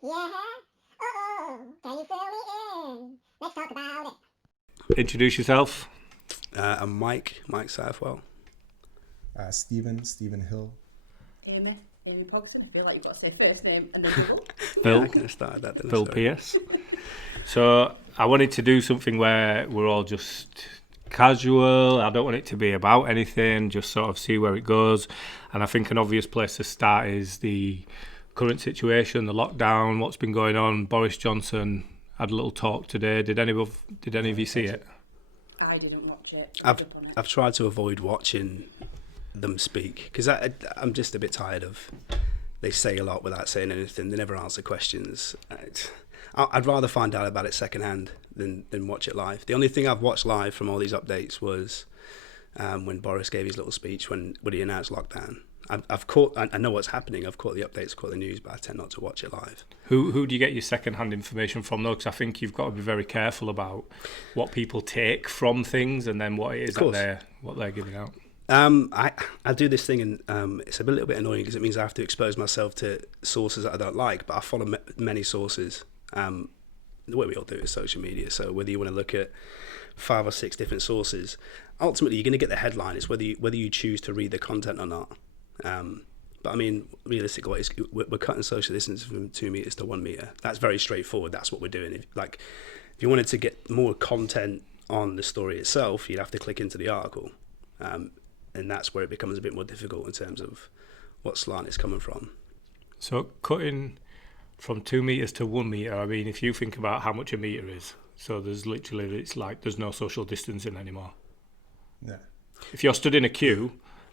Yeah. Oh, can you fill me in? Let's talk about it. Introduce yourself. I'm Mike Southwell. Stephen Hill. Amy Pogson. I feel like you've got to say first name and then double. Phil. Yeah, I could have started that. Phil Pierce. So I wanted to do something where we're all just casual. I don't want it to be about anything, just sort of see where it goes. And I think an obvious place to start is the current situation, the lockdown, what's been going on. Boris Johnson had a little talk today. Did any of you see it? I didn't watch it. I've tried to avoid watching them speak because I'm just a bit tired of they say a lot without saying anything. They never answer questions. I'd rather find out about it secondhand than watch it live. The only thing I've watched live from all these updates was when Boris gave his little speech when he announced lockdown. I know what's happening. I've caught the updates, caught the news, but I tend not to watch it live. Who do you get your second-hand information from, though? Because I think you've got to be very careful about what people take from things and then what it is that they're giving out. I do this thing, and it's a little bit annoying because it means I have to expose myself to sources that I don't like, but I follow many sources. The way we all do it is social media, so whether you want to look at 5 or 6 different sources, ultimately you're going to get the headline. It's whether you choose to read the content or not. But I mean, realistically, we're cutting social distance from 2 meters to 1 meter. That's very straightforward. That's what we're doing. If you wanted to get more content on the story itself, you'd have to click into the article. And that's where it becomes a bit more difficult in terms of what slant it's coming from. So cutting from 2 meters to 1 meter, I mean, if you think about how much a meter is, so there's no social distancing anymore. Yeah. If you're stood in a queue,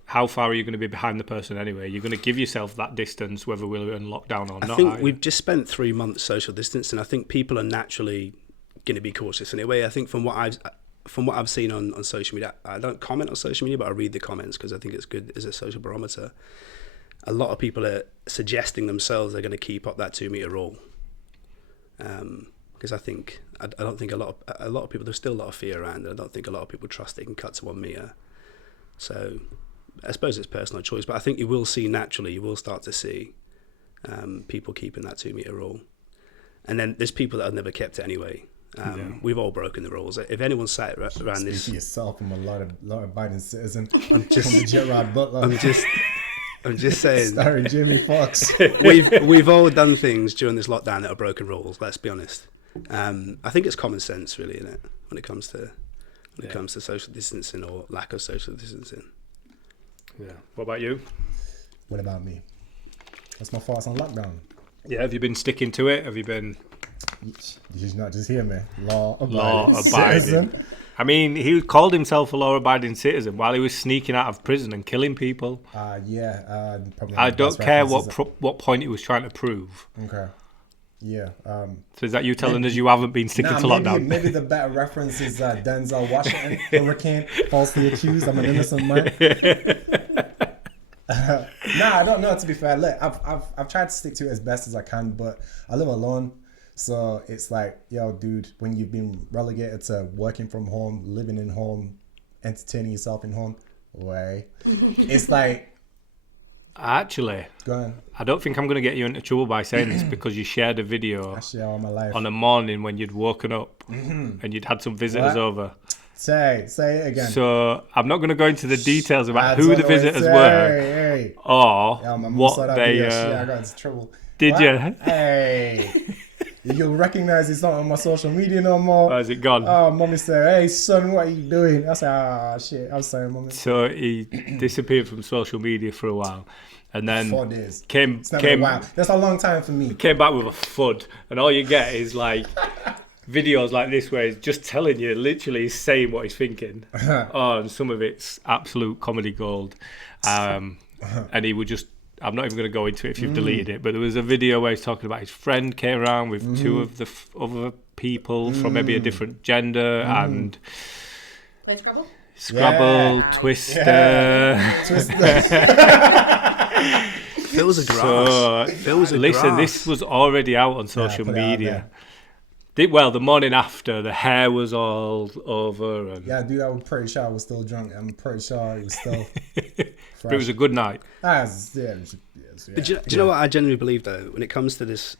how far are you going to be behind the person anyway? You're going to give yourself that distance whether we're in lockdown or not. I think we've just spent 3 months social distancing. I think people are naturally going to be cautious anyway. I think from what I've seen on social media, I don't comment on social media, but I read the comments because I think it's good as a social barometer. A lot of people are suggesting themselves they're going to keep up that 2 meter rule. Because I don't think a lot of people, there's still a lot of fear around, and I don't think a lot of people trust they can cut to 1 meter. So I suppose it's personal choice, but I think you will start to see people keeping that 2 meter rule. And then there's people that have never kept it anyway. We've all broken the rules. If anyone sat around Speak this, for yourself, I'm a lot of Biden citizen. I'm just from the Gerard Butler. I'm just saying. Starring Jamie Foxx. we've all done things during this lockdown that are broken rules. Let's be honest. I think it's common sense, really, isn't it, when it comes to social distancing or lack of social distancing. Yeah. What about you? What about me? What's my thoughts on lockdown? Yeah. Have you been sticking to it? Have you been Did you not just hear me? Law law-abiding? citizen. I mean, he called himself a law-abiding citizen while he was sneaking out of prison and killing people. Probably I don't care what what point he was trying to prove. Okay. Yeah. So is that you telling us you haven't been sticking to lockdown? Maybe the better reference is Denzel Washington, Hurricane, falsely accused. I'm an innocent man. I don't know. To be fair, look, I've tried to stick to it as best as I can, but I live alone, so it's like, yo, dude, when you've been relegated to working from home, living in home, entertaining yourself in home, it's like. Actually, Go on. I don't think I'm going to get you into trouble by saying this because you shared a video I share all my life. on a morning when you'd woken up and you'd had some visitors What? over. Say it again. So I'm not going to go into the details about I who don't the know what to visitors say. were Hey. or Yeah, my mum what saw that they. video. Shit, I got into trouble. Did What? you? Hey. You'll recognize it's not on my social media no more. Or is it gone? Oh, mommy said, hey, son, what are you doing? I said, shit, I'm sorry, mommy. So he disappeared from social media for a while, and then 4 days. came It's never a while. That's a long time for me. came back with a FUD, and all you get is like videos like this where he's just telling you, literally saying what he's thinking. And some of it's absolute comedy gold. And he would just, I'm not even going to go into it if you've deleted it, but there was a video where he's talking about his friend came around with 2 of the other people from maybe a different gender and Play Scrabble? Scrabble, Yeah. Twister. Phil's a grass. Listen, this was already out on social put it out media. The morning after, the hair was all over. And Yeah, dude, I'm pretty sure I was still drunk. I'm pretty sure it was still but it was a good night. But do you know what I genuinely believe, though, when it comes to this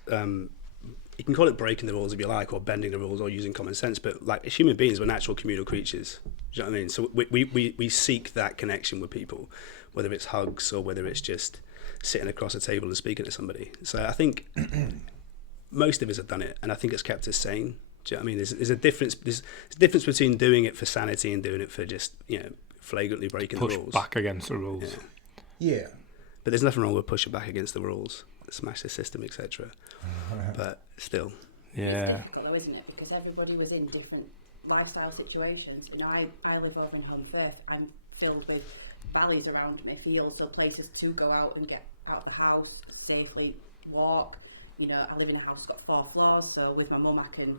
you can call it breaking the rules if you like, or bending the rules, or using common sense. But like, as human beings, we're natural communal creatures. Do you know what I mean? So we seek that connection with people, whether it's hugs or whether it's just sitting across a table and speaking to somebody. So I think most of us have done it, and I think it's kept us sane. Do you know what I mean? There's a difference. There's a difference between doing it for sanity and doing it for just, you know, flagrantly breaking the rules. Push back against the rules. Yeah. But there's nothing wrong with pushing back against the rules, smash the system, etc. But still, Yeah. It's difficult though, isn't it? Because everybody was in different lifestyle situations. You know, I live over in Home Firth. I'm filled with valleys around me, fields, so places to go out and get out of the house safely, walk. You know, I live in a house that's got 4 floors, so with my mum I can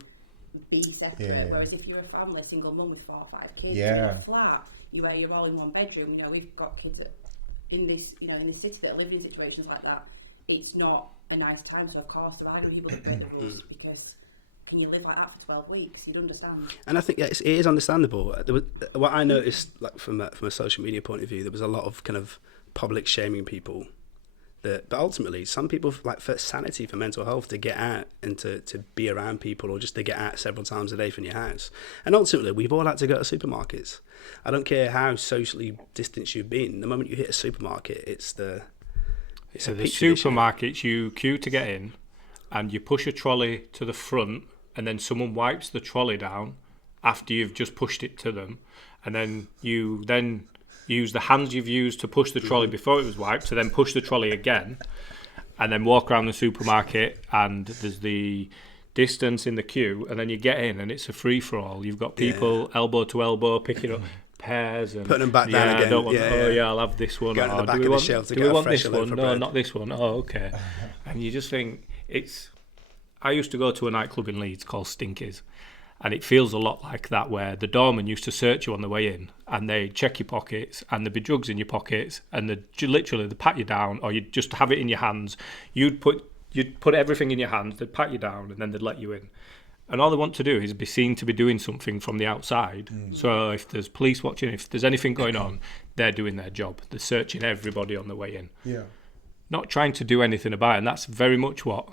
be separate. Yeah. Whereas if you're a family, single mum with 4 or 5 kids, Yeah. in a flat, you're all in one bedroom. You know, we've got kids in this city that are living in situations like that. It's not a nice time, so of course there are going to be people that break the rules, because can you live like that for 12 weeks? You'd understand. and I think it is understandable. What I noticed, like from a social media point of view, there was a lot of kind of public shaming people. But ultimately, some people, like, for sanity, for mental health, to get out and to be around people, or just to get out several times a day from your house. And ultimately, we've all had to go to supermarkets. I don't care how socially distanced you've been. The moment you hit a supermarket, it's So a the petri dish. supermarkets, you queue to get in, and you push a trolley to the front, and then someone wipes the trolley down after you've just pushed it to them, and then you use the hands you've used to push the trolley before it was wiped, to then push the trolley again, and then walk around the supermarket, and there's the distance in the queue, and then you get in, and it's a free-for-all. You've got people elbow to elbow picking up pears and Putting them back down again. I don't want, Yeah. I'll have this one. Going to the Or, back do we of the want, shelf to do get we a want this fresher loaf one? of No, bread. not this one. Oh, okay. And you just think I used to go to a nightclub in Leeds called Stinkies, and it feels a lot like that, where the doorman used to search you on the way in, and they check your pockets, and there'd be drugs in your pockets, and literally they'd pat you down, or you'd just have it in your hands. You'd put everything in your hands, they'd pat you down, and then they'd let you in. And all they want to do is be seen to be doing something from the outside. So if there's police watching, if there's anything going on, they're doing their job. They're searching everybody on the way in. Yeah. Not trying to do anything about it. And that's very much what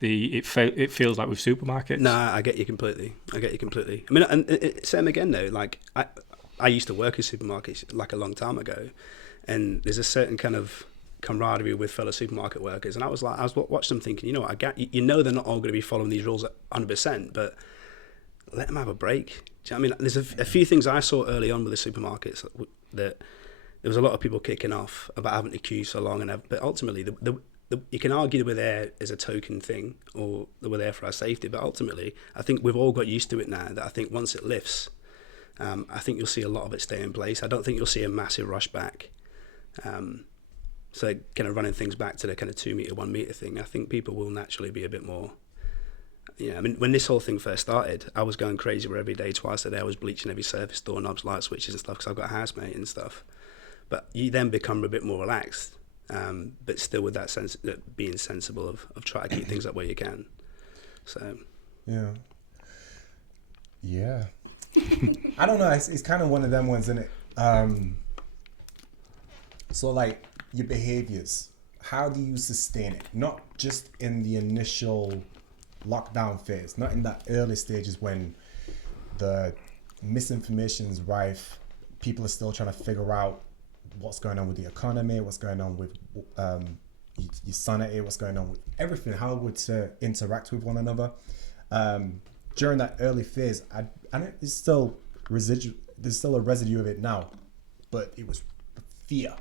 it feels like with supermarkets. No, I get you completely. I mean, and same again though. Like I used to work in supermarkets like a long time ago, and there's a certain kind of camaraderie with fellow supermarket workers, and I was watching them thinking, you know what, they're not all going to be following these rules 100%, but let them have a break. Do you know what I mean? There's a few things I saw early on with the supermarkets that there was a lot of people kicking off about having to queue so long, but ultimately you can argue they were there as a token thing, or they were there for our safety, but ultimately I think we've all got used to it now, that I think once it lifts, I think you'll see a lot of it stay in place. I don't think you'll see a massive rush back. So kind of running things back to the kind of 2 metre, 1 metre thing, I think people will naturally be a bit more, I mean, when this whole thing first started, I was going crazy where every day, twice a day, I was bleaching every surface, doorknobs, light switches and stuff, because I've got a housemate and stuff. But you then become a bit more relaxed, but still with that sense, being sensible of trying to keep things up where you can. So. Yeah. I don't know. It's kind of one of them ones, isn't it? So like your behaviors, how do you sustain it? Not just in the initial lockdown phase, not in that early stages when the misinformation is rife. People are still trying to figure out what's going on with the economy, what's going on with your sanity, what's going on with everything, how would to interact with one another. During that early phase, I know there's still a residue of it now, but it was fear.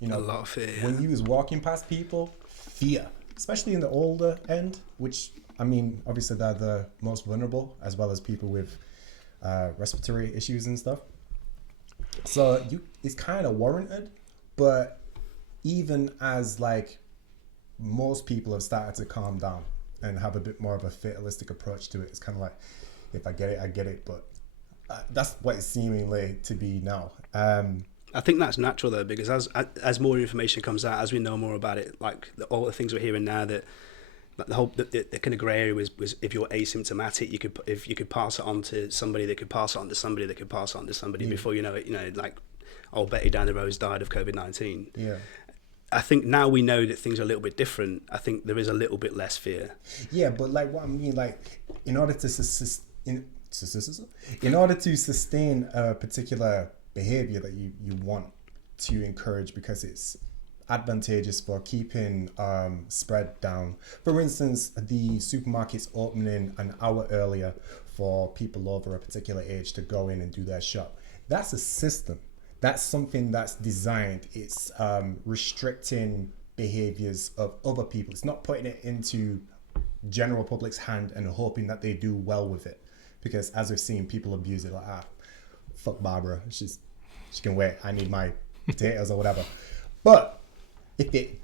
You know, A lot of fear. When you was walking past people, fear, especially in the older end, which, I mean, obviously they're the most vulnerable, as well as people with respiratory issues and stuff. So it's kind of warranted, but even as like most people have started to calm down and have a bit more of a fatalistic approach to it, it's kind of like, if I get it, I get it. But that's what it's seemingly to be now. I think that's natural though, because as more information comes out, as we know more about it, like all the things we're hearing now, that like the kind of grey area was if you're asymptomatic, you could pass it on to somebody, that could pass it on to somebody, that could pass it on to somebody. Before you know it, like old Betty down the road died of COVID-19. Yeah. I think now we know that things are a little bit different. I think there is a little bit less fear. Yeah, but like what I mean, like in order to in order to sustain a particular behavior that you want to encourage because it's advantageous for keeping spread down. For instance, the supermarket's opening an hour earlier for people over a particular age to go in and do their shop. That's a system. That's something that's designed. It's restricting behaviors of other people. It's not putting it into general public's hand and hoping that they do well with it. Because as we've seen, people abuse it like, fuck Barbara. She can wait. I need my potatoes or whatever. But if it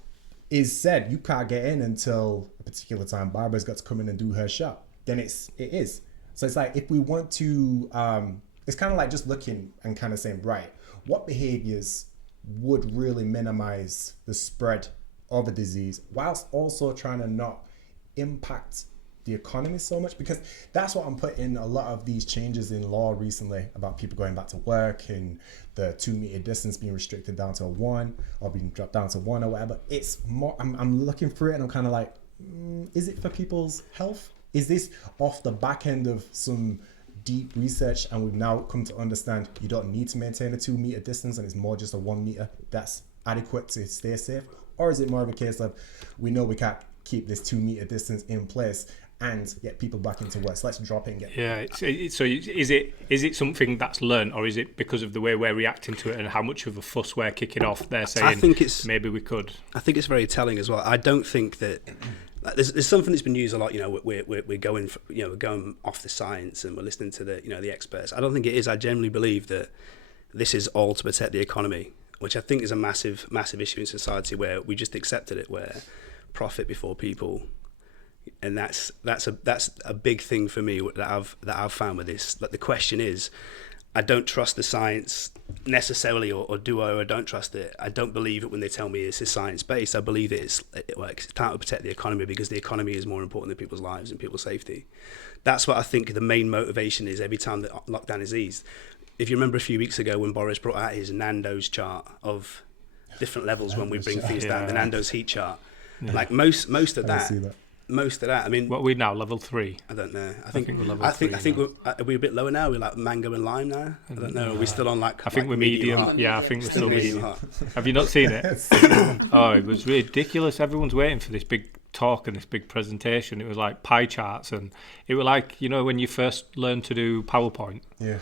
is said you can't get in until a particular time, Barbara's got to come in and do her shop, then it is. So it's like if we want to, it's kind of like just looking and kind of saying, right, what behaviors would really minimize the spread of a disease whilst also trying to not impact the economy so much? Because that's what I'm putting a lot of these changes in law recently about people going back to work and the 2 meter distance being restricted down to 1 or being dropped down to 1 or whatever. It's more, I'm looking through it and I'm kind of like, is it for people's health? Is this off the back end of some deep research and we've now come to understand you don't need to maintain a 2 meter distance and it's more just a 1 meter that's adequate to stay safe? Or is it more of a case of we know we can't keep this 2 meter distance in place and get people back into work, so let's drop it and get so is it something that's learned, or is it because of the way we're reacting to it and how much of a fuss we're kicking off? They're saying, I think maybe we could. I think it's very telling as well. I don't think that there's something that's been used a lot. You know, we're going we're going off the science and we're listening to the experts. I don't think it is. I genuinely believe that this is all to protect the economy, which I think is a massive issue in society where we just accepted it, where profit before people. And that's a big thing for me that I've found with this. Like the question is, I don't trust the science necessarily, or do I, or I don't trust it. I don't believe it when they tell me this is science based. I believe it's trying to protect the economy because the economy is more important than people's lives and people's safety. That's what I think the main motivation is every time that lockdown is eased. If you remember a few weeks ago when Boris brought out his Nando's chart of different levels when we bring things down, the Nando's heat chart, like most of that. Most of that, I mean... What are we now, level 3? I don't know. I think we're level 3. I think we're a bit lower now. We're like mango and lime now. I don't know. Are we still on like... I think we're medium. Hot? Yeah, I think we're still medium. Hot. Have you not seen it? Oh, it was ridiculous. Everyone's waiting for this big talk and this big presentation. It was like pie charts, and it was like, you know, when you first learned to do PowerPoint. Yeah.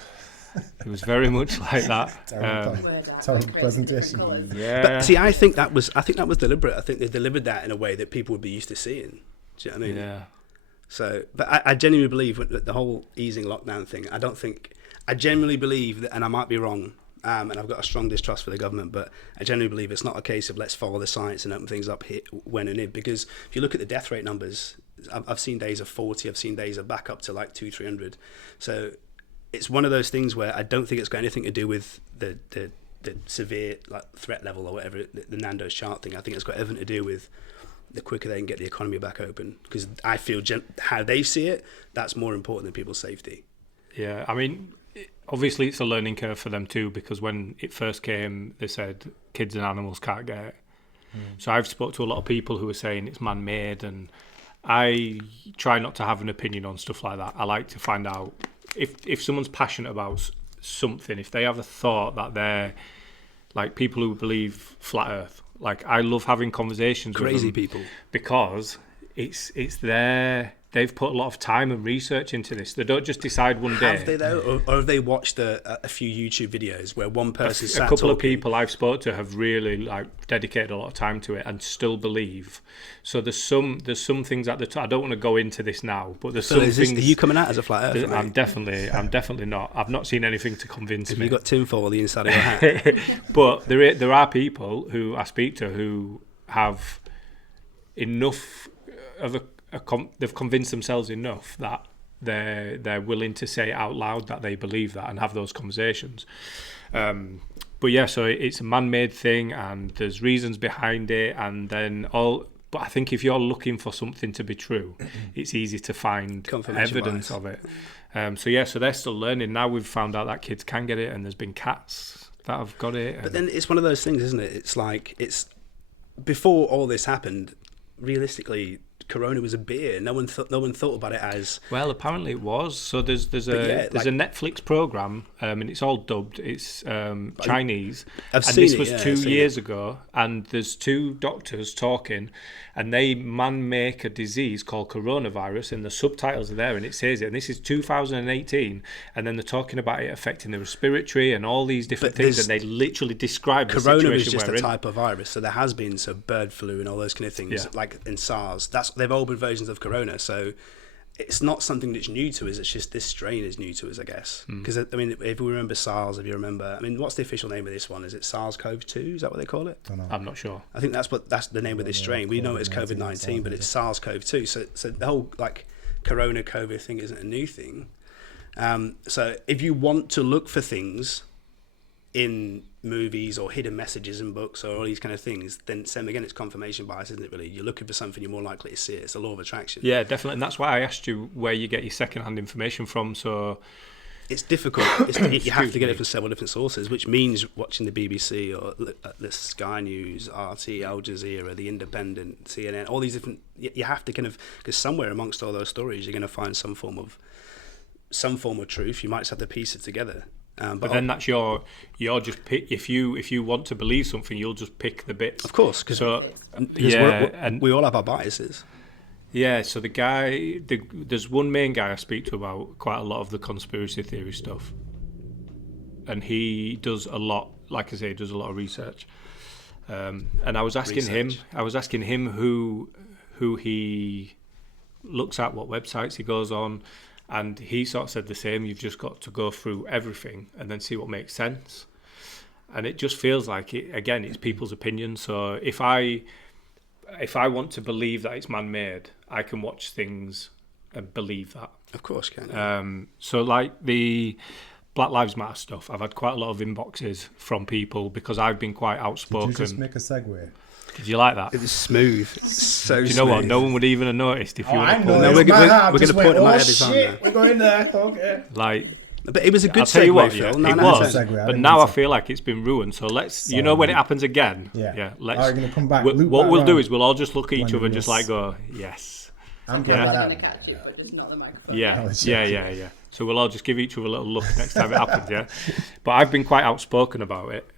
It was very much like that. Terrible presentation. Yeah. But see, I think that was deliberate. I think they delivered that in a way that people would be used to seeing. Do you know what I mean? Yeah. So, but I genuinely believe that the whole easing lockdown thing, I genuinely believe that, and I might be wrong, and I've got a strong distrust for the government, but I genuinely believe it's not a case of let's follow the science and open things up here, when and if, because if you look at the death rate numbers, I've seen days of 40, I've seen days of back up to like 200-300. So it's one of those things where I don't think it's got anything to do with the severe like threat level or whatever, the Nando's chart thing. I think it's got everything to do with the quicker they can get the economy back open, because I feel how they see it, that's more important than people's safety. Yeah, I mean, obviously it's a learning curve for them too, because when it first came, they said kids and animals can't get it. So I've spoke to a lot of people who are saying it's man-made, and I try not to have an opinion on stuff like that. I like to find out if someone's passionate about something, if they have a thought that they're like people who believe flat Earth. Like, I love having conversations with them people, because it's they've put a lot of time and research into this. They don't just decide one day. Have they though, or have they watched a few YouTube videos where one person sat a couple talking? Of people I've spoke to have really like dedicated a lot of time to it and still believe. So there's some things at the top. I don't want to go into this now, but there's some things. Are you coming out as a flat earther? I'm definitely not. I've not seen anything to convince me. Have you got tinfoil on the inside of your hat? But there are people who I speak to who have enough of they've convinced themselves enough that they're willing to say out loud that they believe that and have those conversations. But yeah, so it's a man-made thing and there's reasons behind it, and then but I think if you're looking for something to be true, it's easy to find evidence of it. So they're still learning. Now we've found out that kids can get it, and there's been cats that have got it. But then it's one of those things, isn't it? It's like before all this happened, realistically, Corona was a beer. No one thought about it as. Well, apparently it was. So there's a Netflix program, and it's all dubbed. It's Chinese, I've and seen this it, was yeah, 2 I've seen years ago. And there's two doctors talking, and they make a disease called coronavirus, and the subtitles are there, and it says it. And this is 2018, and then they're talking about it affecting the respiratory and all these different things, and they literally describe the Corona situation is just we're a in. type of virus, so there has been bird flu and all those kind of things, Yeah. like in SARS. They've all been versions of Corona, so it's not something that's new to us. It's just this strain is new to us, I guess. Because I mean, if we remember SARS, what's the official name of this one? Is it SARS-CoV-2? Is that what they call it? I'm not sure. I think that's the name of this strain. We know it's COVID-19, but it's SARS-CoV-2. So the whole Corona COVID thing isn't a new thing. So if you want to look for things in movies or hidden messages in books or all these kind of things, then same again, it's confirmation bias, isn't it? Really, you're looking for something, you're more likely to see it. It's the law of attraction. Yeah, definitely, and that's why I asked you where you get your second-hand information from. So it's difficult. You have to get it from several different sources, which means watching the BBC or the Sky News, RT, Al Jazeera, The Independent, CNN, all these different. You have to because somewhere amongst all those stories, you're going to find some form of truth. You might just have to piece it together. But then that's you're just pick if you want to believe something, you'll just pick the bits. Of course, because we all have our biases. Yeah, so there's one main guy I speak to about quite a lot of the conspiracy theory stuff, and he does a lot. Like I say, he does a lot of research. And I was asking him who he looks at, what websites he goes on. And he sort of said the same. You've just got to go through everything and then see what makes sense. And it just feels like it's people's opinions. So if I want to believe that it's man-made, I can watch things and believe that. Of course, can. So like the Black Lives Matter stuff, I've had quite a lot of inboxes from people because I've been quite outspoken. Did you just make a segue? Did you like that? It was smooth. So do you know what? No one would even have noticed if you would have pulled No, it. we're going to point them out every time. Shit, we're going there. Okay. Like, but it was a good I'll tell you what, Phil. it was. But now I feel like it's been ruined. So let's, when it happens again, let's. Are you going to come back? What we'll do is we'll all just look at each other and just go, yes. I'm going trying to catch it, but just not the microphone. Yeah. So we'll all just give each other a little look next time it happens, yeah. But I've been quite outspoken about it.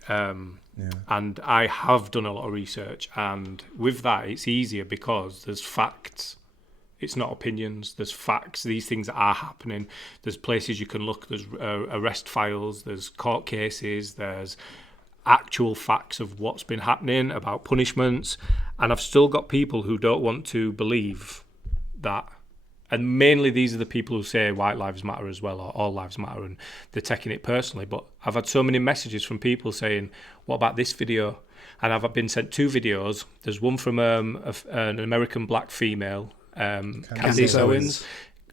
And I have done a lot of research, and with that it's easier because there's facts. It's not opinions, there's facts. These things are happening. There's places you can look, there's arrest files, there's court cases, there's actual facts of what's been happening, about punishments. And I've still got people who don't want to believe that. And mainly these are the people who say white lives matter as well, or all lives matter, and they're taking it personally. But I've had so many messages from people saying, what about this video? And I've been sent 2 videos. There's one from an American black female, Candice Owens,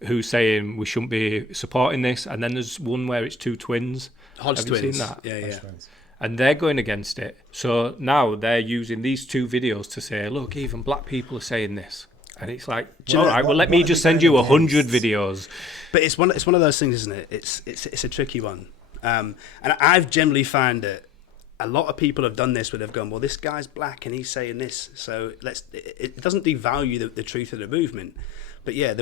who's saying we shouldn't be supporting this. And then there's one where it's 2 twins. Hodge Have twins. you seen that? Yeah. And they're going against it. So now they're using these 2 videos to say, look, even black people are saying this. And it's like, all right, well, let me just send you 100 videos. But it's one of those things, isn't it? It's a tricky one. And I've generally found that a lot of people have done this where they've gone, well, this guy's black and he's saying this, so it doesn't devalue the truth of the movement. But yeah, it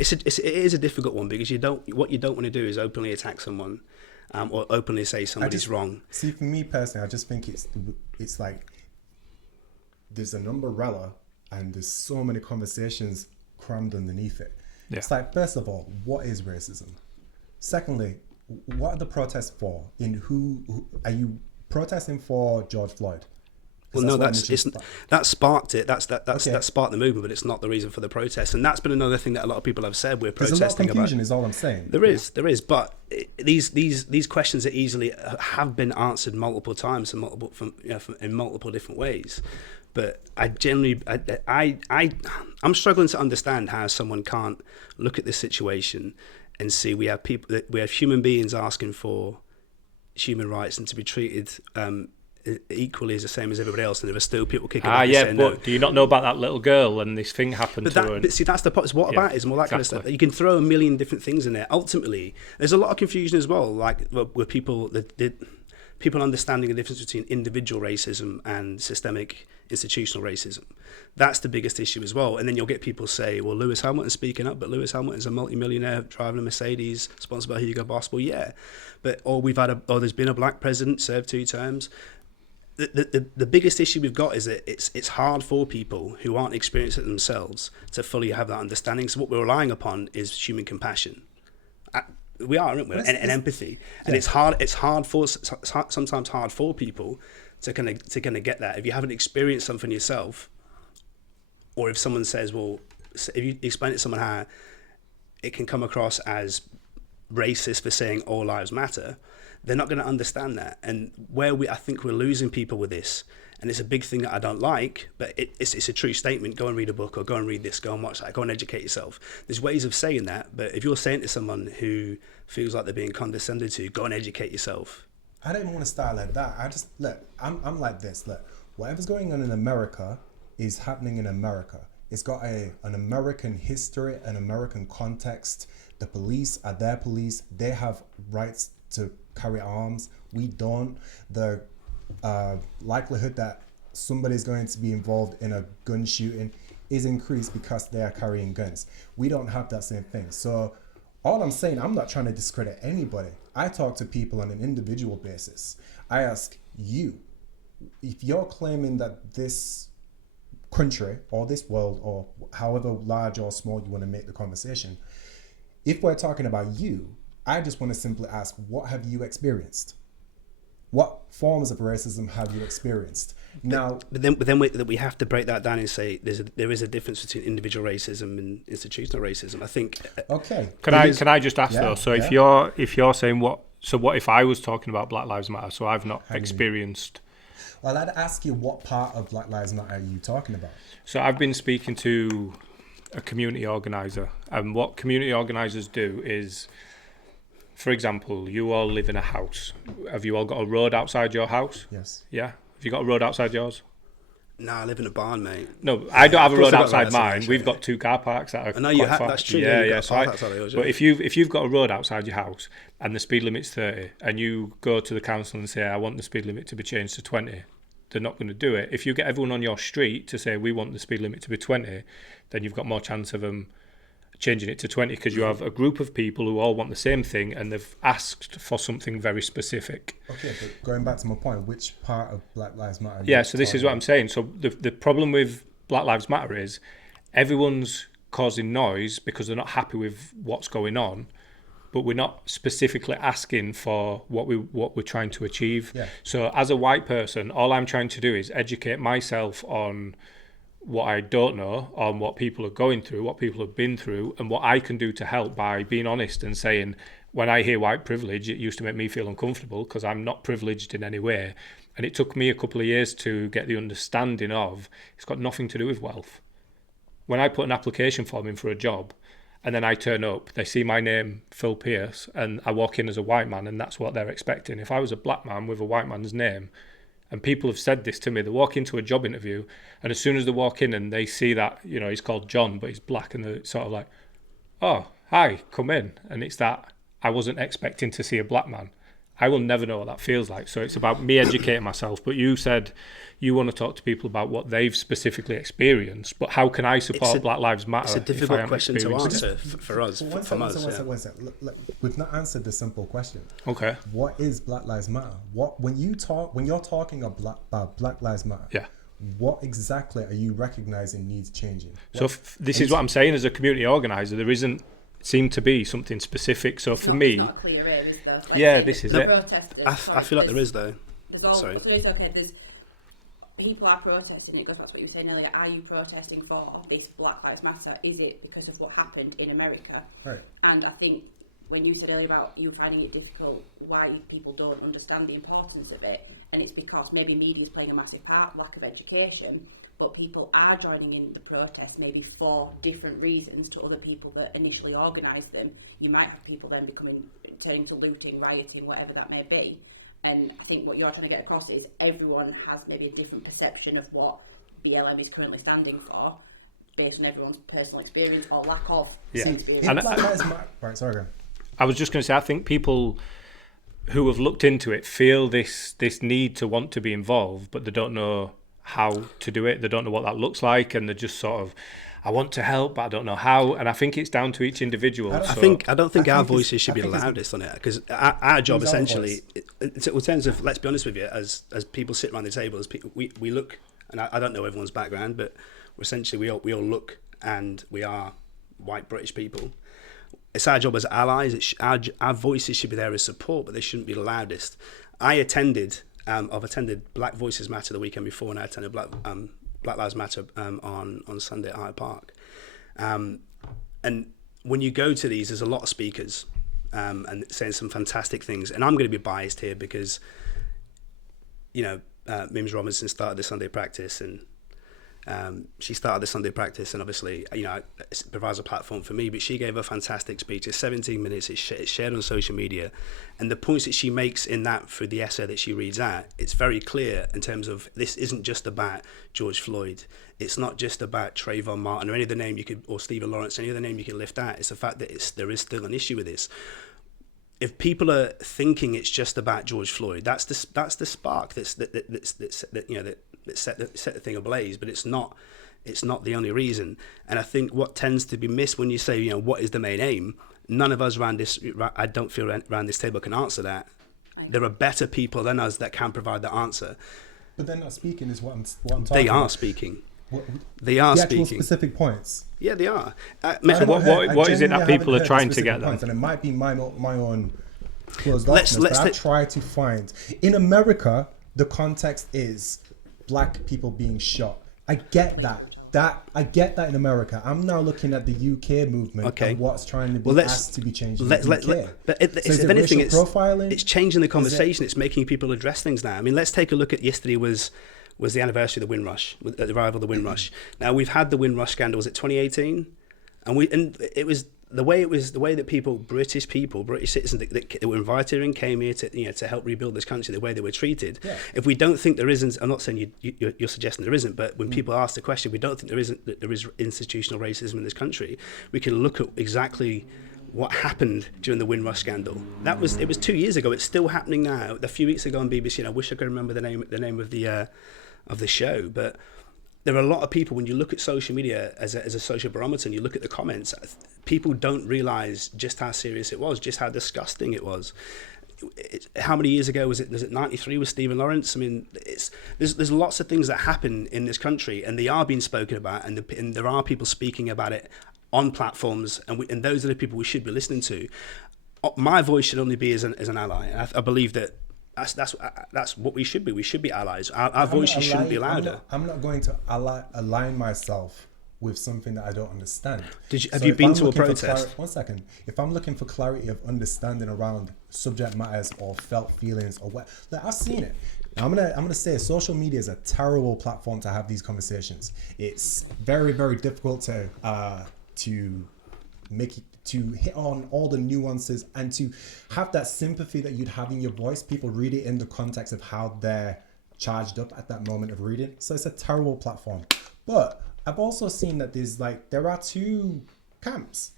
is a difficult one because what you don't want to do is openly attack someone or openly say somebody's wrong. See, for me personally, I just think it's like there's an umbrella and there's so many conversations crammed underneath it. Yeah. It's like, first of all, what is racism? Secondly, what are the protests for? In who are you protesting for? George Floyd? Well, no, that sparked it. That sparked the movement, but it's not the reason for the protest. And that's been another thing that a lot of people have said. We're protesting about. There's a lot of confusion, is all I'm saying. There is. But these questions that easily have been answered multiple times in multiple different ways. But I'm struggling to understand how someone can't look at this situation and see we have human beings asking for human rights and to be treated equally as the same as everybody else, and there are still people kicking back and saying no. Do you not know about that little girl and this thing happened to her? But see, that's the point. It's whataboutism, all that kind of stuff. You can throw a million different things in there. Ultimately, there's a lot of confusion as well, like with people people understanding the difference between individual racism and systemic institutional racism. That's the biggest issue as well. And then you'll get people say, well, Lewis Hamilton's speaking up, but Lewis Hamilton's a multi-millionaire driving a Mercedes, sponsored by Hugo Boss. Well, yeah, but there's been a black president, served 2 terms. The biggest issue we've got is that it's hard for people who aren't experiencing it themselves to fully have that understanding. So what we're relying upon is human compassion. We are, aren't we? And empathy. And it's sometimes hard for people to kind of get that. If you haven't experienced something yourself, or if someone says, well, if you explain it to someone how it can come across as racist for saying all lives matter, they're not going to understand that. And I think we're losing people with this, and it's a big thing that I don't like, but it's a true statement. Go and read a book, or go and read this, go and watch that, go and educate yourself. There's ways of saying that, but if you're saying to someone who feels like they're being condescended to, go and educate yourself. I don't even want to start like that. I'm like this. Look, whatever's going on in America is happening in America. It's got an American history, an American context. The police are their police. They have rights to carry arms. We don't. The likelihood that somebody's going to be involved in a gun shooting is increased because they are carrying guns. We don't have that same thing. So all I'm saying, I'm not trying to discredit anybody. I talk to people on an individual basis. I ask you, if you're claiming that this country or this world, or however large or small you want to make the conversation, if we're talking about you, I just want to simply ask, what have you experienced? What forms of racism have you experienced? Now, but then we have to break that down and say there is a difference between individual racism and institutional racism. I think. Okay. Can I just ask though? So if you're saying what if I was talking about Black Lives Matter? So I've not experienced. Well, I'd ask you, what part of Black Lives Matter are you talking about? So I've been speaking to a community organizer, and what community organizers do is, for example, you all live in a house. Have you all got a road outside your house? Yes. Yeah. Have you got a road outside yours? No, I live in a barn, mate. No, I don't have a road I've got outside that, mine. actually. We've got 2 car parks that are I know you quite far. that's true. Yeah, You've yeah. got a So park outside of yours, but yeah. if you've got a road outside your house and the speed limit's 30, and you go to the council and say, I want the speed limit to be changed to 20, they're not going to do it. If you get everyone on your street to say, we want the speed limit to be 20, then you've got more chance of them changing it to 20, because you have a group of people who all want the same thing and they've asked for something very specific. Okay, but going back to my point, which part of Black Lives Matter? Yeah, so this is what I'm saying. So the problem with Black Lives Matter is everyone's causing noise because they're not happy with what's going on, but we're not specifically asking for what we're trying to achieve. Yeah. So as a white person, all I'm trying to do is educate myself on what I don't know, on what people are going through, what people have been through, and what I can do to help by being honest and saying, when I hear white privilege, it used to make me feel uncomfortable because I'm not privileged in any way. And it took me a couple of years to get the understanding of it's got nothing to do with wealth. When I put an application form in for a job and then I turn up, they see my name, Phil Pierce, and I walk in as a white man, and that's what they're expecting. If I was a black man with a white man's name, and people have said this to me, they walk into a job interview, and as soon as they walk in and they see that, he's called John, but he's black, and they're sort of like, oh, hi, come in. And it's that I wasn't expecting to see a black man. I will never know what that feels like. So it's about me educating myself. But you said you want to talk to people about what they've specifically experienced. But how can I support Black Lives Matter? It's a difficult question to answer for us. One second. Look, we've not answered the simple question. Okay. What is Black Lives Matter? When you're talking about Black Lives Matter? Yeah. What exactly are you recognizing needs changing? This is what I'm saying as a community organizer. There isn't seem to be something specific. So for me, it's not a clear area, is there? This is it. I feel like there is though. Sorry. It's okay. There's people are protesting. It goes back to what you were saying earlier. Are you protesting for this Black Lives Matter? Is it because of what happened in America? Right. And I think when you said earlier about you finding it difficult, why people don't understand the importance of it, and it's because maybe media is playing a massive part, lack of education. But people are joining in the protests maybe for different reasons to other people that initially organised them. You might have people then turning to looting, rioting, whatever that may be. And I think what you're trying to get across is everyone has maybe a different perception of what BLM is currently standing for based on everyone's personal experience or lack of experience. Black Lives Matter, right, sorry, go on. I was just going to say, I think people who have looked into it feel this need to want to be involved, but they don't know how to do it. They don't know what that looks like, and they're just sort of, I want to help, but I don't know how. And I think it's down to each individual. I don't think our it's- voices should be I the think it's- loudest on it, because our job Who's our essentially, in terms of, let's be honest with you, as people sit around the table, as people, we look, and I don't know everyone's background, but essentially we all look, and we are white British people. It's our job as allies. Our voices should be there as support, but they shouldn't be the loudest. I've attended Black Voices Matter the weekend before, and I attended Black Lives Matter on Sunday at Hyde Park. And when you go to these, there's a lot of speakers and saying some fantastic things. And I'm going to be biased here because, Mims Robinson started the Sunday practice, and she started the Sunday practice, and obviously, it provides a platform for me, but she gave a fantastic speech. It's 17 minutes. It's shared on social media. And the points that she makes in that, through the essay that she reads out, it's very clear in terms of, this isn't just about George Floyd. It's not just about Trayvon Martin or any other name or Stephen Lawrence, any other name you can lift out. It's the fact that there is still an issue with this. If people are thinking it's just about George Floyd, that's the spark that set the thing ablaze. But it's not the only reason. And I think what tends to be missed when you say, what is the main aim? None of us I don't feel around this table can answer that. There are better people than us that can provide the answer. But they're not speaking, is what I'm talking They are about. speaking. What, They are the actual speaking. specific points. Yeah, they are. So what is it that people are trying to get then? And it might be my own closed Let's- offness, let's but I take- try to find. In America, the context is black people being shot. I get that. I get that in America. I'm now looking at the UK movement and what's trying to be asked to be changed in the UK. But So is if it anything, racial profiling? it's changing the conversation. It's making people address things now. I mean, let's take a look at yesterday was the anniversary of the Windrush, the arrival of the Windrush. Now, we've had the Windrush scandal. Was it 2018? And it was the way that British citizens that were invited and came here to help rebuild this country, the way they were treated. Yeah. If we don't think there isn't, I'm not saying you're suggesting there isn't, but when people ask the question, we don't think there is institutional racism in this country. We can look at exactly what happened during the Windrush scandal. It was 2 years ago. It's still happening now. A few weeks ago on BBC, and I wish I could remember the name of the show, but there are a lot of people, when you look at social media as a social barometer and you look at the comments, people don't realise just how serious it was, just how disgusting it was. How many years ago was it 93 with Stephen Lawrence? I mean, there's lots of things that happen in this country, and they are being spoken about, and there are people speaking about it on platforms, and those are the people we should be listening to. My voice should only be as an ally. I believe that that's what we should be. We should be allies. Our voices shouldn't be louder. I'm not going to align myself with something that I don't understand. Have you been to a protest? One second. If I'm looking for clarity of understanding around subject matters or felt feelings or what, like, I've seen it. Now, I'm gonna say social media is a terrible platform to have these conversations. It's very, very difficult to hit on all the nuances and to have that sympathy that you'd have in your voice. People read it in the context of how they're charged up at that moment of reading. So it's a terrible platform. But I've also seen that there are two camps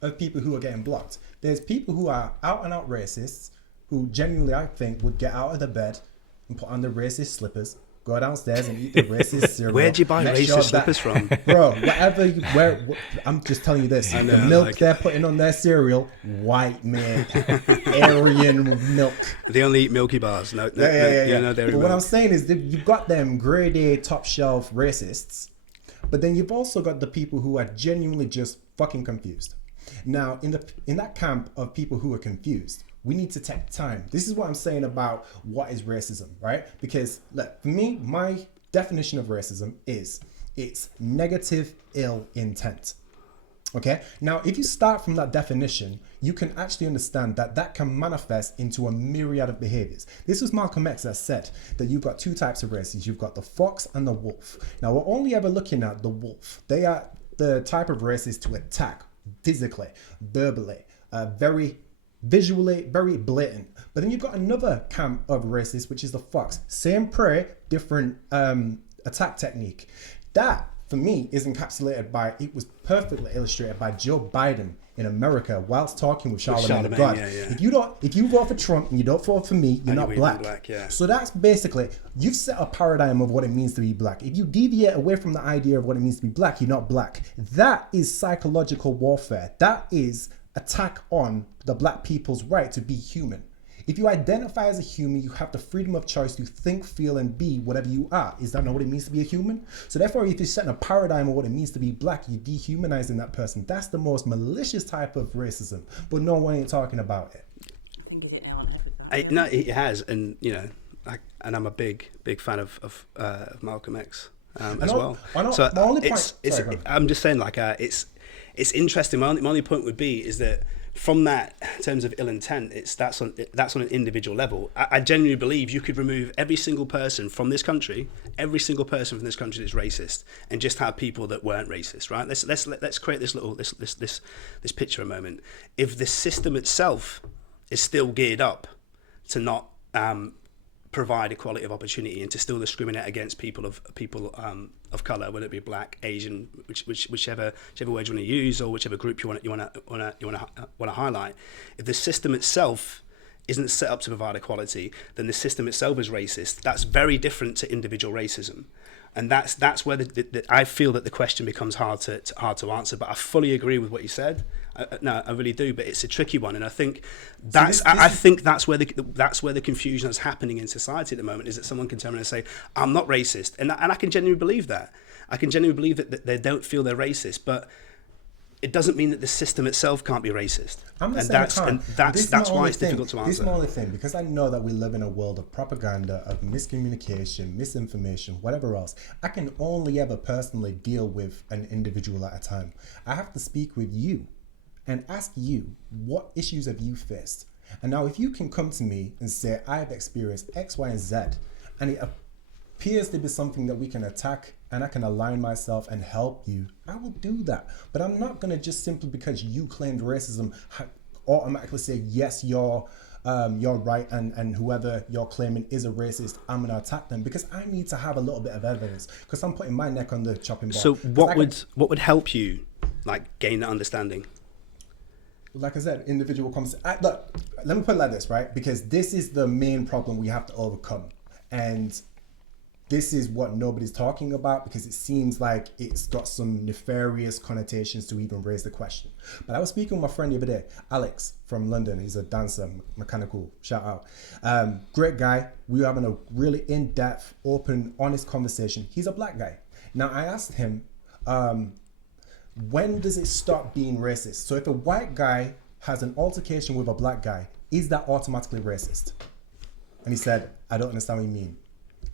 of people who are getting blocked. There's people who are out and out racists, who genuinely, I think, would get out of the bed and put on the racist slippers, go downstairs and eat the racist cereal. Where'd you buy racist slippers from? Bro, I'm just telling you this. The milk they're putting on their cereal, white milk, Aryan milk. They only eat Milky Bars. No Yeah. no dairy But milk. what I'm saying is that you've got them grade A top shelf racists, but then you've also got the people who are genuinely just fucking confused. Now, in that camp of people who are confused, we need to take time. This is what I'm saying about what is racism, right? Because look, for me, my definition of racism is it's negative ill intent. Okay? Now, if you start from that definition, you can actually understand that can manifest into a myriad of behaviors. This was Malcolm X that said that you've got two types of races. You've got the fox and the wolf. Now, we're only ever looking at the wolf. They are the type of races to attack physically, verbally, very visually, very blatant. But then you've got another camp of races, which is the fox. Same prey, different attack technique. That, for me, is encapsulated by, it was perfectly illustrated by Joe Biden in America whilst talking with Charlemagne the God. yeah, yeah. If you vote for Trump and you don't vote for me, you're not black. Yeah. So that's basically, you've set a paradigm of what it means to be black. If you deviate away from the idea of what it means to be black, you're not black. That is psychological warfare. That is attack on the black people's right to be human. If you identify as a human, you have the freedom of choice to think, feel, and be whatever you are. Is that not what it means to be a human? So therefore, if you're setting a paradigm of what it means to be black, you're dehumanizing that person. That's the most malicious type of racism. But no one ain't talking about it. I think it's on everything. No, it has, and and I'm a big fan of Malcolm X as well. So my only point, I'm just saying, it's interesting. My only point would be is that from that, in terms of ill intent, that's on an individual level. I genuinely believe you could remove every single person from this country that's racist, and just have people that weren't racist, right? Let's create this picture a moment. If the system itself is still geared up to not provide equality of opportunity and to still discriminate against people of color, whether it be black, Asian, whichever word you want to use, or whichever group you want to highlight. If the system itself isn't set up to provide equality, then the system itself is racist. That's very different to individual racism. And that's where I feel that the question becomes hard to answer. But I fully agree with what you said. I really do. But it's a tricky one, and I think I think that's where the confusion that's happening in society at the moment is that someone can turn around and say, "I'm not racist," and I can genuinely believe that. I can genuinely believe that they don't feel they're racist, but it doesn't mean that the system itself can't be racist. That's why it's difficult to answer. This is my only thing, because I know that we live in a world of propaganda, of miscommunication, misinformation, whatever else. I can only ever personally deal with an individual at a time. I have to speak with you and ask you, what issues have you faced? And now if you can come to me and say, I have experienced X, Y, and Z, and it appears to be something that we can attack, and I can align myself and help you, I will do that. But I'm not going to just simply because you claimed racism automatically say, yes, you're right, and whoever you're claiming is a racist, I'm going to attack them, because I need to have a little bit of evidence, because I'm putting my neck on the chopping block. So what would help you gain that understanding? Like I said, individual conversation. Look, let me put it like this, right? Because this is the main problem we have to overcome. And this is what nobody's talking about, because it seems like it's got some nefarious connotations to even raise the question. But I was speaking with my friend the other day, Alex from London. He's a dancer, mechanical, shout out. Great guy. We were having a really in-depth, open, honest conversation. He's a black guy. Now, I asked him, when does it stop being racist? So if a white guy has an altercation with a black guy, is that automatically racist? And he said, I don't understand what you mean.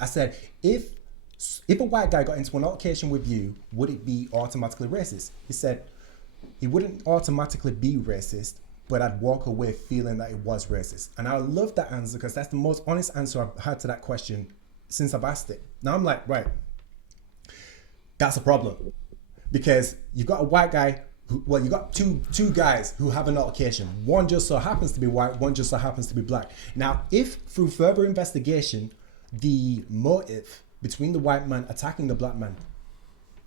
I said, if a white guy got into an altercation with you, would it be automatically racist? He said, it wouldn't automatically be racist, but I'd walk away feeling that it was racist. And I love that answer, because that's the most honest answer I've had to that question since I've asked it. Now I'm like, right, that's a problem. Because you've got a white guy, you got two guys who have an altercation. One just so happens to be white, one just so happens to be black. Now, if through further investigation, the motive between the white man attacking the black man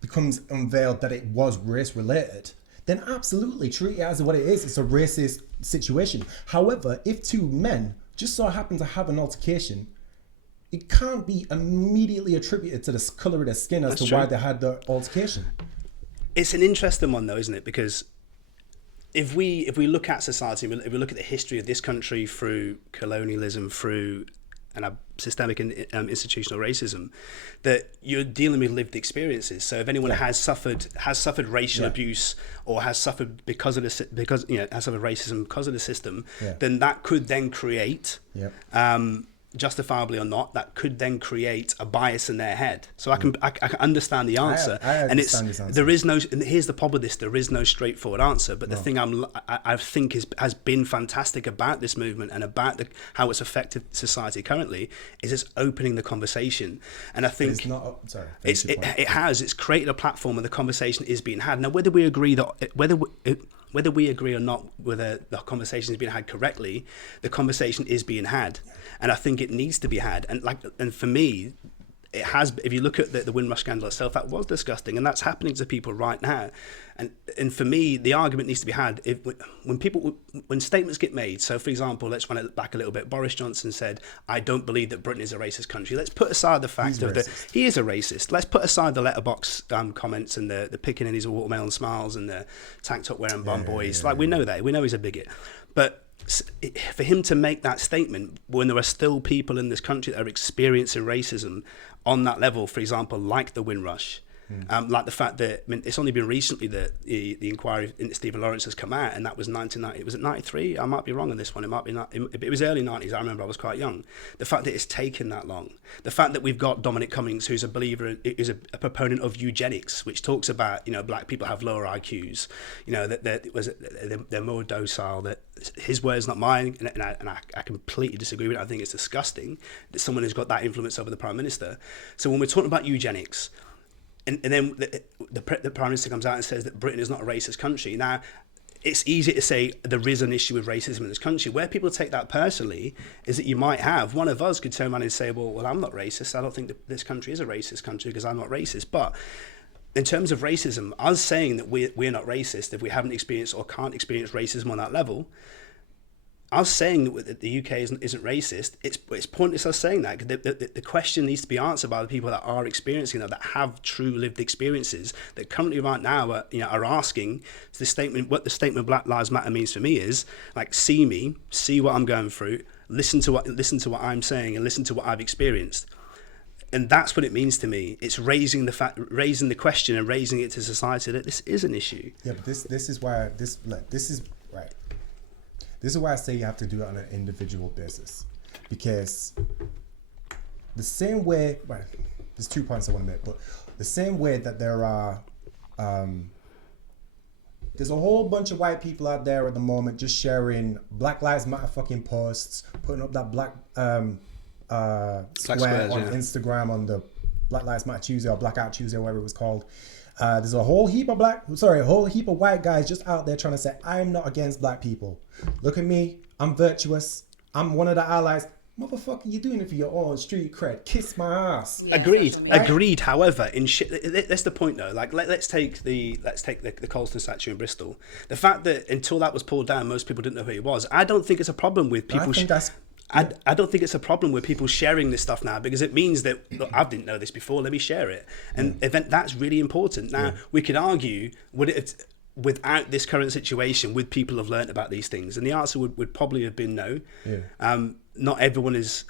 becomes unveiled that it was race related, then absolutely treat it as what it is. It's a racist situation. However, if two men just so happen to have an altercation, it can't be immediately attributed to the color of their skin as to why they had the altercation. It's an interesting one, though, isn't it? Because if we look at society, if we look at the history of this country through colonialism, through systemic and institutional racism, that you're dealing with lived experiences. So if anyone has suffered racial abuse, or has suffered has suffered racism because of the system, then that could then create justifiably or not, that could then create a bias in their head. So I can understand the answer. I understand this answer. There is no, and here's the problem with this, there is no straightforward answer. But the thing I think has been fantastic about this movement and about how it's affected society currently is it's opening the conversation. And I think it's not. Sorry, it's created a platform where the conversation is being had. Now, whether we agree or not whether the conversation is being had correctly, the conversation is being had, and I think it needs to be had. And for me, it has. If you look at the Windrush scandal itself, that was disgusting, and that's happening to people right now. And for me, the argument needs to be had when statements get made. So, for example, let's run it back a little bit. Boris Johnson said, "I don't believe that Britain is a racist country." Let's put aside the fact he is a racist. Let's put aside the letterbox comments and the picking in his watermelon smiles and the tank top wearing bum boys. We know that. We know he's a bigot, but for him to make that statement when there are still people in this country that are experiencing racism on that level, for example, like the Windrush, like the fact that, I mean, it's only been recently that the inquiry into Stephen Lawrence has come out, and that was 1990. Was it 93? I might be wrong on this one. It might be not. It was early 90s. I remember I was quite young. The fact that it's taken that long, the fact that we've got Dominic Cummings, who's a believer, is a proponent of eugenics, which talks about, black people have lower IQs, that they're more docile. That his words, not mine, and I completely disagree with it. I think it's disgusting that someone has got that influence over the Prime Minister. So when we're talking about eugenics, and then the Prime Minister comes out and says that Britain is not a racist country. Now, it's easy to say there is an issue with racism in this country. Where people take that personally is that you might have one of us could turn around and say, well, I'm not racist. I don't think that this country is a racist country because I'm not racist. But in terms of racism, us saying that we're not racist if we haven't experienced or can't experience racism on that level, us saying that the UK isn't racist, it's pointless us saying that. The question needs to be answered by the people that are experiencing that have true lived experiences, that currently right now are asking the statement. What the statement Black Lives Matter means for me is see me, see what I'm going through, listen to what I'm saying, and listen to what I've experienced. And that's what it means to me. It's raising the question and raising it to society that this is an issue. Yeah, but this is why this is right. This is why I say you have to do it on an individual basis, because the same way, there's 2 points I want to make, but the same way that there are, there's a whole bunch of white people out there at the moment just sharing Black Lives Matter fucking posts, putting up that black square on Instagram on the Black Lives Matter Tuesday or Blackout Tuesday, or whatever it was called. There's a whole heap of white guys just out there trying to say, I'm not against black people. Look at me, I'm virtuous, I'm one of the allies. Motherfucker, you're doing it for your own street cred. Kiss my ass. Yeah, Agreed. However, that's the point though. Let's take the Colston statue in Bristol. The fact that until that was pulled down, most people didn't know who he was. I don't think it's a problem with people. I don't think it's a problem with people sharing this stuff now, because it means that, look, I didn't know this before, let me share it. And that's really important. Now, we could argue, without this current situation, would people have learnt about these things? And the answer would probably have been no. Yeah. Not everyone is.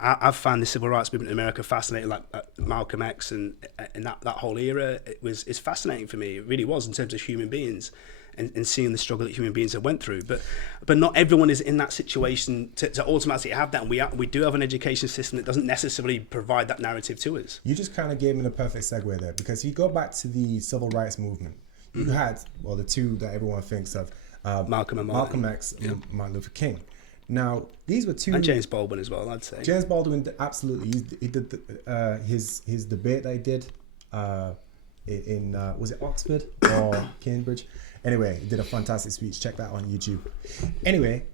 I've found the civil rights movement in America fascinating, like Malcolm X and that whole era. It's fascinating for me. It really was, in terms of human beings. And seeing the struggle that human beings have went through, but not everyone is in that situation to automatically have that. And we do have an education system that doesn't necessarily provide that narrative to us. You just kind of gave me the perfect segue there, because if you go back to the civil rights movement, you had the two that everyone thinks of, Malcolm X and Martin Luther King. Now these were two, and James Baldwin as well. I'd say James Baldwin, absolutely. He did his debate that he did in was it Oxford or Cambridge? Anyway, he did a fantastic speech. Check that on YouTube. Anyway,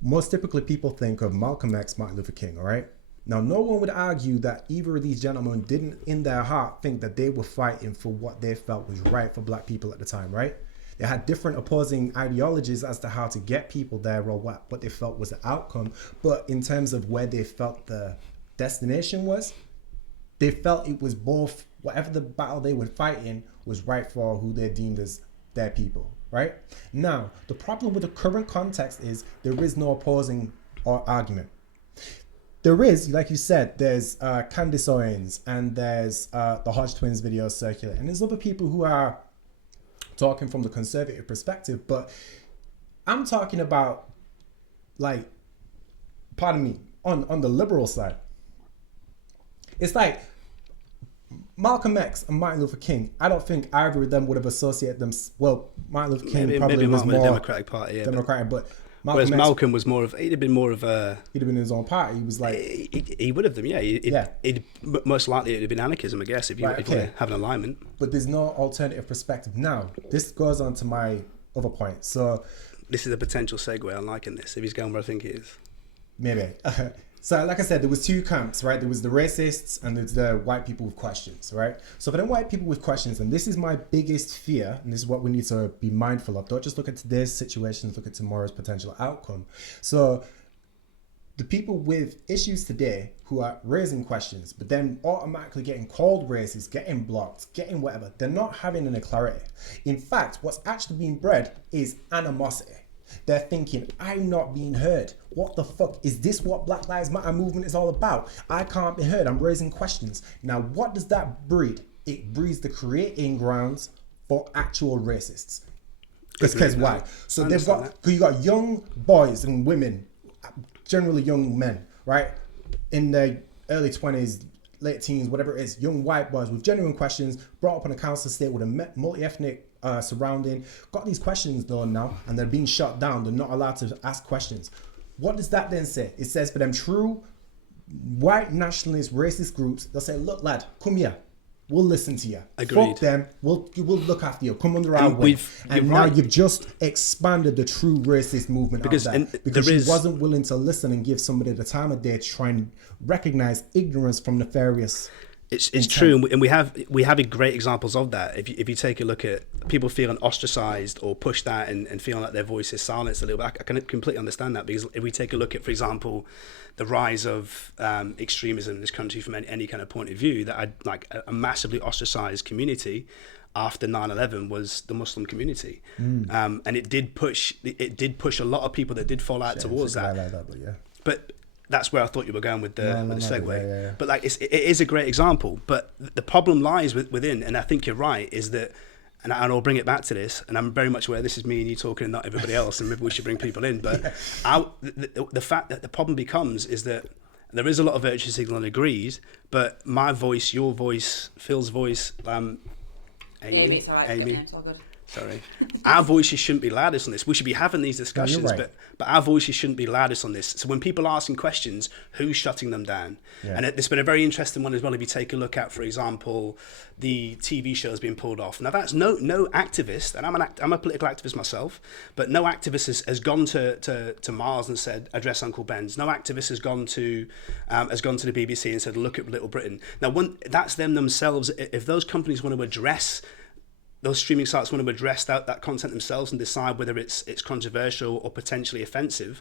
most typically people think of Malcolm X, Martin Luther King, all right? Now, no one would argue that either of these gentlemen didn't, in their heart, think that they were fighting for what they felt was right for black people at the time, right? They had different opposing ideologies as to how to get people there, or what they felt was the outcome. But in terms of where they felt the destination was, they felt it was both, whatever the battle they were fighting was right for who they deemed as their people, right? Now, the problem with the current context is there is no opposing or argument. There is, like you said, there's Candace Owens, and there's the Hodge twins video circulating, and there's other people who are talking from the conservative perspective, but I'm talking about, like, pardon me, on the liberal side. It's like Malcolm X and Martin Luther King, I don't think either of them would have associated them. Well, Martin Luther King probably was more Democratic Party, yeah, Democratic, but Malcolm was more of. He'd have been more of a. He'd have been in his own party. He was like. He would have them, yeah. He'd most likely it'd have been anarchism, I guess, if you have an alignment. But there's no alternative perspective. Now, this goes on to my other point. So, this is a potential segue. I'm liking this. If he's going where I think he is, maybe. So, like I said, there was two camps, right? There was the racists and there's the white people with questions, right? So for them white people with questions, and this is my biggest fear, and this is what we need to be mindful of. Don't just look at today's situations, look at tomorrow's potential outcome. So the people with issues today who are raising questions, but then automatically getting called racist, getting blocked, getting whatever, they're not having any clarity. In fact, what's actually being bred is animosity. They're thinking, I'm not being heard. What the fuck? Is this what Black Lives Matter movement is all about? I can't be heard. I'm raising questions. Now, what does that breed? It breeds the creating grounds for actual racists. Because why? So they've got, you got young boys and women, generally young men, right? In their early 20s, late teens, whatever it is, young white boys with genuine questions, brought up in a council state with a multi-ethnic surrounding, got these questions done now, and they're being shut down. They're not allowed to ask questions. What does that then say? It says for them true white nationalist racist groups, they'll say, look lad, come here, we'll listen to you. Agreed. Fuck them, we'll look after you, come under our wing. And now you've just expanded the true racist movement because she wasn't willing to listen and give somebody the time of day to try and recognize ignorance from nefarious. It's true, and we have great examples of that. If you take a look at people feeling ostracized or pushed out and feeling like their voice is silenced a little bit, I can completely understand that, because if we take a look at, for example, the rise of extremism in this country from any kind of point of view, that I'd like a massively ostracized community after 9/11 was the Muslim community, and it did push a lot of people that did fall out towards that. But that's where I thought you were going with the segue. Yeah. But like it is a great example. But the problem lies within, and I think you're right, is that, and I'll bring it back to this, and I'm very much aware this is me and you talking and not everybody else, and maybe we should bring people in. But the fact that the problem becomes is that there is a lot of virtue signaling agreed, but my voice, your voice, Phil's voice, Amy, it's all right, it's all good. Sorry, our voices shouldn't be loudest on this. We should be having these discussions, right. but our voices shouldn't be loudest on this. So when people are asking questions, who's shutting them down? Yeah. And it's been a very interesting one as well. If you take a look at, for example, the TV shows being pulled off. Now that's no activist, and I'm a political activist myself, but no activist has gone to Mars and said, address Uncle Ben's. No activist has gone to the BBC and said, look at Little Britain. Now that's them themselves. If those companies want to address, those streaming sites want to address that content themselves and decide whether it's controversial or potentially offensive.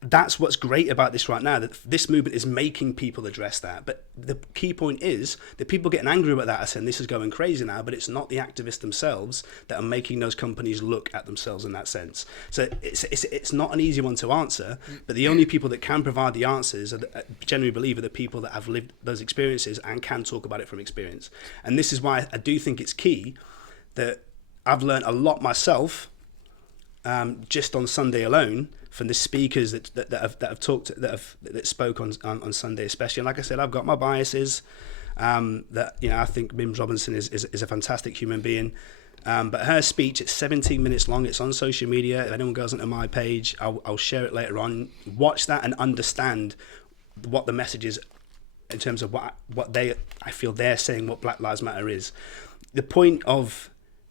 That's what's great about this right now, that this movement is making people address that. But the key point is that people getting angry about that are saying this is going crazy now, but it's not the activists themselves that are making those companies look at themselves in that sense. So it's not an easy one to answer, but the only people that can provide the answers, I genuinely believe, are the people that have lived those experiences and can talk about it from experience. And this is why I do think it's key that I've learned a lot myself, just on Sunday alone, from the speakers that spoke on Sunday, especially. And like I said, I've got my biases. That I think Mims Robinson is a fantastic human being. But her speech, it's 17 minutes long. It's on social media. If anyone goes onto my page, I'll share it later on. Watch that and understand what the message is in terms of what I feel they're saying, what Black Lives Matter is. The point of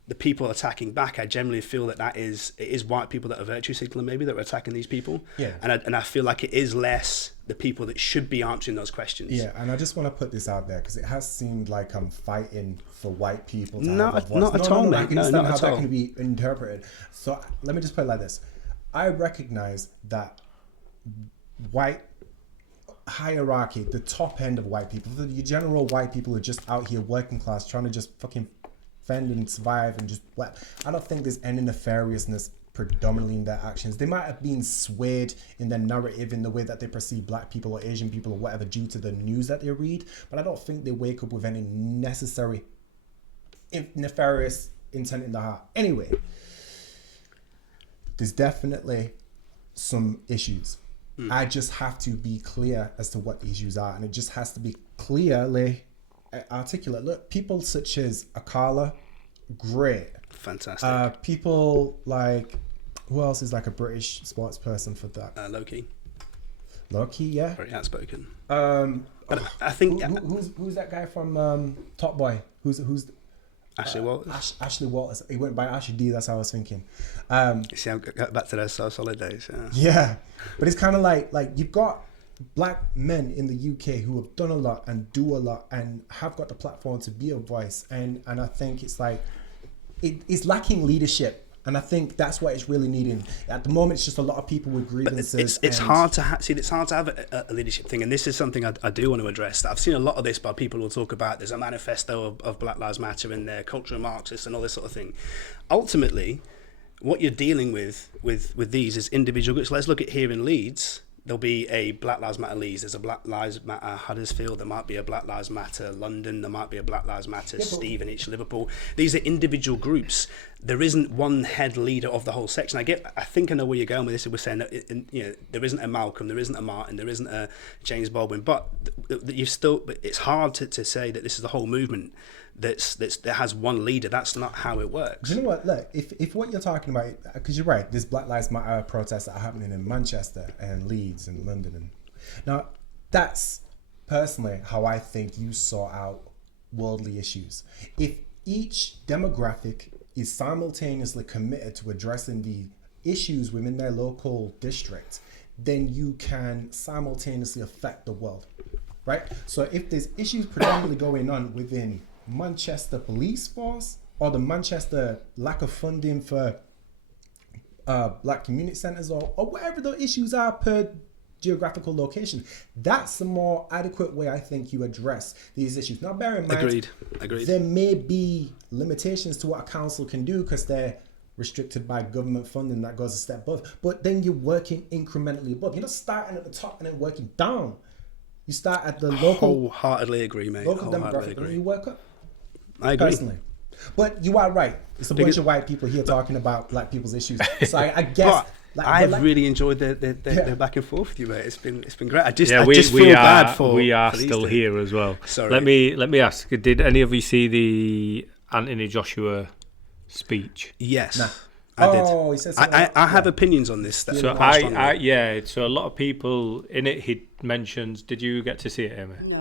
the people attacking back, I generally feel that it is white people that are virtue signaling, maybe, that are attacking these people. Yeah. And I feel like it is less the people that should be answering those questions. Yeah, and I just want to put this out there because it has seemed like I'm fighting for white people to have a voice. Not at all, mate. I can understand how that can be interpreted. So let me just put it like this. I recognize that white hierarchy, the top end of white people, the general white people who are just out here working class, trying to just fucking fend and survive and just what. I don't think there's any nefariousness predominantly in their actions. They might have been swayed in their narrative in the way that they perceive black people or Asian people or whatever due to the news that they read, but I don't think they wake up with any necessary nefarious intent in the heart. Anyway, there's definitely some issues. I just have to be clear as to what the issues are, and it just has to be clearly articulate. Look, people such as Akala, great, fantastic. People like, who else is like a British sports person for that? Loki, yeah, very outspoken. But I think who's that guy from Top Boy? Who's Ashley Walters. Ashley Walters. He went by Ashley D. That's how I was thinking. See, I got back to those So Solid days. Yeah, but it's kind of like you've got black men in the UK who have done a lot and do a lot and have got the platform to be a voice, and I think it's like it's lacking leadership, and I think that's what it's really needing at the moment. It's just a lot of people with grievances. It's hard to it's hard to have a leadership thing, and this is something I do want to address. I've seen a lot of this by people who talk about there's a manifesto of Black Lives Matter and they're cultural Marxists and all this sort of thing. Ultimately, what you're dealing with these is individual groups. Let's look at here in Leeds. There'll be a Black Lives Matter Leeds, there's a Black Lives Matter Huddersfield, there might be a Black Lives Matter London, there might be a Black Lives Matter Stevenage, Liverpool. These are individual groups. There isn't one head leader of the whole section. I think I know where you're going with this. We're saying that there isn't a Malcolm, there isn't a Martin, there isn't a James Baldwin, but it's hard to say that this is the whole movement that has one leader. That's not how it works. Do you know what? Look, if what you're talking about, because you're right, there's Black Lives Matter protests that are happening in Manchester and Leeds and London, and now that's personally how I think you sort out worldly issues. If each demographic is simultaneously committed to addressing the issues within their local district, then you can simultaneously affect the world, right? So if there's issues predominantly going on within Manchester police force, or the Manchester lack of funding for black community centres, or whatever the issues are per geographical location, that's the more adequate way I think you address these issues. Now bear in mind, Agreed. there may be limitations to what a council can do because they're restricted by government funding that goes a step above, but then you're working incrementally above. You're not starting at the top and then working down. You start at the local. Wholeheartedly agree, mate. Local demographic, and you work up. I agree. Personally. But you are right. It's a bunch of white people here talking about black people's issues. So I guess. I've really enjoyed the back and forth with you, mate. It's been great. I just we feel bad for. We are for still here as well. Sorry. Let me ask. Did any of you see the Anthony Joshua speech? Yes. Nah. I did. Oh, he said something I have opinions on this. That So quite strongly. So a lot of people in it. He mentions. Did you get to see it, Amy? No.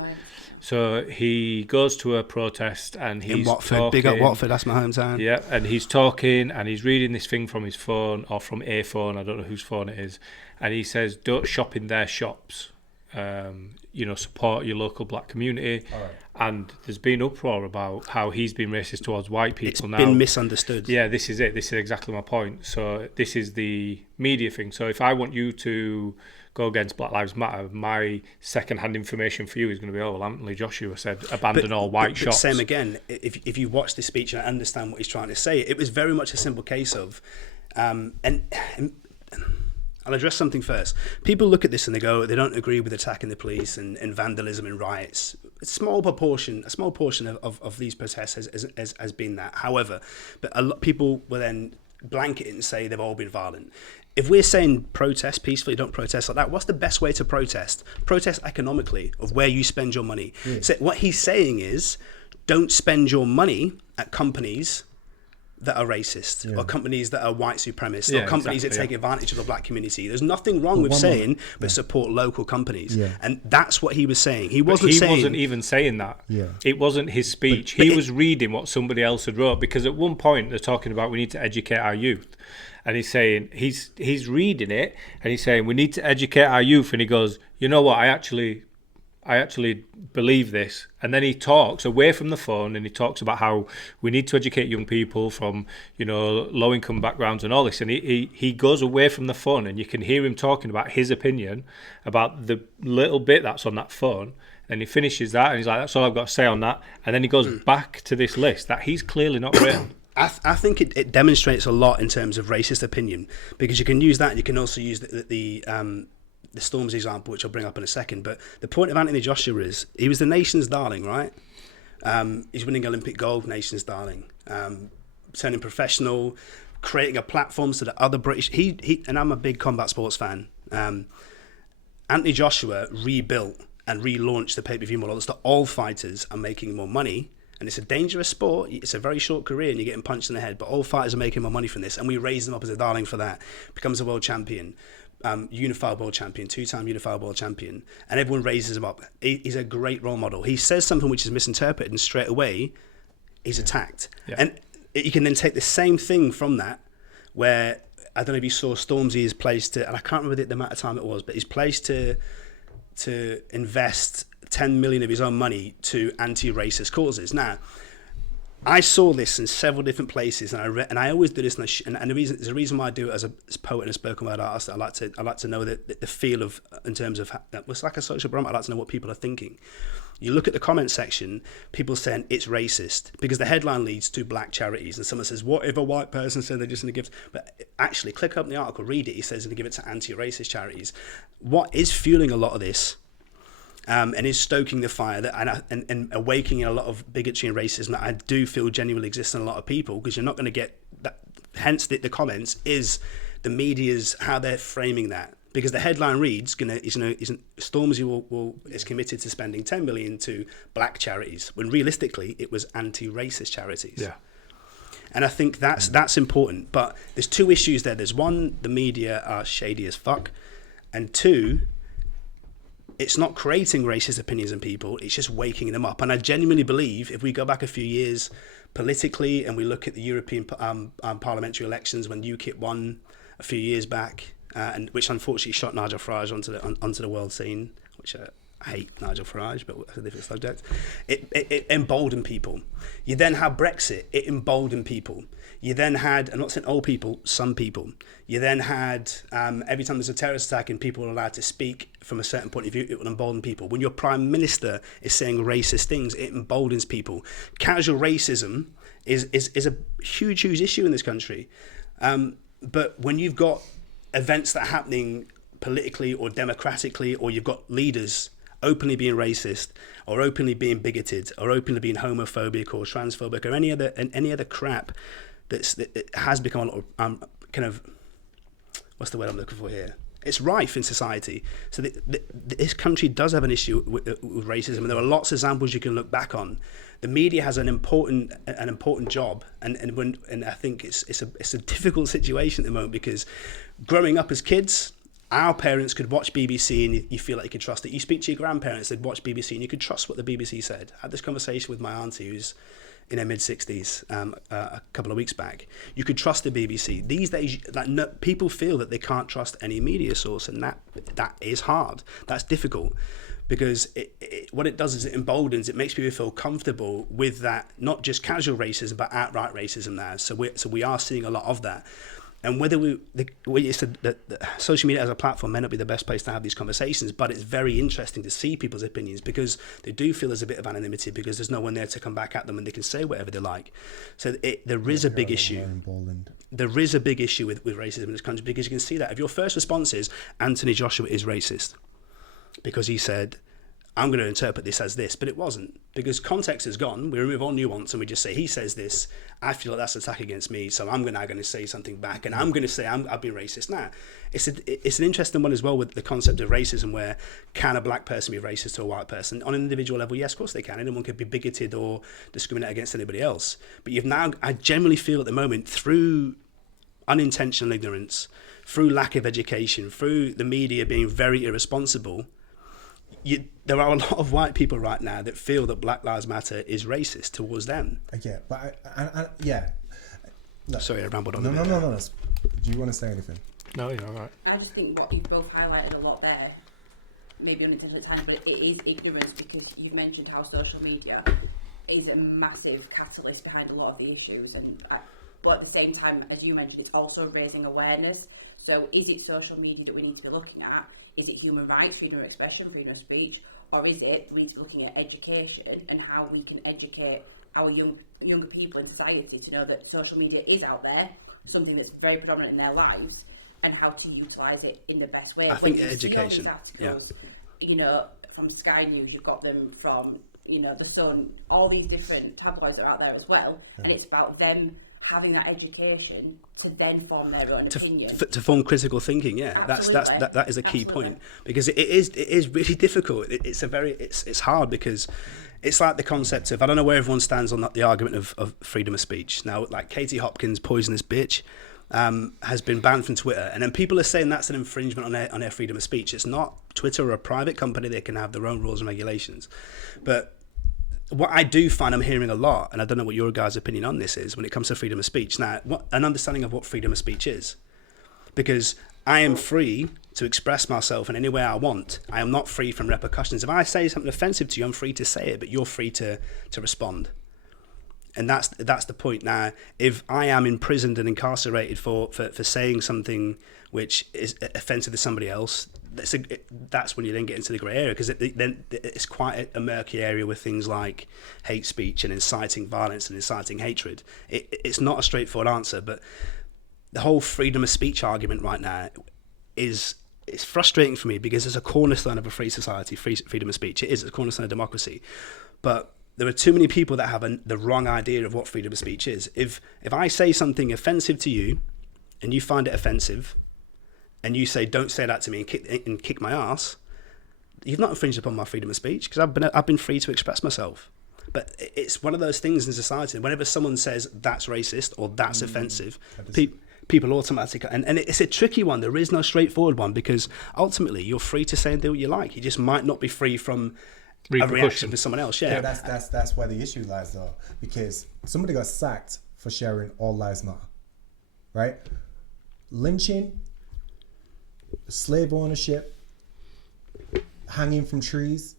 So he goes to a protest and he's in Watford, talking, big up Watford, that's my hometown. Yeah, and he's talking and he's reading this thing from his phone or from a phone. I don't know whose phone it is, and he says, "Don't shop in their shops. Support your local black community." All right. And there's been uproar about how he's been racist towards white people. It's now. been misunderstood. Yeah, this is it. This is exactly my point. So this is the media thing. So if I want you to go against Black Lives Matter, my second-hand information for you is going to be, Anthony Joshua said, abandon all white shops. Same again, if you watch the speech and understand what he's trying to say, it was very much a simple case of, and I'll address something first. People look at this and they don't agree with attacking the police and vandalism and riots. A small portion of these protests has been that. However, but a lot people will then blanket it and say they've all been violent. If we're saying protest peacefully, don't protest like that, what's the best way to protest? Protest economically, of where you spend your money. Yeah. So what he's saying is, don't spend your money at companies that are racist, or companies that are white supremacists, or companies that take advantage of the black community. There's nothing wrong with saying, but support local companies. Yeah. And that's what he was saying. He wasn't even saying that. Yeah. It wasn't his speech. He was reading what somebody else had wrote, because at one point they're talking about we need to educate our youth. And he's saying, he's reading it, and he's saying, we need to educate our youth. And he goes, you know what, I actually believe this. And then he talks away from the phone, and he talks about how we need to educate young people from, low income backgrounds and all this. And he goes away from the phone, and you can hear him talking about his opinion about the little bit that's on that phone. And he finishes that, and he's like, that's all I've got to say on that. And then he goes back to this list that he's clearly not written. I think it demonstrates a lot in terms of racist opinion, because you can use that, and you can also use the Storms example, which I'll bring up in a second. But the point of Anthony Joshua is, he was the nation's darling, right? He's winning Olympic gold, nation's darling, turning professional, creating a platform so that other British... He and I'm a big combat sports fan. Anthony Joshua rebuilt and relaunched the pay-per-view model so that all fighters are making more money. And it's a dangerous sport. It's a very short career and you're getting punched in the head. But all fighters are making more money from this. And we raise them up as a darling for that. Becomes a world champion. Unified world champion, 2-time unified world champion. And everyone raises him up. He's a great role model. He says something which is misinterpreted, and straight away, he's attacked. Yeah. And you can then take the same thing from that, where, I don't know if you saw, Stormzy is placed to, and I can't remember the amount of time it was, but he's placed to to invest 10 million of his own money to anti-racist causes. Now, I saw this in several different places, and I always do this, and there's a reason why I do it as a poet and a spoken word artist. I like to know the feel of, in terms of, it's like a social barometer. I like to know what people are thinking. You look at the comment section, people saying it's racist because the headline leads to black charities, and someone says, what if a white person said they're just going to give? But actually, click up the article, read it. He says he's going to give it to anti-racist charities. What is fueling a lot of this? And is stoking the fire and awakening a lot of bigotry and racism that I do feel genuinely exists in a lot of people, because you're not going to get that. Hence, the comments is the media's how they're framing that, because the headline reads Stormzy is committed to spending 10 million to black charities, when realistically it was anti-racist charities. Yeah. And I think that's important. But there's two issues there. There's one, the media are shady as fuck, and two, it's not creating racist opinions in people, it's just waking them up. And I genuinely believe if we go back a few years politically and we look at the European parliamentary elections when UKIP won a few years back, and which unfortunately shot Nigel Farage onto the world scene, which I hate Nigel Farage, but that's a different subject. It emboldened people. You then had Brexit, it emboldened people. You then had, I'm not saying all people, some people. You then had, every time there's a terrorist attack and people are allowed to speak from a certain point of view, it will embolden people. When your prime minister is saying racist things, it emboldens people. Casual racism is a huge issue in this country. But when you've got events that are happening politically or democratically, or you've got leaders openly being racist or openly being bigoted or openly being homophobic or transphobic or any other crap, that has become a lot of kind of, what's the word I'm looking for here? It's rife in society. So this country does have an issue with racism, and there are lots of examples you can look back on. The media has an important job, and I think it's a difficult situation at the moment, because growing up as kids, our parents could watch BBC and you feel like you could trust it. You speak to your grandparents, they'd watch BBC and you could trust what the BBC said. I had this conversation with my auntie who's in her mid-60s a couple of weeks back. You could trust the BBC. These days, people feel that they can't trust any media source, and that is hard. That's difficult, because what it does is it emboldens, it makes people feel comfortable with that, not just casual racism, but outright racism now. So we are seeing a lot of that. And whether you said that social media as a platform may not be the best place to have these conversations, but it's very interesting to see people's opinions, because they do feel there's a bit of anonymity, because there's no one there to come back at them and they can say whatever they like. So there is a big issue. There is a big issue with racism in this country, because you can see that if your first response is Anthony Joshua is racist because he said, I'm going to interpret this as this, but it wasn't, because context is gone. We remove all nuance and we just say, he says this, I feel like that's an attack against me, so I'm now going to say something back, and I'm going to say I've been racist. Now, it's an interesting one as well with the concept of racism, where can a black person be racist to a white person? On an individual level, yes, of course they can. Anyone could be bigoted or discriminate against anybody else. But I generally feel at the moment, through unintentional ignorance, through lack of education, through the media being very irresponsible, there are a lot of white people right now that feel that Black Lives Matter is racist towards them. Yeah, but yeah. Look, sorry, I rambled on. No. Do you want to say anything? No, you're all right. I just think what you've both highlighted a lot there, maybe unintentionally at times, but it is ignorance, because you've mentioned how social media is a massive catalyst behind a lot of the issues, but at the same time, as you mentioned, it's also raising awareness. So is it social media that we need to be looking at? Is it human rights, freedom of expression, freedom of speech, or is it we need to be looking at education and how we can educate our younger people in society to know that social media is out there, something that's very predominant in their lives, and how to utilise it in the best way. I think education. See all these articles, you know, from Sky News, you've got them from, you know, The Sun, all these different tabloids are out there as well, and it's about them having that education to then form their own opinion. To form critical thinking, yeah. That is a key point, because it is really difficult. It's hard, because it's like the concept of, I don't know where everyone stands on the argument of freedom of speech. Now, like Katie Hopkins, poisonous bitch, has been banned from Twitter, and then people are saying that's an infringement on their freedom of speech. It's not. Twitter are a private company; they can have their own rules and regulations. But what I do find I'm hearing a lot, and I don't know what your guys' opinion on this is when it comes to freedom of speech. Now, an understanding of what freedom of speech is, because I am free to express myself in any way I want. I am not free from repercussions. If I say something offensive to you, I'm free to say it, but you're free to respond. And that's the point. Now, if I am imprisoned and incarcerated for saying something which is offensive to somebody else, that's when you then get into the grey area, because then it's quite a murky area with things like hate speech and inciting violence and inciting hatred. It's not a straightforward answer, but the whole freedom of speech argument right now it's frustrating for me, because it's a cornerstone of a free society, freedom of speech. It is a cornerstone of democracy. But there are too many people that have the wrong idea of what freedom of speech is. If I say something offensive to you and you find it offensive and you say, don't say that to me, and kick my ass, you've not infringed upon my freedom of speech, because I've been free to express myself. But it's one of those things in society. Whenever someone says that's racist or that's offensive, people automatically, and it's a tricky one. There is no straightforward one, because ultimately you're free to say and do what you like. You just might not be free from a reaction for someone else. Yeah, that's where the issue lies, though, because somebody got sacked for sharing All Lives Matter, right? Lynching, slave ownership, hanging from trees,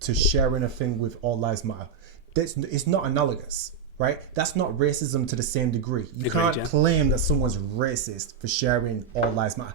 to sharing a thing with All Lives Matter. It's not analogous, right? That's not racism to the same degree. You can't claim that someone's racist for sharing All Lives Matter.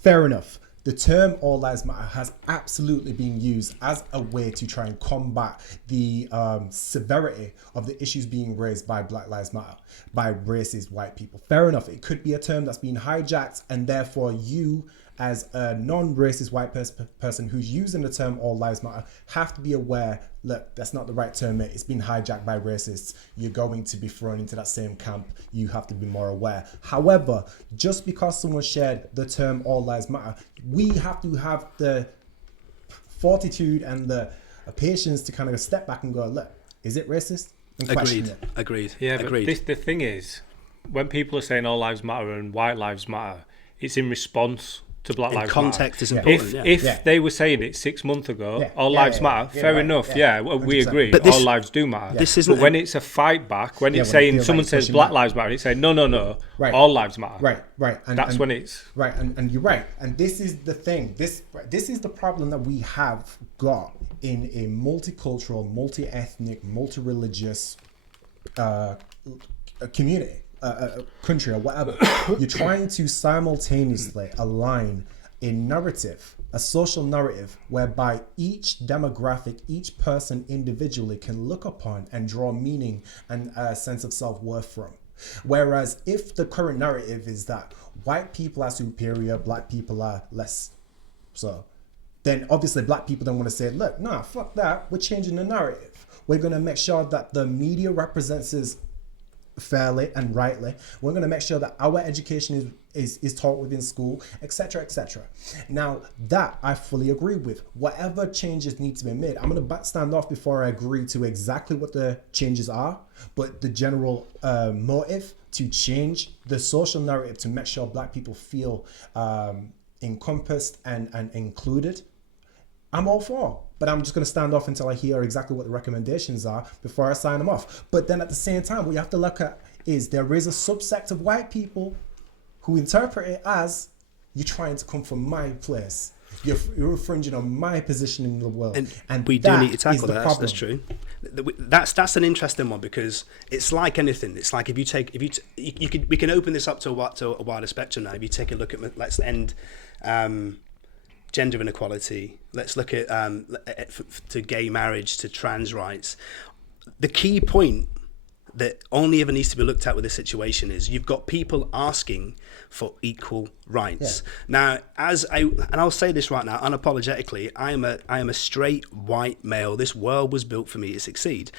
Fair enough. The term All Lives Matter has absolutely been used as a way to try and combat the severity of the issues being raised by Black Lives Matter, by racist white people. Fair enough. It could be a term that's been hijacked, and therefore you, as a non-racist white person who's using the term All Lives Matter, have to be aware, look, that's not the right term, mate. It's been hijacked by racists. You're going to be thrown into that same camp. You have to be more aware. However, just because someone shared the term All Lives Matter, we have to have the fortitude and the patience to kind of step back and go, look, is it racist? And question it. Agreed. Yeah, agreed. But the thing is, when people are saying All Lives Matter and White Lives Matter, it's in response to Black Lives Matter. Context is important. If they were saying it 6 months ago, all lives matter, fair enough. We agree. But all lives do matter. But when it's a fight back, when it's saying someone says Black Lives Matter, it's saying no, all lives matter. Right. And when it's right, and you're right. And this is the thing. This is the problem that we have got in a multicultural, multi-ethnic, multi-religious community. Country or whatever. You're trying to simultaneously align a narrative, a social narrative, whereby each demographic, each person individually can look upon and draw meaning and a sense of self-worth from. Whereas if the current narrative is that white people are superior, black people are less so, then obviously black people don't want to say, look, nah, fuck that, we're changing the narrative. We're going to make sure that the media represents us fairly and rightly. We're going to make sure that our education is taught within school, etc., etc. Now, that I fully agree with. Whatever changes need to be made, I'm going to stand off before I agree to exactly what the changes are, but the general motive to change the social narrative to make sure black people feel encompassed and included, I'm all for. But I'm just going to stand off until I hear exactly what the recommendations are before I sign them off. But then at the same time, what you have to look at is there is a subsect of white people who interpret it as you're trying to come from my place. You're infringing on my position in the world. And we do need to tackle that. That's true. That's an interesting one, because it's like anything. It's like we can open this up to a wider spectrum now. If you take a look at, let's end gender inequality. Let's look at to gay marriage, to trans rights. The key point that only ever needs to be looked at with this situation is you've got people asking for equal rights. Now, and I'll say this right now, unapologetically, I am a straight white male. This world was built for me to succeed.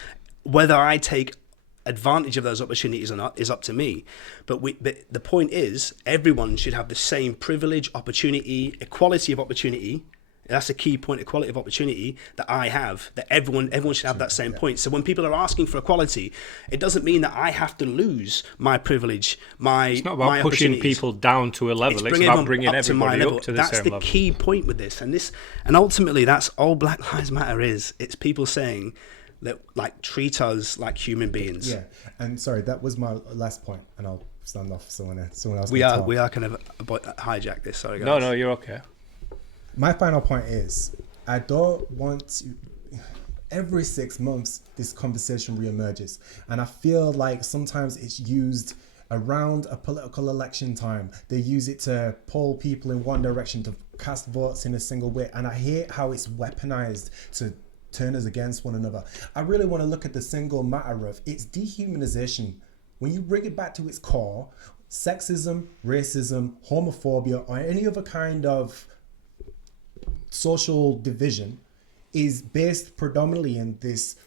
Whether I take advantage of those opportunities or not is up to me. But the point is, everyone should have the same privilege, opportunity, equality of opportunity. That's a key point, equality of opportunity that I have, that everyone should have that same point. So when people are asking for equality, it doesn't mean that I have to lose my privilege, It's not about pushing people down to a level. It's about bringing everybody up to the same level. That's the key point with this. And ultimately, that's all Black Lives Matter is. It's people saying, that like treat us like human beings. Yeah, and sorry, that was my last point, and I'll stand off someone else. We can are talk. kind of hijack this. Sorry, guys. No, you're okay. My final point is, I don't want to. Every 6 months, this conversation reemerges, and I feel like sometimes it's used around a political election time. They use it to pull people in one direction, to cast votes in a single way, and I hate how it's weaponized to turn us against one another. I really want to look at the single matter of its dehumanization. When you bring it back to its core, sexism, racism, homophobia, or any other kind of social division is based predominantly in this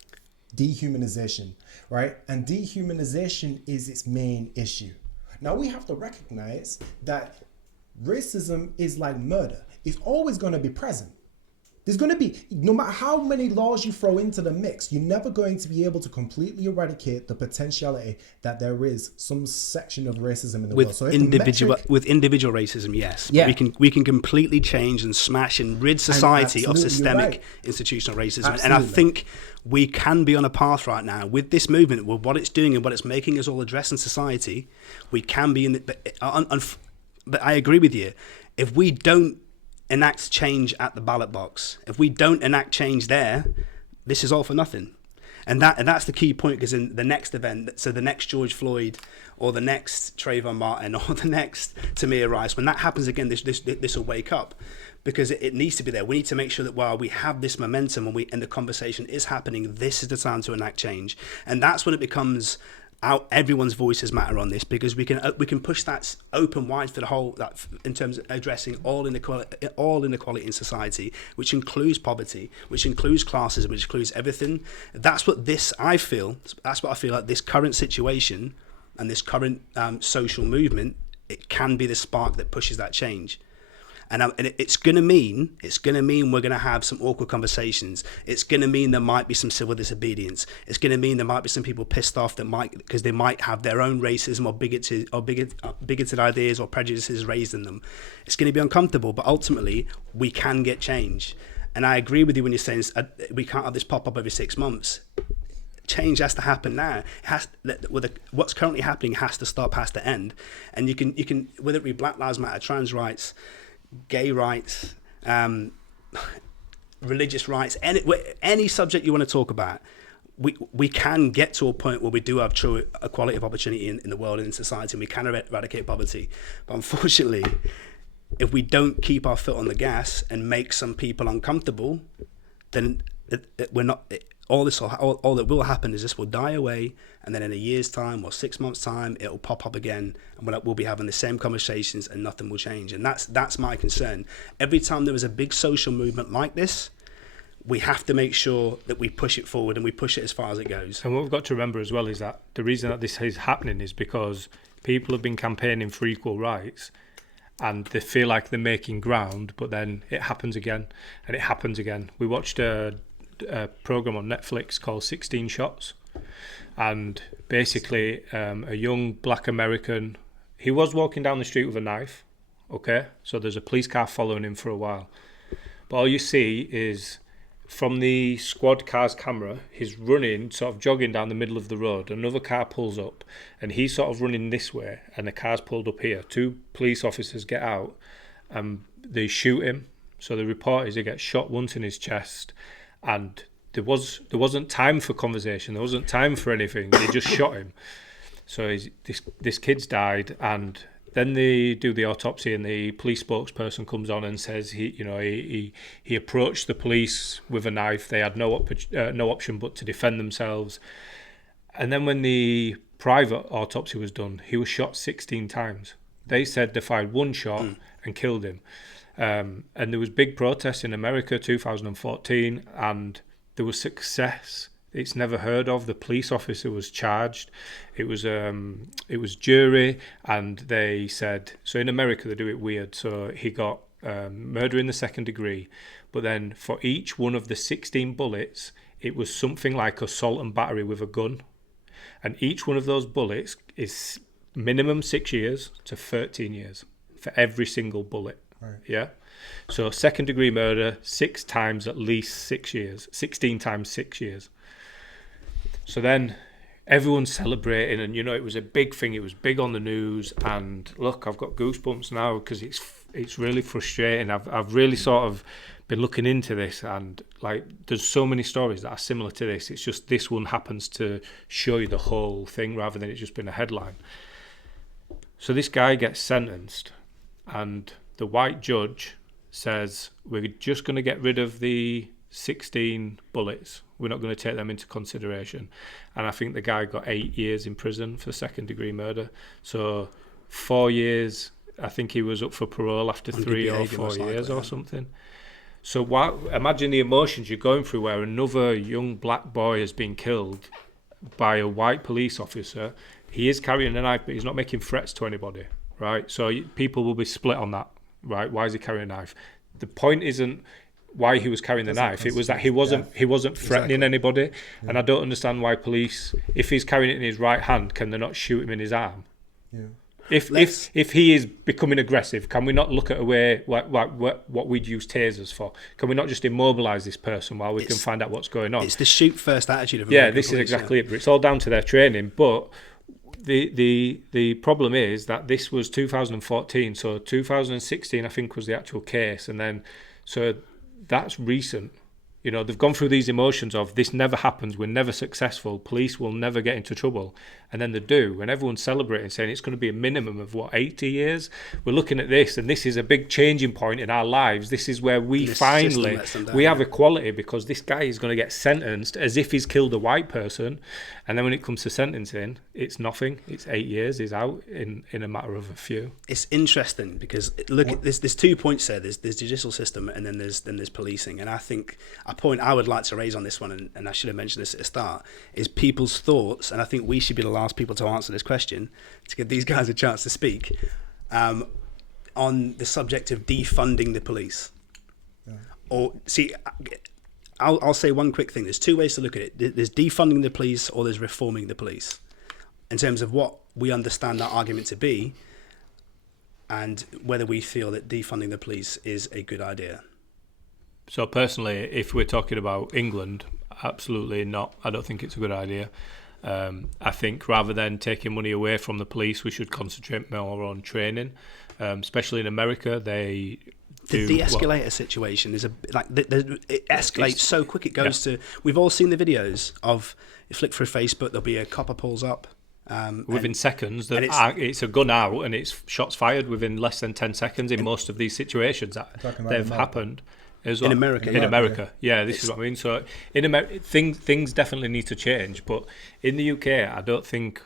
dehumanization, right? And dehumanization is its main issue. Now we have to recognize that racism is like murder. It's always going to be present. There's going to be, no matter how many laws you throw into the mix, you're never going to be able to completely eradicate the potentiality that there is some section of racism in the world. So With individual racism, yes. Yeah. But we can completely change and smash and rid society of absolutely, systemic you're right. institutional racism. Absolutely. And I think we can be on a path right now with this movement, with what it's doing and what it's making us all address in society. We can be in the, but I agree with you. If we don't enact change at the ballot box, if we don't enact change there, this is all for nothing. And that's the key point, because in the next event, so the next George Floyd or the next Trayvon Martin or the next Tamir Rice, when that happens again, this will wake up, because it needs to be there. We need to make sure that while we have this momentum and the conversation is happening, this is the time to enact change. And that's when it becomes everyone's voices matter on this, because we can push that open wide for the whole, that in terms of addressing all inequality in society, which includes poverty, which includes classism, which includes everything. That's what I feel like this current situation and this current social movement, it can be the spark that pushes that change. And it's going to mean we're going to have some awkward conversations. It's going to mean there might be some civil disobedience. It's going to mean there might be some people pissed off because they might have their own racism or bigoted ideas or prejudices raised in them. It's going to be uncomfortable, but ultimately we can get change. And I agree with you when you're saying we can't have this pop up every 6 months. Change has to happen now. What's currently happening has to stop, has to end. And you can whether it be Black Lives Matter, trans rights, gay rights, religious rights, any subject you want to talk about, we can get to a point where we do have true equality of opportunity in the world and in society, and we can eradicate poverty. But unfortunately, if we don't keep our foot on the gas and make some people uncomfortable, then we're not. All that will happen is this will die away, and then in a year's time or 6 months' time, it'll pop up again, and we'll be having the same conversations, and nothing will change. And that's my concern. Every time there is a big social movement like this, we have to make sure that we push it forward and we push it as far as it goes. And what we've got to remember as well is that the reason that this is happening is because people have been campaigning for equal rights, and they feel like they're making ground, but then it happens again, and it happens again. We watched a program on Netflix called 16 Shots, and basically a young black American, he was walking down the street with a knife, okay, so there's a police car following him for a while, but all you see is from the squad car's camera, he's running, sort of jogging down the middle of the road. Another car pulls up and he's sort of running this way, and the car's pulled up here. 2 police officers get out and they shoot him. So the report is he gets shot once in his chest, and there wasn't time for conversation, there wasn't time for anything, they just shot him. So this kid's died, and then they do the autopsy, and the police spokesperson comes on and says he approached the police with a knife. They had no option but to defend themselves. And then when the private autopsy was done, he was shot 16 times. They said they fired one shot and killed him. And there was big protests in America 2014, and there was success it's never heard of. The police officer was charged. It was jury, and they said, so in America they do it weird. So he got murder in the second degree, but then for each one of the 16 bullets, it was something like assault and battery with a gun. And each one of those bullets is minimum 6 years to 13 years for every single bullet. Right. Yeah. So second degree murder, 6 times at least 6 years, 16 times 6 years. So then everyone's celebrating, and it was a big thing. It was big on the news, and look, I've got goosebumps now because it's really frustrating. I've really sort of been looking into this, and like there's so many stories that are similar to this. It's just this one happens to show you the whole thing rather than it just being a headline. So this guy gets sentenced, and the white judge says, we're just going to get rid of the 16 bullets. We're not going to take them into consideration. And I think the guy got 8 years in prison for second-degree murder. So 4 years, I think he was up for parole after 3 or 4 years or something. So imagine the emotions you're going through where another young black boy has been killed by a white police officer. He is carrying a knife, but he's not making threats to anybody, right? So people will be split on that, right? Why is he carrying a knife? The point isn't why he was carrying the knife. It was that he wasn't threatening anybody. Yeah. And I don't understand why police, if he's carrying it in his right hand, can they not shoot him in his arm? Yeah. If he is becoming aggressive, can we not look at a way like what we'd use tasers for? Can we not just immobilise this person while we can find out what's going on? It's the shoot first attitude of American this police, is exactly it. But it's all down to their training. But the problem is that this was 2014, so 2016 I think was the actual case, and then so that's recent. They've gone through these emotions of this never happens, we're never successful, police will never get into trouble, and then they do, and everyone's celebrating, saying it's going to be a minimum of 80 years. We're looking at this, and this is a big changing point in our lives. This is where we finally have equality, because this guy is going to get sentenced as if he's killed a white person, and then when it comes to sentencing, it's nothing. It's 8 years. He's out in a matter of a few. It's interesting because there's 2 points there. There's judicial system, and then there's policing. And I think a point I would like to raise on this one, and I should have mentioned this at the start, is people's thoughts. And I think we should be the last people to answer this question to give these guys a chance to speak on the subject of defunding the police. Yeah. Or see. I'll say one quick thing. There's 2 ways to look at it. There's defunding the police, or there's reforming the police, in terms of what we understand that argument to be, and whether we feel that defunding the police is a good idea. So personally, if we're talking about England, absolutely not. I don't think it's a good idea. I think rather than taking money away from the police, we should concentrate more on training, especially in America. The de-escalator situation is it escalates so quick. It goes to, we've all seen the videos of, you flick through Facebook, there'll be a copper pulls up. Within seconds, it's a gun out and it's shots fired within less than 10 seconds in most of these situations that they've happened. As well. In America. This is what I mean. So in America, things definitely need to change. But in the UK, I don't think...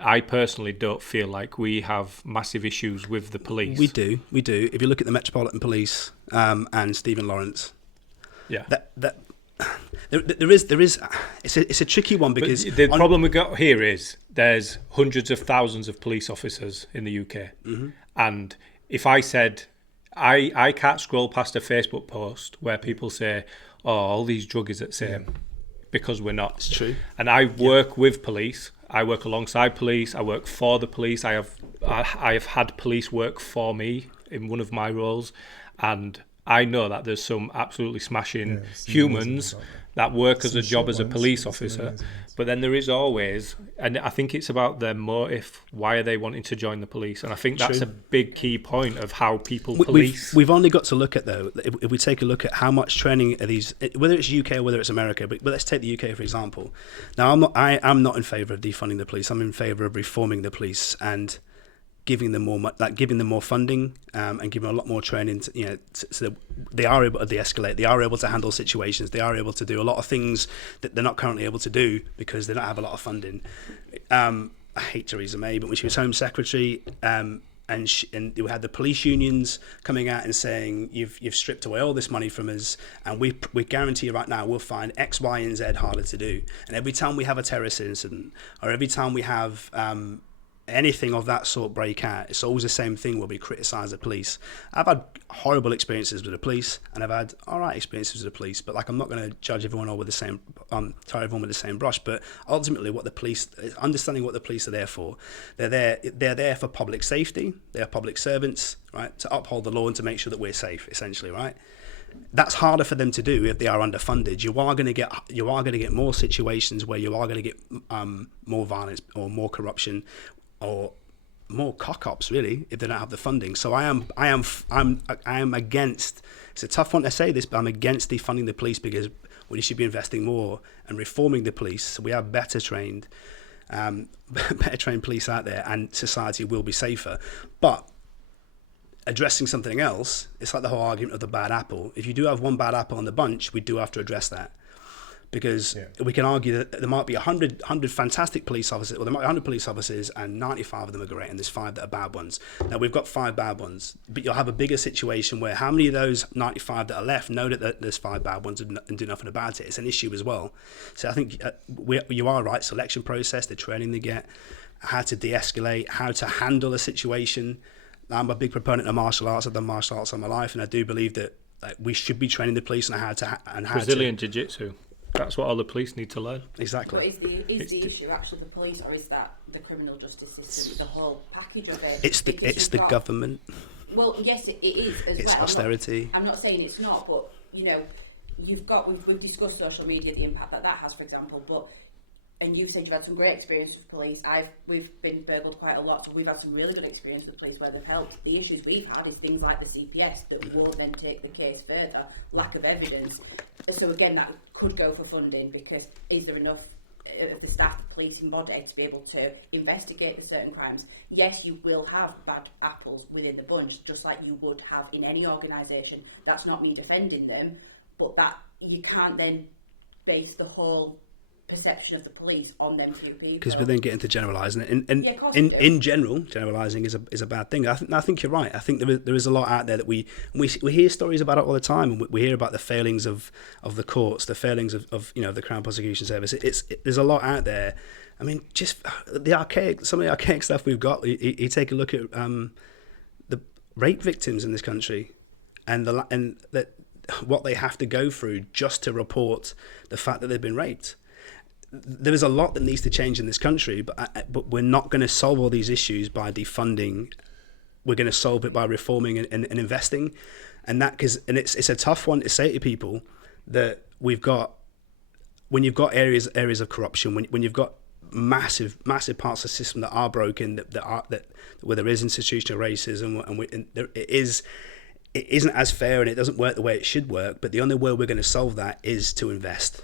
I personally don't feel like we have massive issues with the police. We do. If you look at the Metropolitan Police and Stephen Lawrence, there is. It's a tricky one because the problem we got here is there's hundreds of thousands of police officers in the UK, and if I said I can't scroll past a Facebook post where people say, "Oh, all these druggies at same," because we're not. It's true. And I work with police. I work alongside police. I work for the police. I have had police work for me in one of my roles, and I know that there's some absolutely smashing humans that work as a job as a police officer. But then there is always, and I think it's about their motive. Why are they wanting to join the police? And I think that's a big key point of how people police. We've only got to look at, though, if we take a look at how much training are these, whether it's UK or whether it's America, but let's take the UK for example. Now, I'm not in favour of defunding the police. I'm in favour of reforming the police and giving them more funding and giving them a lot more training so they are able to de-escalate, they are able to handle situations, they are able to do a lot of things that they're not currently able to do because they don't have a lot of funding. I hate Theresa May, but when she was Home Secretary and we had the police unions coming out and saying you've stripped away all this money from us, and we guarantee you right now we'll find X, Y and Z harder to do. And every time we have a terrorist incident or every time we have anything of that sort break out, it's always the same thing where we criticise the police. I've had horrible experiences with the police and I've had alright experiences with the police, but I'm not going to judge everyone all with the same tar everyone with the same brush. But ultimately understanding what the police are there for, they're there for public safety. They're public servants, right, to uphold the law and to make sure that we're safe, essentially, right? that's harder for them to do if they are underfunded. You are going to get more situations where you are going to get more violence or more corruption or more cock-ups, really, if they don't have the funding. So I am against. It's a tough one to say this, but I'm against defunding the police, because we should be investing more and reforming the police so we have better trained police out there, and society will be safer. But addressing something else, it's like the whole argument of the bad apple. If you do have one bad apple in the bunch, we do have to address that. Because we can argue that there might be 100 fantastic police officers, or there might be 100 police officers and 95 of them are great, and there's 5 that are bad ones. Now, we've got 5 bad ones, but you'll have a bigger situation where how many of those 95 that are left know that there's 5 bad ones and do nothing about it? It's an issue as well. So I think you are right, selection process, the training they get, how to de-escalate, how to handle a situation. I'm a big proponent of martial arts. I've done martial arts all my life, and I do believe that we should be training the police on how to... Brazilian Jiu-Jitsu. That's what all the police need to learn. Exactly. But is the issue actually the police, or is that the criminal justice system, the whole package of it? It's the government. Well, yes, it is as it's well. Austerity. I'm not saying it's not, but we've discussed social media, the impact that has, for example. And you've said you've had some great experience with police. We've been burgled quite a lot, so we've had some really good experience with police where they've helped. The issues we've had is things like the CPS that will then take the case further, lack of evidence. So again, that could go for funding, because is there enough of the staff, the policing body, to be able to investigate certain crimes? Yes, you will have bad apples within the bunch, just like you would have in any organisation. That's not me defending them, but that you can't then base the whole perception of the police on them two people. Because we then get into generalising it, and in general, generalising is a bad thing. I think you're right. I think there is a lot out there that we hear stories about it all the time, and we hear about the failings of the courts, the failings of the Crown Prosecution Service. There's a lot out there. I mean, just some of the archaic stuff we've got. You take a look at the rape victims in this country, and that what they have to go through just to report the fact that they've been raped. There is a lot that needs to change in this country, but we're not going to solve all these issues by defunding. We're going to solve it by reforming and investing, and it's a tough one to say to people that we've got. When you've got areas of corruption, when you've got massive parts of the system that are broken, that where there is institutional racism, it isn't as fair and it doesn't work the way it should work. But the only way we're going to solve that is to invest.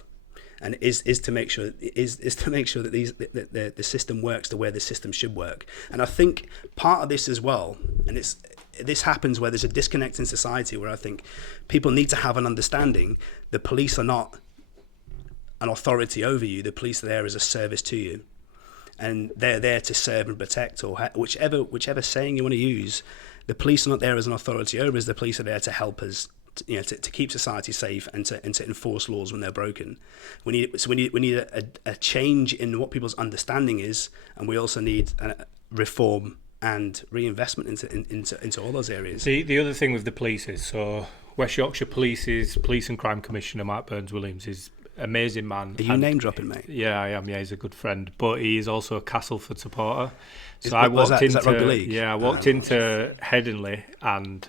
And is to make sure that the system works the way the system should work. And I think part of this as well, and this happens where there's a disconnect in society, where I think people need to have an understanding. The police are not an authority over you. The police are there as a service to you, and they're there to serve and protect, or whichever saying you want to use. The police are not there as an authority over us. The police are there to help us. To keep society safe and to enforce laws when they're broken. We need a change in what people's understanding is, and we also need reform and reinvestment into all those areas. The other thing with the police is, so West Yorkshire Police and Crime Commissioner Mark Burns-Williams is an amazing man. Are you name dropping, mate? Yeah, I am. Yeah, he's a good friend, but he is also a Castleford supporter. So is that rugby league? Yeah, I walked into Headingley and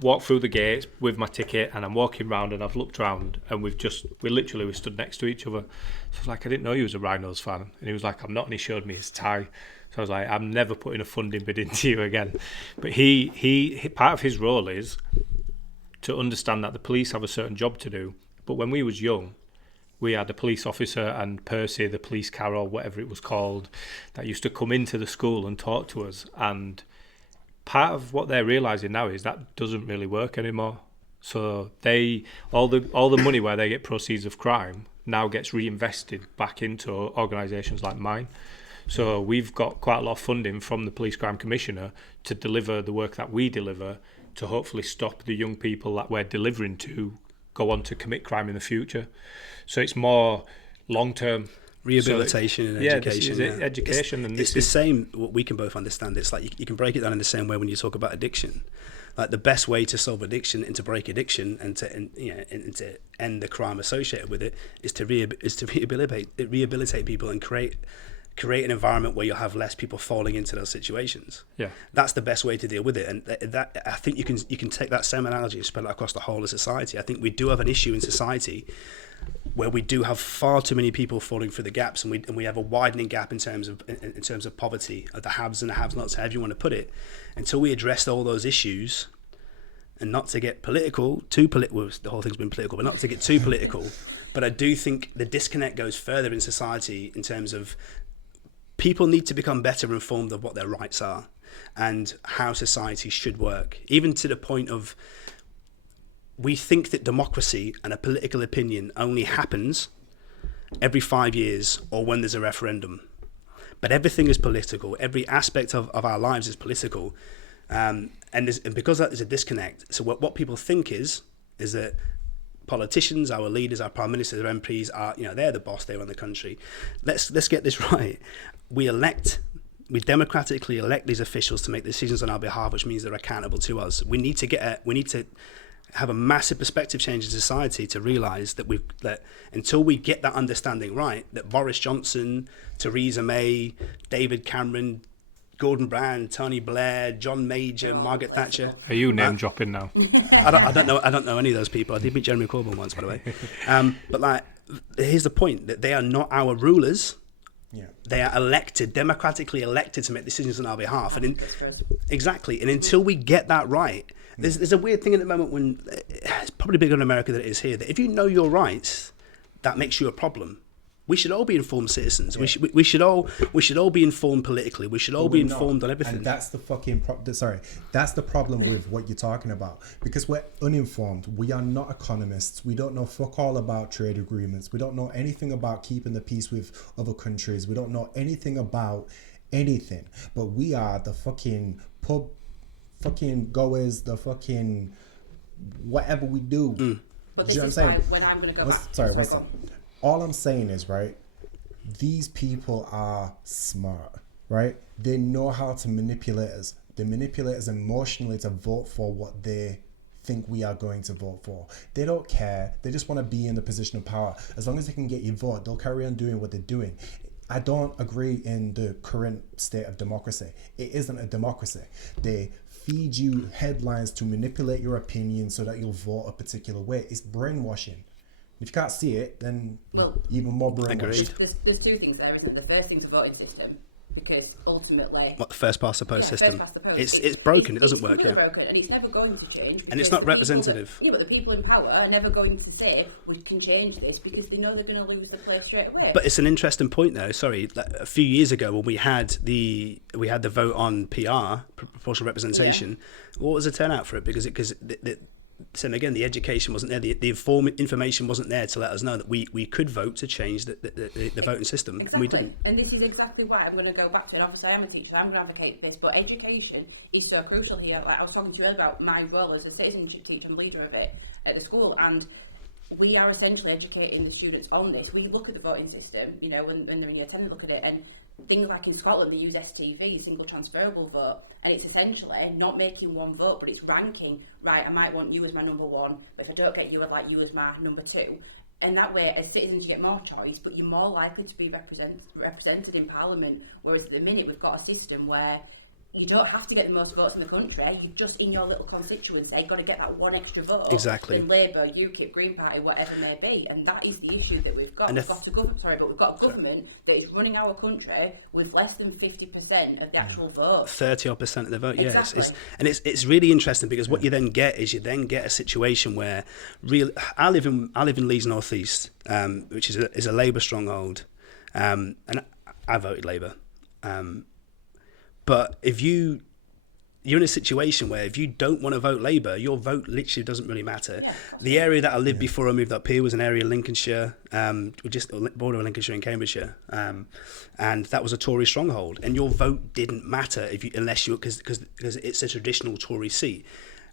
walked through the gates with my ticket, and I'm walking round and I've looked round, and we stood next to each other. So I was like, I didn't know you was a Rhinos fan, and he was like, I'm not, and he showed me his tie. So I was like, I'm never putting a funding bid into you again. But he part of his role is to understand that the police have a certain job to do. But when we was young, we had a police officer and Percy, the police carol, whatever it was called, that used to come into the school and talk to us. And part of what they're realising now is that doesn't really work anymore. So all the money where they get proceeds of crime now gets reinvested back into organisations like mine. So we've got quite a lot of funding from the Police Crime Commissioner to deliver the work that we deliver, to hopefully stop the young people that we're delivering to go on to commit crime in the future. So it's more long-term rehabilitation and education. Education, and it's the same. What we can both understand. It's like you can break it down in the same way when you talk about addiction. Like the best way to solve addiction and to break addiction and to end the crime associated with it is to rehabilitate people and create create an environment where you'll have less people falling into those situations. Yeah. That's the best way to deal with it. And that I think you can take that same analogy and spread it across the whole of society. I think we do have an issue in society where we do have far too many people falling through the gaps, and we have a widening gap in terms of poverty, of the haves and the have-nots, however you want to put it. Until we address all those issues, and not to get political, well, the whole thing's been political, but not to get too political. But I do think the disconnect goes further in society in terms of people need to become better informed of what their rights are and how society should work, even to the point of we think that democracy and a political opinion only happens every 5 years or when there's a referendum. But everything is political. Every aspect of our lives is political. And because that is a disconnect, so what people think is that politicians, our leaders, our prime ministers, our MPs are, they're the boss, they run the country. Let's get this right. We democratically elect these officials to make decisions on our behalf, which means they're accountable to us. We need to have a massive perspective change in society to realise that until we get that understanding right, that Boris Johnson, Theresa May, David Cameron, Gordon Brown, Tony Blair, John Major, Margaret Thatcher. Are you name dropping now? I don't know any of those people. I did meet Jeremy Corbyn once, by the way. But here's the point: that they are not our rulers. Yeah. They are elected, democratically elected to make decisions on our behalf. Exactly. And until we get that right, there's a weird thing at the moment when it's probably bigger in America than it is here, that if you know your rights, that makes you a problem. We should all be informed citizens. Yeah. We should all be informed politically. We should all be informed on everything. And that's the fucking that's the problem with what you're talking about, because we're uninformed. We are not economists. We don't know fuck all about trade agreements. We don't know anything about keeping the peace with other countries. We don't know anything about anything. But we are the fucking pub fucking goers, the fucking whatever we do. But do you know this what I'm is saying? why when I'm going to go What's that? All I'm saying is, right, these people are smart, right? They know how to manipulate us. They manipulate us emotionally to vote for what they think we are going to vote for. They don't care. They just want to be in the position of power. As long as they can get your vote, they'll carry on doing what they're doing. I don't agree in the current state of democracy. It isn't a democracy. They feed you headlines to manipulate your opinion so that you'll vote a particular way. It's brainwashing. If you can't see it, then even more brainwashed. There's two things there, isn't it? The first thing's a voting system, because ultimately... What, the first past the post system? First past the post. It's broken, it doesn't work, It's broken, and it's never going to change. And it's not representative. But the people in power are never going to say, we can change this, because they know they're going to lose the place straight away. But it's an interesting point, though. Sorry, a few years ago when we had the vote on PR, proportional representation, what was the turnout for it? Because same again, the education wasn't there, the information wasn't there to let us know that we could vote to change the voting system, exactly. And we didn't. And this is exactly why I'm going to go back to, and obviously I am a teacher, I'm going to advocate this, but education is so crucial here. Like I was talking to you earlier about my role as a citizenship teacher and leader of it at the school, and we are essentially educating the students on this. We look at the voting system, when they're in year 10 and look at it, and things like in Scotland, they use STV, single transferable vote, and it's essentially not making one vote, but it's ranking, right, I might want you as my number one, but if I don't get you, I'd like you as my number two. And that way, as citizens, you get more choice, but you're more likely to be represented in Parliament, whereas at the minute, we've got a system where you don't have to get the most votes in the country. You just, in your little constituency, you've got to get that one extra vote. Exactly. In Labour, UKIP, Green Party, whatever it may be. And that is the issue that we've got. And We've got a government that is running our country with less than 50% of the actual vote. 30% of the vote, yeah. Exactly. It's really interesting, because what you then get is a situation where I live in Leeds North East, which is a Labour stronghold, and I voted Labour. But if you're in a situation where if you don't want to vote Labour, your vote literally doesn't really matter. Yeah, the area that I lived before I moved up here was an area in Lincolnshire, just border of Lincolnshire and Cambridgeshire, and that was a Tory stronghold. And your vote didn't matter because it's a traditional Tory seat,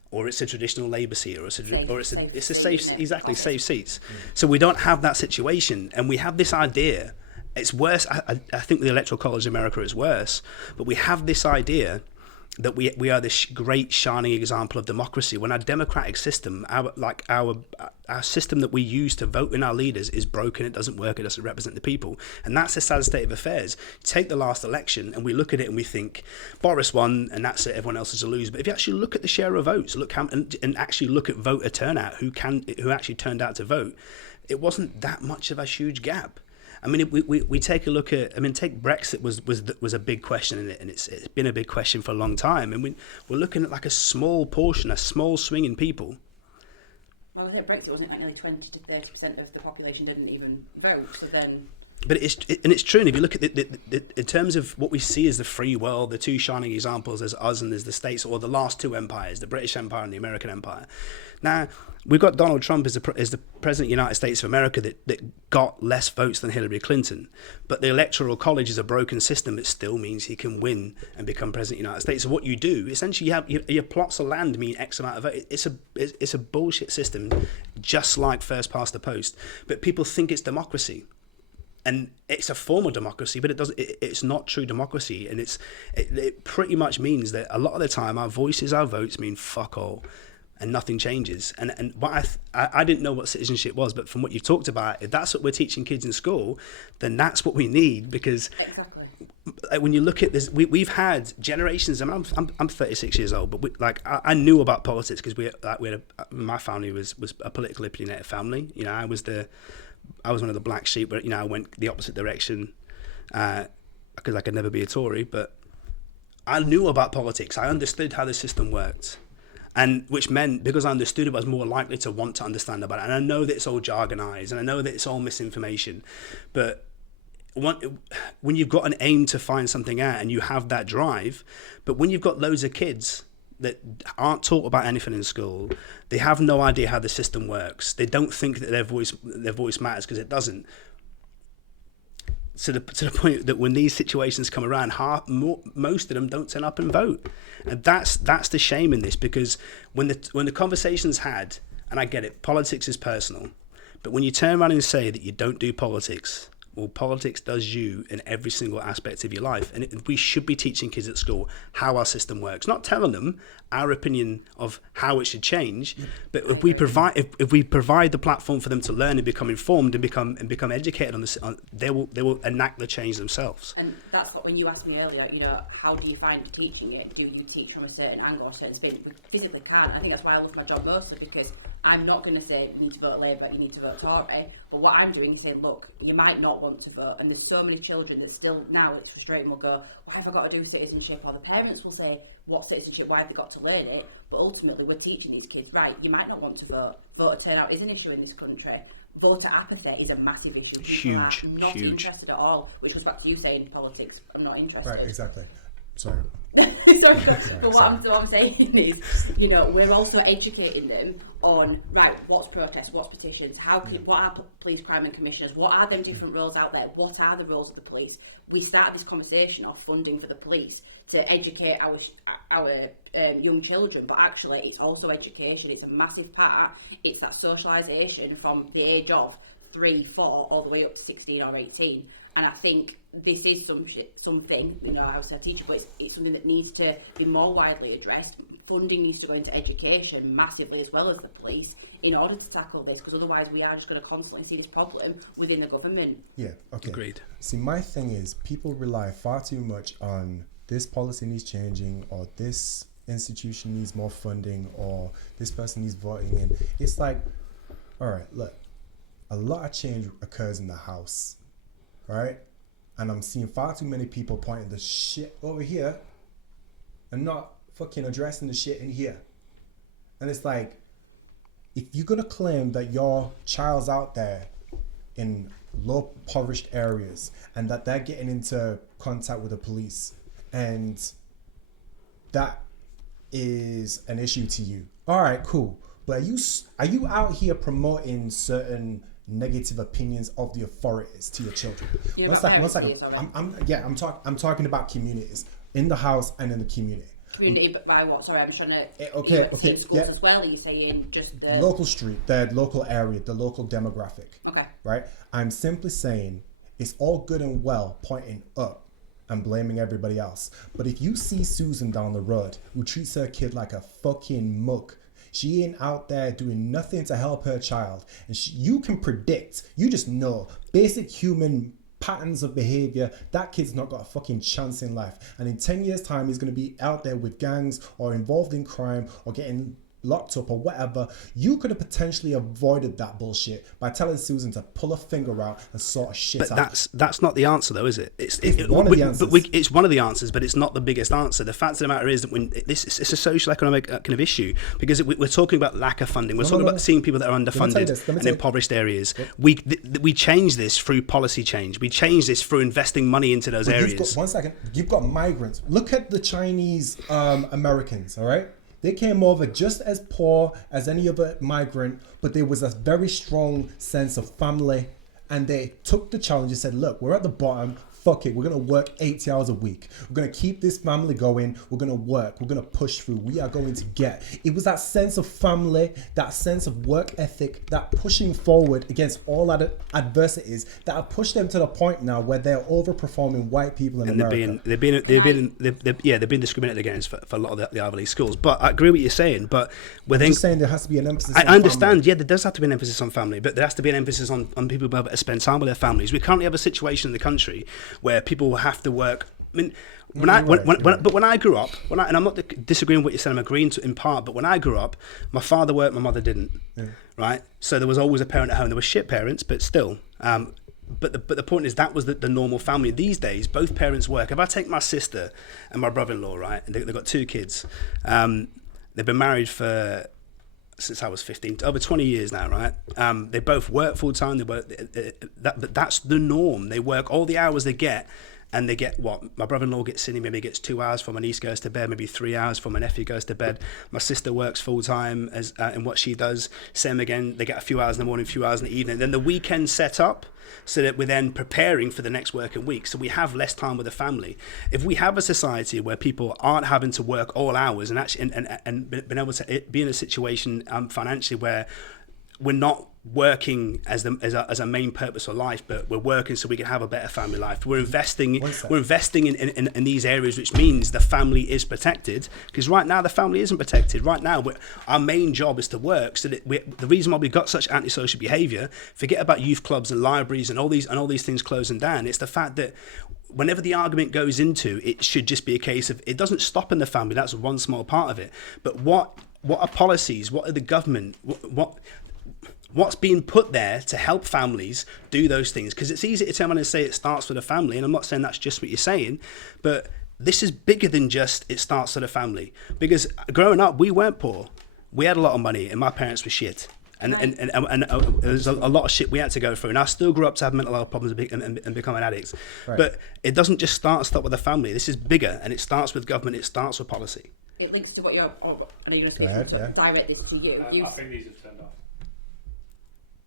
or it's a traditional Labour seat, or it's a safe seats. So we don't have that situation, and we have this idea. It's worse. I think the Electoral College in America is worse, but we have this idea that we are this great shining example of democracy, when our democratic system, our system that we use to vote in our leaders is broken. It doesn't work. It doesn't represent the people, and that's a sad state of affairs. Take the last election, and we look at it and we think Boris won, and that's it. Everyone else is a loser. But if you actually look at the share of votes, and actually look at voter turnout, who actually turned out to vote, it wasn't that much of a huge gap. I mean, we take a look at, take Brexit was a big question in it, and it's been a big question for a long time, and we're looking at like a small portion, a small swing in people. Well, I think Brexit wasn't like nearly 20 to 30% of the population didn't even vote, so then... But it's true, and if you look at in terms of what we see as the free world, the two shining examples, there's us and there's the States, or the last two empires, the British Empire and the American Empire. Now, we've got Donald Trump as the President of the United States of America that got less votes than Hillary Clinton. But the Electoral College is a broken system. It still means he can win and become President of the United States. So what you do, essentially, you have your plots of land mean X amount of votes. It's a bullshit system, just like first past the post. But people think it's democracy. And it's a form of democracy, but it's not true democracy. And it pretty much means that a lot of the time our voices, our votes mean fuck all, and nothing changes. And what I didn't know what citizenship was, but from what you've talked about, if that's what we're teaching kids in school, then that's what we need. Because when you look at this, we've had generations. I mean, I'm 36 years old, but I knew about politics because my family was a politically opinionated family. You know, I was one of the black sheep, but I went the opposite direction because I could never be a Tory. But I knew about politics. I understood how the system worked, and which meant because I understood it, I was more likely to want to understand about it. And I know that it's all jargonized, and I know that it's all misinformation. But when you've got an aim to find something out, and you have that drive, but when you've got loads of kids that aren't taught about anything in school, they have no idea how the system works. They don't think that their voice matters because it doesn't. To the point that when these situations come around, most of them don't turn up and vote, and that's the shame in this. Because when the conversation's had, and I get it, politics is personal, but when you turn around and say that you don't do politics, well, politics does you in every single aspect of your life. And we should be teaching kids at school how our system works, not telling them our opinion of how it should change. But if we provide the platform for them to learn and become informed and become educated on this, they will enact the change themselves. And that's what, when you asked me earlier, how do you find teaching it? Do you teach from a certain angle or certain spin? We physically can't. I think that's why I love my job mostly, because I'm not going to say you need to vote Labour, you need to vote Tory. But what I'm doing is saying, look, you might not want to vote, and there's so many children that still, now it's frustrating, will go, why have I got to do citizenship? Or the parents will say, what citizenship, why have they got to learn it? But ultimately we're teaching these kids, right, you might not want to vote. Voter turnout is an issue in this country. Voter apathy is a massive issue. People are not interested at all, which goes back to you saying politics, I'm not interested. Right, exactly. Sorry. Sorry, but what I'm saying is, we're also educating them on, right, what's protest, what's petitions, what are police crime and commissioners, what are them different roles out there, what are the roles of the police. We started this conversation off funding for the police to educate our young children, but actually it's also education. It's a massive part. It's that socialisation from the age of 3, 4 all the way up to 16 or 18. And I think this is something, I was a teacher, but it's something that needs to be more widely addressed. Funding needs to go into education massively, as well as the police, in order to tackle this, because otherwise we are just going to constantly see this problem within the government. Yeah, okay. Agreed. See, my thing is, people rely far too much on this policy needs changing, or this institution needs more funding, or this person needs voting in. It's like, all right, look, a lot of change occurs in the house, right? And I'm seeing far too many people pointing the shit over here and not fucking addressing the shit in here. And it's like, if you're gonna claim that your child's out there in low impoverished areas and that they're getting into contact with the police, and that is an issue to you, all right, cool. But are you out here promoting certain negative opinions of the authorities to your children? One second. I'm talking about communities in the house and in the community. Community, but right, what? Sorry, I'm trying to. Okay. Schools as well. Are you saying just the local street, the local area, the local demographic? Okay. Right. I'm simply saying it's all good and well pointing up, and blaming everybody else. But if you see Susan down the road who treats her kid like a fucking muck, she ain't out there doing nothing to help her child, and you can predict, you just know basic human patterns of behavior, that kid's not got a fucking chance in life. And in 10 years time, he's going to be out there with gangs or involved in crime or getting locked up or whatever. You could have potentially avoided that bullshit by telling Susan to pull her finger out and sort of shit But out. that's not the answer, though, is it? It's one of the answers. It's one of the answers, but it's not the biggest answer. The fact of the matter is that when it's a social economic kind of issue, because we're talking about lack of funding. We're talking about seeing people that are underfunded and impoverished areas. We change this through policy change. We change this through investing money into those areas. One second. You've got migrants. Look at the Chinese Americans, all right? They came over just as poor as any other migrant, but there was a very strong sense of family, and they took the challenge and said, look, we're at the bottom. Fuck it, we're going to work 80 hours a week. We're going to keep this family going. We're going to work. We're going to push through. We are going to get. It was that sense of family, that sense of work ethic, that pushing forward against all adversities that have pushed them to the point now where they're overperforming white people in America. They've been discriminated against for a lot of the Ivy League schools. But I agree with what you're saying. But I'm just saying there has to be an emphasis on I understand, family. yeah, there does have to be an emphasis on family, but there has to be an emphasis on people being able to spend time with their families. We currently have a situation in the country where people will have to work. I mean, when I grew up, and I'm not disagreeing with what you're saying, I'm agreeing to in part, but when I grew up, my father worked, my mother didn't, right? So there was always a parent at home. There were shit parents, but still. But the point is that was the normal family. These days, both parents work. If I take my sister and my brother-in-law, right, and they've got 2 kids, they've been married since I was 15, over 20 years now, right? They both work full time. That's the norm. They work all the hours they get, and they get what? My brother-in-law gets in, maybe gets 2 hours before my niece goes to bed, maybe 3 hours before my nephew goes to bed. My sister works full time in what she does. Same again, they get a few hours in the morning, a few hours in the evening. Then the weekend set up, so that we're then preparing for the next working week. So we have less time with the family. If we have a society where people aren't having to work all hours and actually and been able to be in a situation financially where we're not working as a main purpose of life, but we're working so we can have a better family life. We're investing in these areas, which means the family is protected, because right now the family isn't protected. Right now our main job is to work, so that the reason why we've got such antisocial behavior, forget about youth clubs and libraries and all these things closing down, it's the fact that whenever the argument goes into, it should just be a case of, it doesn't stop in the family, that's one small part of it, but what are policies, what are the government, what's being put there to help families do those things? Because it's easy to turn around and say it starts with a family, and I'm not saying that's just what you're saying, but this is bigger than just it starts with a family. Because growing up, we weren't poor. We had a lot of money, and my parents were shit. And there's a lot of shit we had to go through. And I still grew up to have mental health problems and become an addict. Right. But it doesn't just stop with a family. This is bigger, and it starts with government. It starts with policy. It links to what you're... I know you're going to direct this to you. I think these have turned off.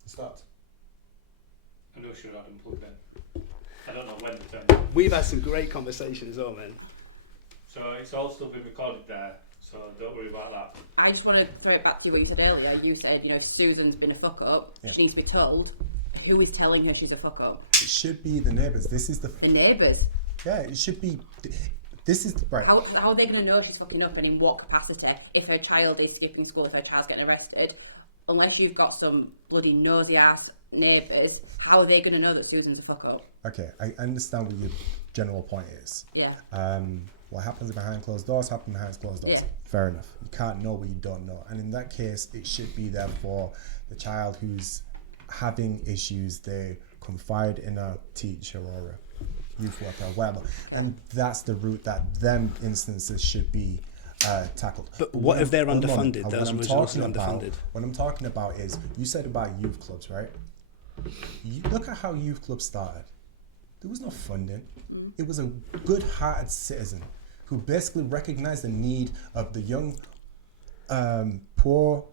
Stopped. I'm not sure I can plug in. I don't know when to turn on. We've had some great conversations as well, man. So it's all still been recorded there, so don't worry about that. I just want to throw it back to what you said earlier. You said, if Susan's been a fuck up, she needs to be told. Who is telling her she's a fuck up? It should be the neighbours. This is the neighbours. Yeah, it should be. This is right. How are they going to know she's fucking up, and in what capacity? If her child is skipping school, if her child's getting arrested, unless you've got some bloody nosy ass neighbours, how are they going to know that Susan's a fuck up? Okay, I understand what your general point is. Yeah. What happens behind closed doors happens behind closed doors. Yeah. Fair enough. You can't know what you don't know. And in that case, it should be there for the child who's having issues. They confide in a teacher or a youth worker or whatever. And that's the route that them instances should be tackled. But what if they're underfunded? Those resources are underfunded. What I'm talking about is, you said about youth clubs, right? You look at how youth clubs started. There was no funding. It was a good-hearted citizen who basically recognized the need of the young, poor,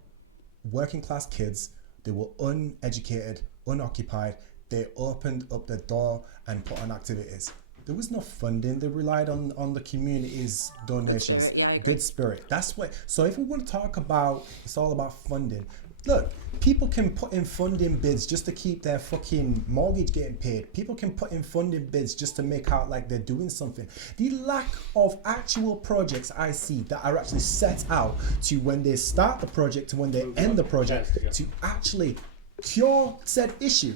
working-class kids. They were uneducated, unoccupied. They opened up the door and put on activities. There was no funding. They relied on the community's donations. Good spirit. That's what. So if we want to talk about, it's all about funding. Look, people can put in funding bids just to keep their fucking mortgage getting paid. People can put in funding bids just to make out like they're doing something. The lack of actual projects I see that are actually set out to when they start the project to when they end the project to actually cure said issue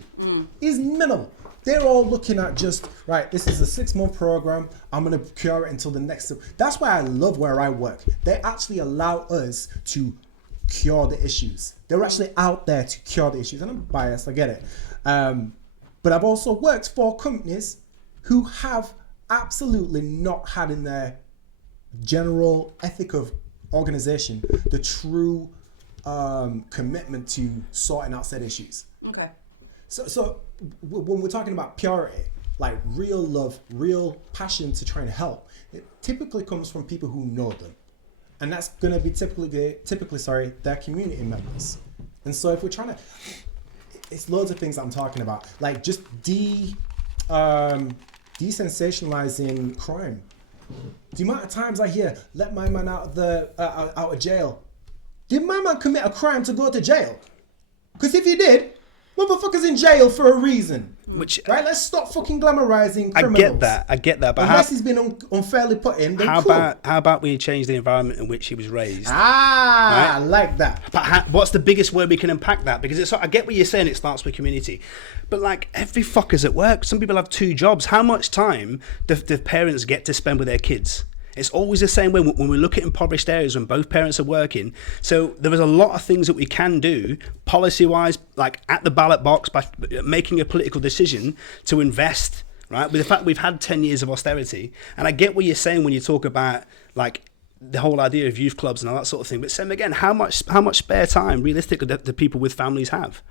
is minimal. They're all looking at just, right, this is a 6-month program. I'm going to cure it until the next. That's why I love where I work. They actually allow us to cure the issues. They're actually out there to cure the issues. And I'm biased, I get it. But I've also worked for companies who have absolutely not had in their general ethic of organization the true commitment to sorting out said issues. Okay. So when we're talking about purity, like real love, real passion to try and help, it typically comes from people who know them. And that's going to be typically their community members. And so if we're trying to, it's loads of things that I'm talking about, like just desensationalizing crime. The amount of times I hear, let my man out of jail. Did my man commit a crime to go to jail? Because if he did, motherfuckers in jail for a reason. Which, right? Let's stop fucking glamorizing criminals. I get that. But unless he's been unfairly put in, then how cool. about we change the environment in which he was raised? Right? I like that. But what's the biggest way we can impact that? Because I get what you're saying. It starts with community, but like every fucker's at work. Some people have 2 jobs. How much time do parents get to spend with their kids? It's always the same way when we look at impoverished areas when both parents are working. So there is a lot of things that we can do policy-wise, like at the ballot box, by making a political decision to invest, right? With the fact we've had 10 years of austerity. And I get what you're saying when you talk about like the whole idea of youth clubs and all that sort of thing. But same again, how much spare time realistically do people with families have?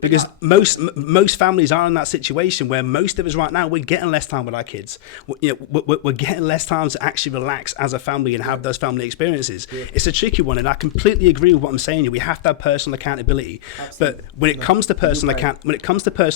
Because most families are in that situation where most of us right now, we're getting less time with our kids. We're getting less time to actually relax as a family and have those family experiences. Yeah. It's a tricky one, and I completely agree with what I'm saying. We have to have personal accountability. Absolutely. But when it comes to personal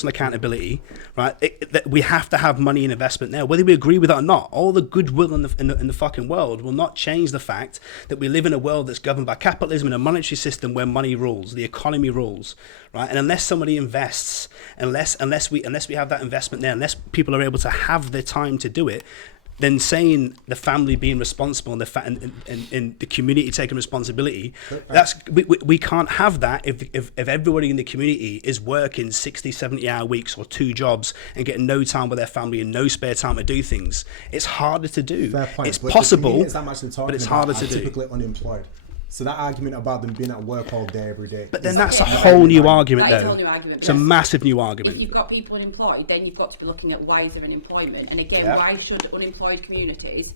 accountability, right, we have to have money and investment there, whether we agree with it or not. All the goodwill in the fucking world will not change the fact that we live in a world that's governed by capitalism and a monetary system where money rules, the economy rules, right? And unless somebody invests, unless we have that investment there, unless people are able to have the time to do it, then saying the family being responsible and the community taking responsibility, that's we can't have that if everybody in the community is working 60, 70-hour weeks or 2 jobs and getting no time with their family and no spare time to do things. It's harder to do. Fair point. It's but possible, but it's harder to do. Typically unemployed. So that argument about them being at work all day, every day. But then that's a whole new argument, That is a though. whole new argument. It's a massive new argument. If you've got people unemployed, then you've got to be looking at why is there unemployment. And again, why should unemployed communities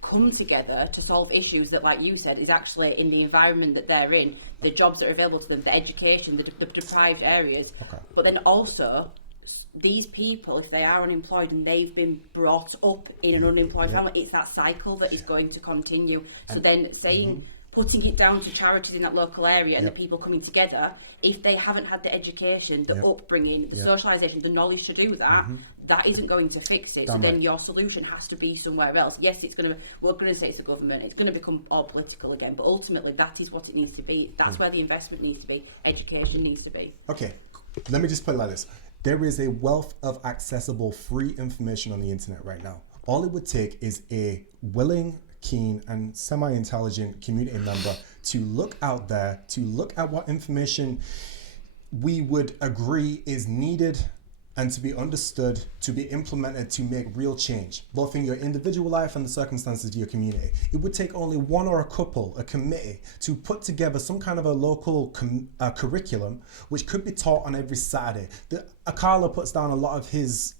come together to solve issues that, like you said, is actually in the environment that they're in, the jobs that are available to them, the education, the deprived areas. Okay. But then also, these people, if they are unemployed and they've been brought up in an unemployed family, it's that cycle that is going to continue. So then saying, putting it down to charities in that local area and the people coming together, if they haven't had the education, the upbringing, the socialisation, the knowledge to do that, that isn't going to fix it. Then your solution has to be somewhere else. Yes, we're going to say it's the government, it's going to become all political again, but ultimately that is what it needs to be. That's where the investment needs to be, education needs to be. Okay, let me just put it like this. There is a wealth of accessible free information on the internet right now. All it would take is a willing, keen, and semi-intelligent community member to look out there, to look at what information we would agree is needed and to be understood, to be implemented, to make real change, both in your individual life and the circumstances of your community. It would take only one or a couple, a committee, to put together some kind of a local curriculum, which could be taught on every Saturday. Akala puts down a lot of his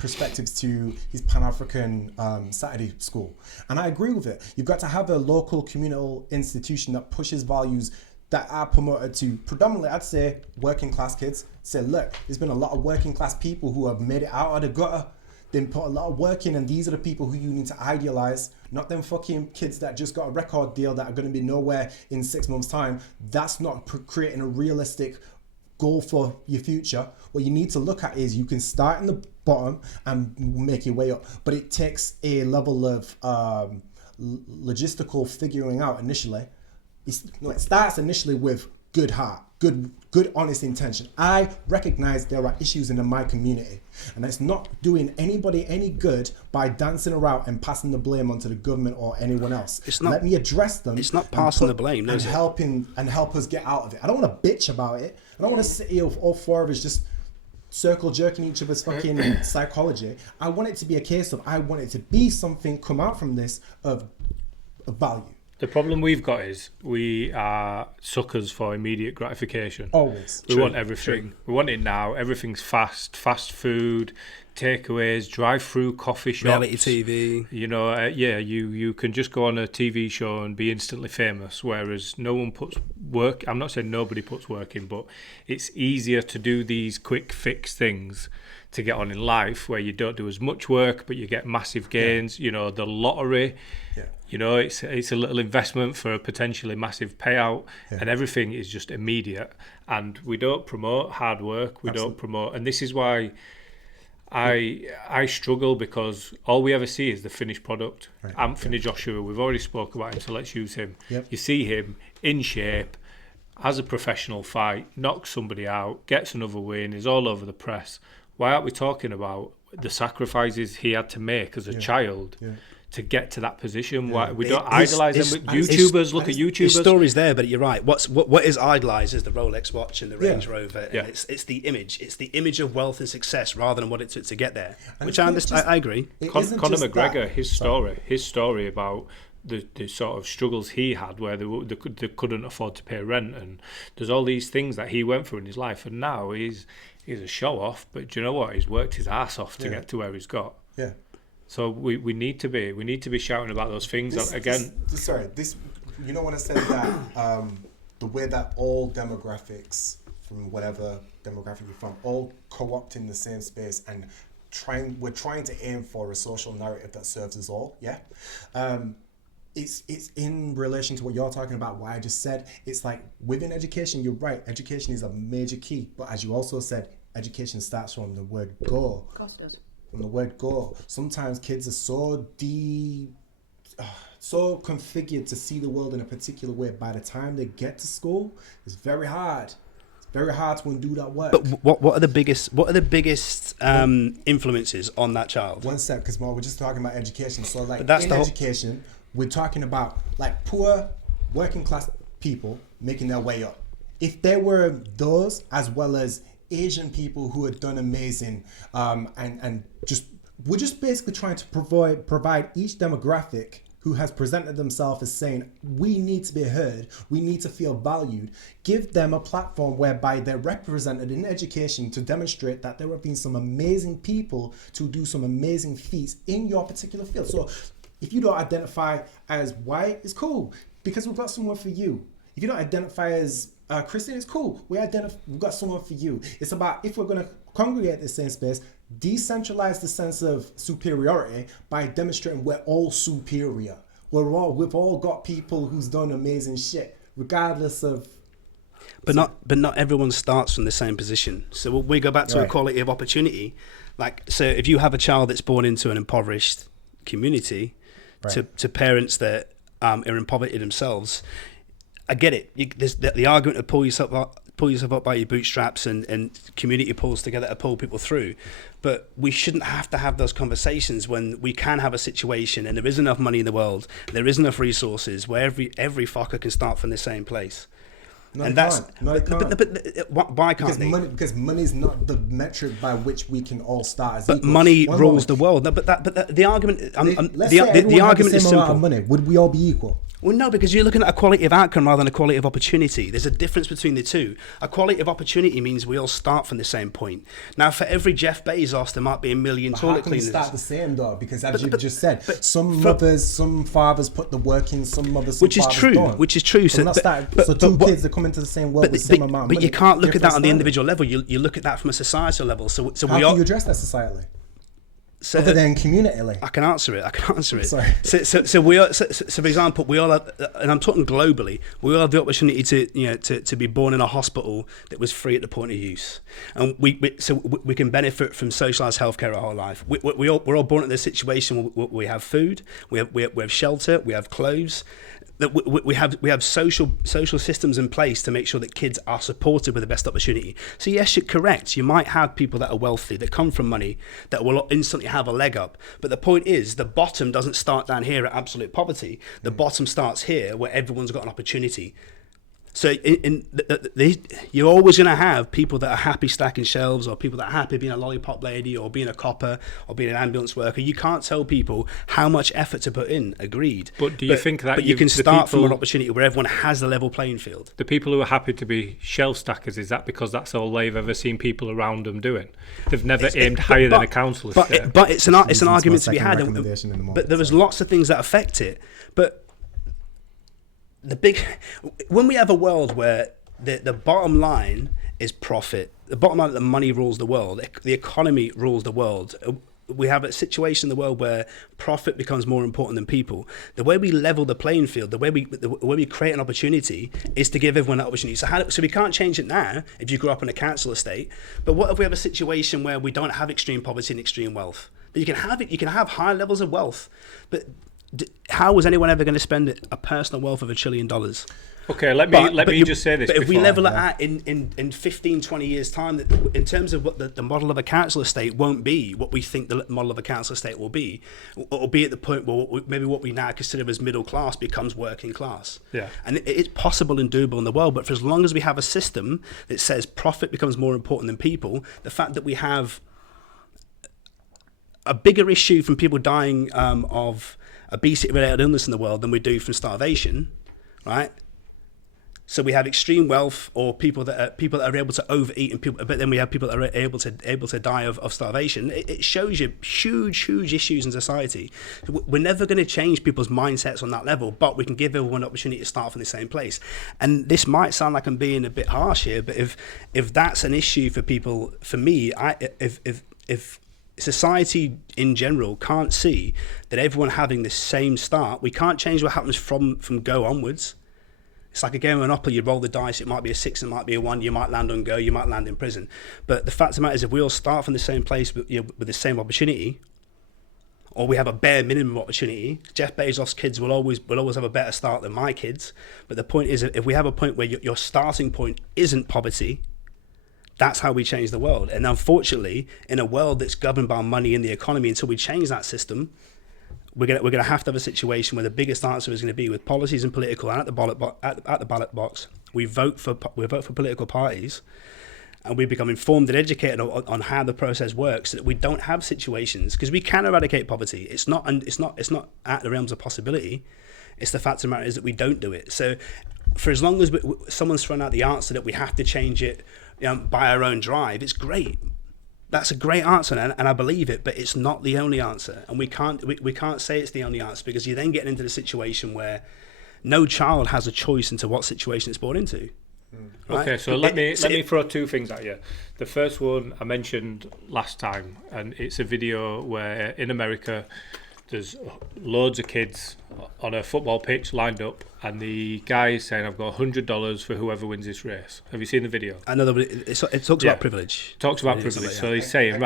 perspectives to his Pan-African Saturday school. And I agree with it. You've got to have a local communal institution that pushes values that are promoted to predominantly, I'd say, working class kids. Say, look, there's been a lot of working class people who have made it out of the gutter, then put a lot of work in, and these are the people who you need to idealize, not them fucking kids that just got a record deal that are going to be nowhere in 6 months' time. That's not creating a realistic goal for your future. What you need to look at is you can start in the bottom and make your way up, but it takes a level of logistical figuring out initially. It starts initially with good heart, good honest intention. I recognize there are issues in my community, and it's not doing anybody any good by dancing around and passing the blame onto the government or anyone else. It's not, let me address them. It's not passing the blame, and help us get out of it. I don't want to bitch about it. I don't want to sit here with all four of us just circle jerking each other's fucking psychology. I want it to be a case of, I want it to be something come out from this of value. The problem we've got is we are suckers for immediate gratification. Always. We want everything. We want it now. Everything's fast food, takeaways, drive-through coffee shops. Reality TV. You know, you can just go on a TV show and be instantly famous, whereas no one puts work. I'm not saying nobody puts work in, but it's easier to do these quick fix things to get on in life where you don't do as much work, but you get massive gains. You know, the lottery. Yeah. You know, it's a little investment for a potentially massive payout, and everything is just immediate. And we don't promote hard work. We don't promote, and this is why I struggle, because all we ever see is the finished product. Right. Anthony Joshua, we've already spoke about him, so let's use him. Yep. You see him in shape, has a professional fight, knocks somebody out, gets another win, is all over the press. Why aren't we talking about the sacrifices he had to make as a child? Yeah. To get to that position, why we don't idolize them. But YouTubers, look at YouTubers. His story's there, but you're right. What is idolized is the Rolex watch and the Range Rover, and it's the image. It's the image of wealth and success rather than what it took to get there. And which I agree. Conor McGregor, his story about the sort of struggles he had, where they couldn't afford to pay rent, and there's all these things that he went through in his life, and now he's a show off. But do you know what? He's worked his ass off to get to where he's got. Yeah. So we need to be shouting about those things this you know when I said that the way that all demographics from whatever demographic you're from all co-opt in the same space and we're trying to aim for a social narrative that serves us all. It's in relation to what you're talking about, what I just said. It's like within education, you're right, education is a major key, but as you also said, education starts from the word go. Of course it does. From the word go. Sometimes kids are so configured to see the world in a particular way. By the time they get to school, it's very hard. It's very hard to undo that work. But what are the biggest influences on that child? One sec, because we're just talking about education. So like in education, we're talking about like poor working class people making their way up. If there were those as well as Asian people who had done amazing, and we're just basically trying to provide each demographic who has presented themselves as saying, we need to be heard, we need to feel valued, give them a platform whereby they're represented in education to demonstrate that there have been some amazing people to do some amazing feats in your particular field. So if you don't identify as white, it's cool, because we've got someone for you. If you don't identify as Christian, it's cool. We've got someone for you. It's about, if we're going to congregate in the same space, decentralize the sense of superiority by demonstrating we're all superior. We've all got people who's done amazing shit, regardless of. But not everyone starts from the same position. So we go back to equality of opportunity. Like, so if you have a child that's born into an impoverished community, to parents that are in poverty themselves, I get it. There's the argument to pull yourself up by your bootstraps and community pulls together to pull people through. But we shouldn't have to have those conversations when we can have a situation and there is enough money in the world, there is enough resources where every fucker can start from the same place. No, and that's but why can't they? Because money is not the metric by which we can all start as but equals. Money rules the world. No, but the argument. The argument is simple. Money. Would we all be equal? Well, no, because you're looking at a quality of outcome rather than a quality of opportunity. There's a difference between the two. A quality of opportunity means we all start from the same point. Now, for every Jeff Bezos, there might be a million toilet cleaners. How can we start the same, though? Because as you've just said, some fathers put the work in, some mothers, which is true. Which is true. So two kids that come into the same world with the same amount of money. But you can't look at that on the individual level. You look at that from a societal level. So how can you address that societally? So, other than community? I can answer it. Sorry. So we are. So for example, we all have, and I'm talking globally. We all have the opportunity to be born in a hospital that was free at the point of use, and we can benefit from socialised healthcare our whole life. We're all born in this situation where we have food, we have shelter, we have clothes. That we have social systems in place to make sure that kids are supported with the best opportunity. So yes, you're correct. You might have people that are wealthy, that come from money, that will instantly have a leg up. But the point is, the bottom doesn't start down here at absolute poverty. The bottom starts here, where everyone's got an opportunity. So you're always going to have people that are happy stacking shelves, or people that are happy being a lollipop lady, or being a copper, or being an ambulance worker. You can't tell people how much effort to put in. Agreed. But do you think that... But you can start from an opportunity where everyone has a level playing field. The people who are happy to be shelf stackers, is that because that's all they've ever seen people around them doing? They've never aimed higher than a council estate. But it's an argument to be had. But there was lots of things that affect it. But when we have a world where the bottom line is profit, the bottom line, the money rules the world, the economy rules the world. We have a situation in the world where profit becomes more important than people. The way we level the playing field, the way we create an opportunity, is to give everyone that opportunity. So we can't change it now if you grew up in a council estate. But what if we have a situation where we don't have extreme poverty and extreme wealth? You can have high levels of wealth, but how was anyone ever going to spend a personal wealth of $1 trillion? Okay, let me just say this. But if we level it out in 15, 20 years' time, in terms of what the model of a council estate won't be what we think the model of a council estate will be, it'll be at the point where maybe what we now consider as middle class becomes working class. Yeah. And it's possible and doable in the world, but for as long as we have a system that says profit becomes more important than people, the fact that we have a bigger issue from people dying of obesity-related illness in the world than we do from starvation, right? So we have extreme wealth, or people that are able to overeat, but then we have people that are able to die of starvation. It shows you huge issues in society. We're never going to change people's mindsets on that level, but we can give everyone an opportunity to start from the same place. And this might sound like I'm being a bit harsh here, but if that's an issue for people, for me, if society in general can't see that everyone having the same start, we can't change what happens from go onwards. It's like a game of Monopoly. You roll the dice, it might be a 6, it might be a 1, you might land on go, you might land in prison. But the fact of the matter is, if we all start from the same place with the same opportunity, or we have a bare minimum opportunity, Jeff Bezos' kids will always have a better start than my kids. But the point is, if we have a point where your starting point isn't poverty, that's how we change the world. And unfortunately, in a world that's governed by money and the economy, until we change that system, we're going to have a situation where the biggest answer is going to be with policies and political, and at the ballot box, we vote for political parties, and we become informed and educated on how the process works, so that we don't have situations, because we can eradicate poverty. It's not out the realms of possibility. It's the fact of the matter is that we don't do it. So for as long as someone's thrown out the answer that we have to change it by our own drive, it's great. That's a great answer, and I believe it, but it's not the only answer. And we can't say it's the only answer, because you're then getting into the situation where no child has a choice into what situation it's born into. Right? Okay, so let me throw two things at you. The first one I mentioned last time, and it's a video where in America there's loads of kids on a football pitch lined up, and the guy is saying, I've got $100 for whoever wins this race. Have you seen the video? I know, but it talks about privilege. It talks about privilege. So he's saying,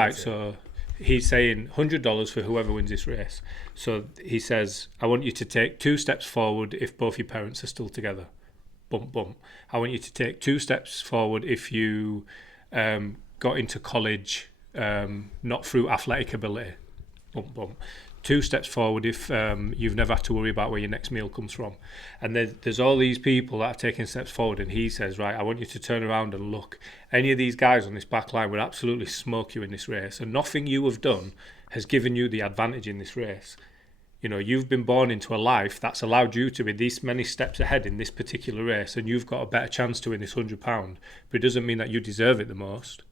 he's saying $100 for whoever wins this race. So he says, I want you to take 2 steps forward if both your parents are still together. Bump, bump. I want you to take 2 steps forward if you got into college not through athletic ability. Bump, bump. 2 steps forward if you've never had to worry about where your next meal comes from. And there's all these people that are taking steps forward, and he says, right, I want you to turn around and look. Any of these guys on this back line would absolutely smoke you in this race, and nothing you have done has given you the advantage in this race. You know, you've been born into a life that's allowed you to be this many steps ahead in this particular race, and you've got a better chance to win this £100, but it doesn't mean that you deserve it the most.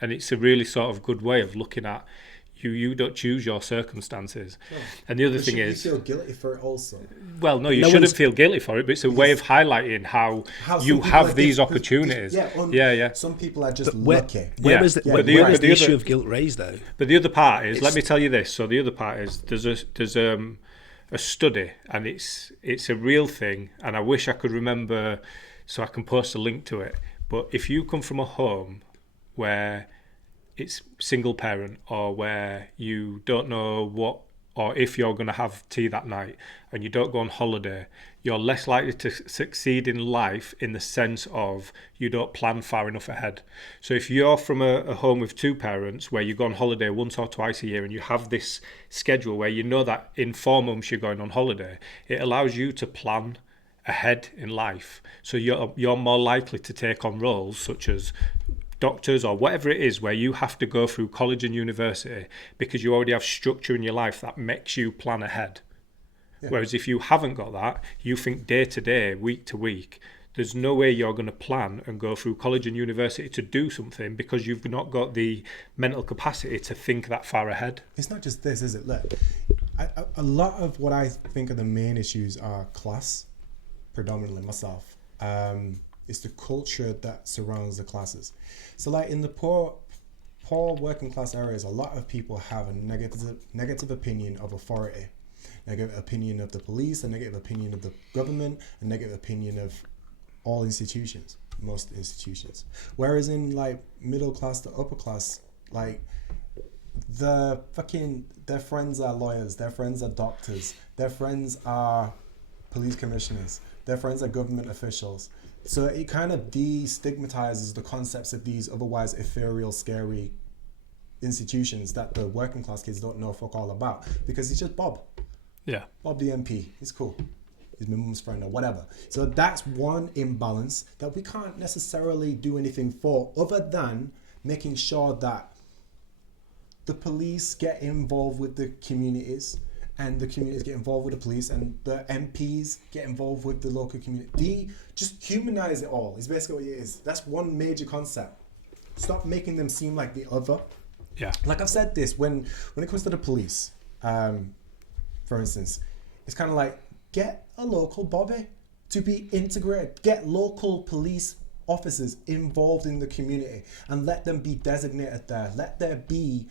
And it's a really sort of good way of looking at, You don't choose your circumstances. And the other thing is, you feel guilty for it also. well, no, you No shouldn't one's- feel guilty for it, but it's a way of highlighting how How some you people have are these just- opportunities. Yeah. Some people are just Where, lucky. where Yeah. was the, Yeah, where, but the- where but was the the issue other- of guilt raised, though? But the other part is, let me tell you this. So the other part is, there's a study, and it's a real thing, and I wish I could remember, so I can post a link to it. But if you come from a home where it's single parent, or where you don't know what or if you're going to have tea that night, and you don't go on holiday, you're less likely to succeed in life, in the sense of you don't plan far enough ahead. So if you're from a home with two parents where you go on holiday once or twice a year, and you have this schedule where you know that in 4 months you're going on holiday, it allows you to plan ahead in life. So you're more likely to take on roles such as doctors or whatever it is, where you have to go through college and university, because you already have structure in your life that makes you plan ahead. Whereas if you haven't got that, you think day to day, week to week, there's no way you're going to plan and go through college and university to do something, because you've not got the mental capacity to think that far ahead. It's not just this, is it? Look, a lot of what I think are the main issues are class, predominantly myself. It's the culture that surrounds the classes. So like in the poor working class areas, a lot of people have a negative opinion of authority, negative opinion of the police, a negative opinion of the government, a negative opinion of all institutions, most institutions. Whereas in like middle class to upper class, like their friends are lawyers, their friends are doctors, their friends are police commissioners, their friends are government officials. So it kind of destigmatizes the concepts of these otherwise ethereal, scary institutions that the working class kids don't know fuck all about, because he's just Bob. Yeah. Bob the MP. He's cool. He's my mum's friend or whatever. So that's one imbalance that we can't necessarily do anything for, other than making sure that the police get involved with the communities, and the communities get involved with the police, and the MPs get involved with the local community. Just humanize it all is basically what it is. That's one major concept. Stop making them seem like the other. Yeah. Like I've said this, when it comes to the police, for instance, it's kind of like, get a local bobby to be integrated. Get local police officers involved in the community, and let them be designated there. Let there be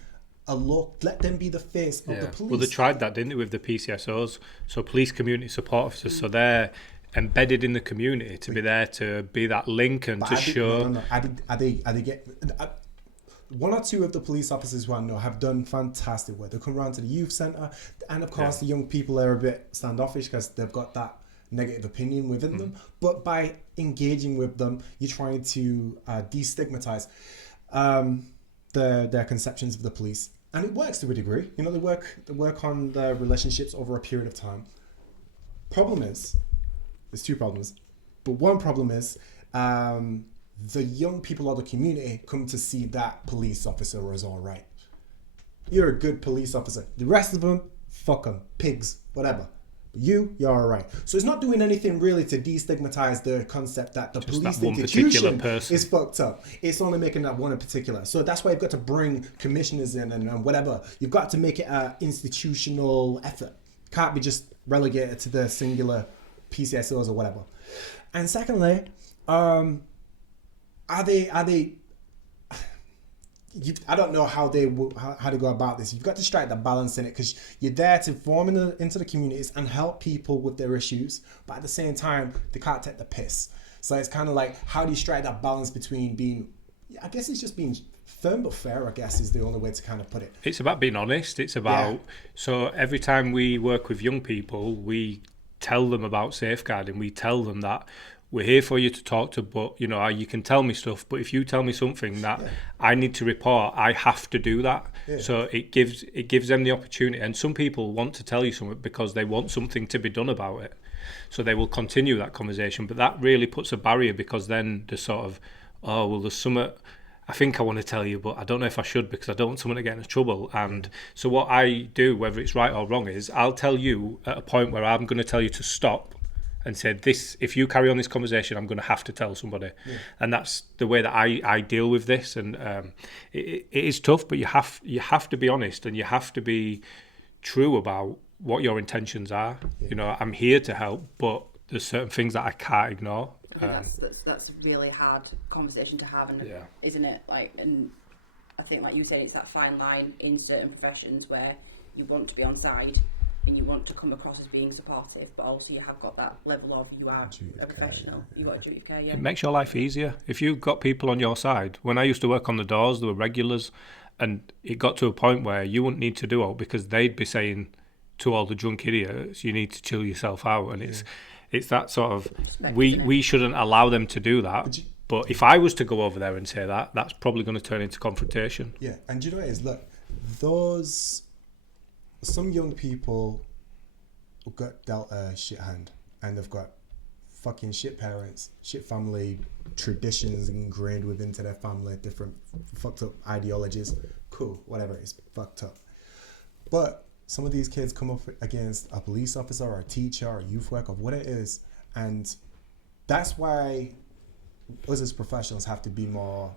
let them be the face of the police. Well, they tried that, didn't they, with the PCSOs? So police community support officers. So they're embedded in the community to be there to be that link and to show. No. Are they one or two of the police officers who I know have done fantastic work. They come around to the youth centre, and of course the young people are a bit standoffish because they've got that negative opinion within them. But by engaging with them, you're trying to destigmatize their conceptions of the police. And it works to a degree. You know, they work on their relationships over a period of time. Problem is, there's two problems, but one problem is the young people of the community come to see that police officer as all right. You're a good police officer. The rest of them, fuck them, pigs, whatever. But you're all right. So it's not doing anything really to destigmatize the concept that the Just police that one particular institution person is fucked up. It's only making that one in particular. So that's why you've got to bring commissioners in and whatever. You've got to make it an institutional effort. Can't be just relegated to the singular PCSOs or whatever. And secondly, I don't know how they go about this. You've got to strike the balance in it, because you're there to form into the communities and help people with their issues, but at the same time they can't take the piss. So it's kind of like, how do you strike that balance between being, I guess it's just being firm but fair, I guess is the only way to kind of put it. It's about being honest. It's about, so every time we work with young people, we tell them about safeguarding. We tell them that we're here for you to talk to, but you know, you can tell me stuff, but if you tell me something that I need to report, I have to do that. So it gives them the opportunity. And some people want to tell you something because they want something to be done about it, so they will continue that conversation. But that really puts a barrier, because then they're sort of, oh well, there's something I think I want to tell you, but I don't know if I should, because I don't want someone to get into trouble. And so what I do, whether it's right or wrong, is I'll tell you at a point where I'm going to tell you to stop, and said, "This, if you carry on this conversation, I'm going to have to tell somebody." And that's the way that I deal with this. And it is tough, but you have to be honest, and you have to be true about what your intentions are. You know, I'm here to help, but there's certain things that I can't ignore. I think that's a really hard conversation to have, and isn't it? Like, and I think, like you said, it's that fine line in certain professions where you want to be on side and you want to come across as being supportive, but also you have got that level of you are a professional. You've got a duty of care. It makes your life easier if you've got people on your side. When I used to work on the doors, there were regulars, and it got to a point where you wouldn't need to do it because they'd be saying to all the drunk idiots, "You need to chill yourself out," and it's that sort of we shouldn't allow them to do that. But if I was to go over there and say that, that's probably going to turn into confrontation. Yeah, and do you know what it is? Look, some young people got dealt a shit hand, and they've got fucking shit parents, shit family, traditions ingrained within their family, different fucked up ideologies. Cool, whatever, it's fucked up. But some of these kids come up against a police officer or a teacher or a youth worker, what it is, and that's why us as professionals have to be more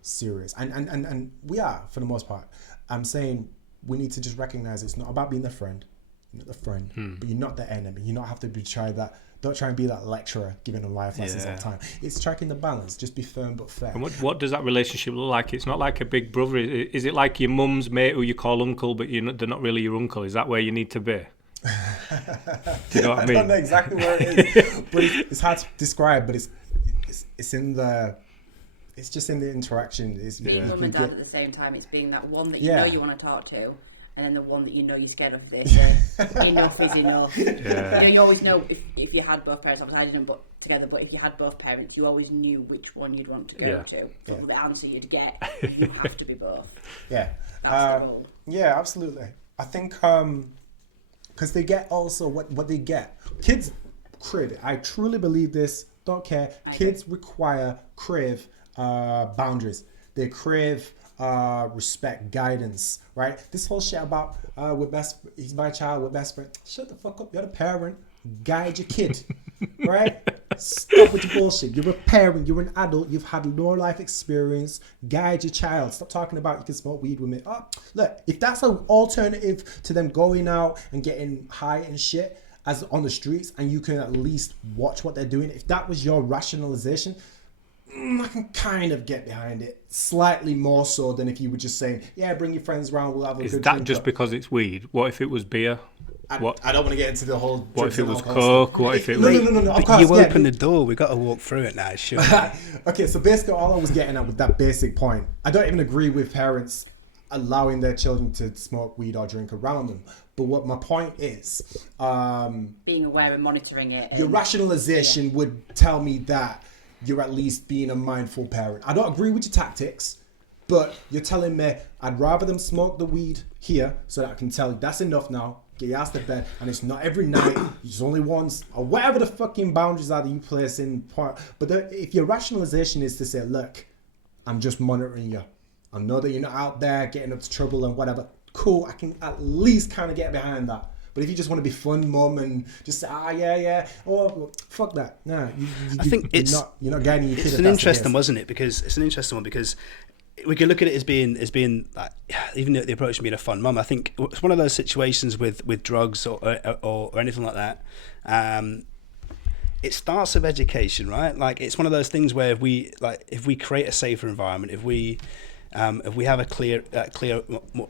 serious, and we are, for the most part. I'm saying we need to just recognize it's not about being the friend. You're not the friend, but you're not the enemy. You don't have to don't try and be that lecturer giving them life lessons all the time. It's striking the balance. Just be firm but fair. And what does that relationship look like? It's not like a big brother. Is it like your mum's mate who you call uncle, but they're not really your uncle? Is that where you need to be? Do you know what I mean? I don't know exactly where it is, but it's hard to describe. But it's in the. It's just in the interaction. It's being mum and dad at the same time. It's being that one that you know you want to talk to, and then the one that you know you're scared of. This enough is enough. Yeah. You always know if you had both parents. Obviously, I didn't but together. But if you had both parents, you always knew which one you'd want to go to. But the answer you'd get, you have to be both. Yeah, that's the rule. Yeah, absolutely. I think because they get also what they get. Kids crave it. I truly believe this. Don't care. Kids crave boundaries. They crave respect, guidance, right? This whole shit about he's my child, we're best friend. Shut the fuck up. You're the parent. Guide your kid, right? Stop with the bullshit. You're a parent. You're an adult. You've had no life experience. Guide your child. Stop talking about you can smoke weed with me. Oh, look, if that's an alternative to them going out and getting high and shit as on the streets, and you can at least watch what they're doing, if that was your rationalization, I can kind of get behind it slightly more so than if you were just saying, yeah, bring your friends around, we'll have a good drink. Is that just because it's weed? What if it was beer? I don't want to get into the whole. What if it was Coke? What if it was? No. Of course, you open the door. We got to walk through it now. Sure. Okay, so basically, all I was getting at with that basic point, I don't even agree with parents allowing their children to smoke weed or drink around them. But what my point is, being aware and monitoring it. Your rationalization would tell me that you're at least being a mindful parent. I don't agree with your tactics, but you're telling me I'd rather them smoke the weed here so that I can tell you that's enough now. Get your ass to bed, and it's not every night. It's only once, or whatever the fucking boundaries are that you place in part. But if your rationalization is to say, look, I'm just monitoring you. I know that you're not out there getting into trouble and whatever. Cool, I can at least kind of get behind that. But if you just want to be fun mum and just say, fuck that. Nah, I think you're not guiding your kid. It's an interesting, wasn't it? Because it's an interesting one because we could look at it as being like, even the approach of being a fun mum. I think it's one of those situations with drugs or anything like that. It starts with education, right? Like it's one of those things where if we create a safer environment, if we have a clear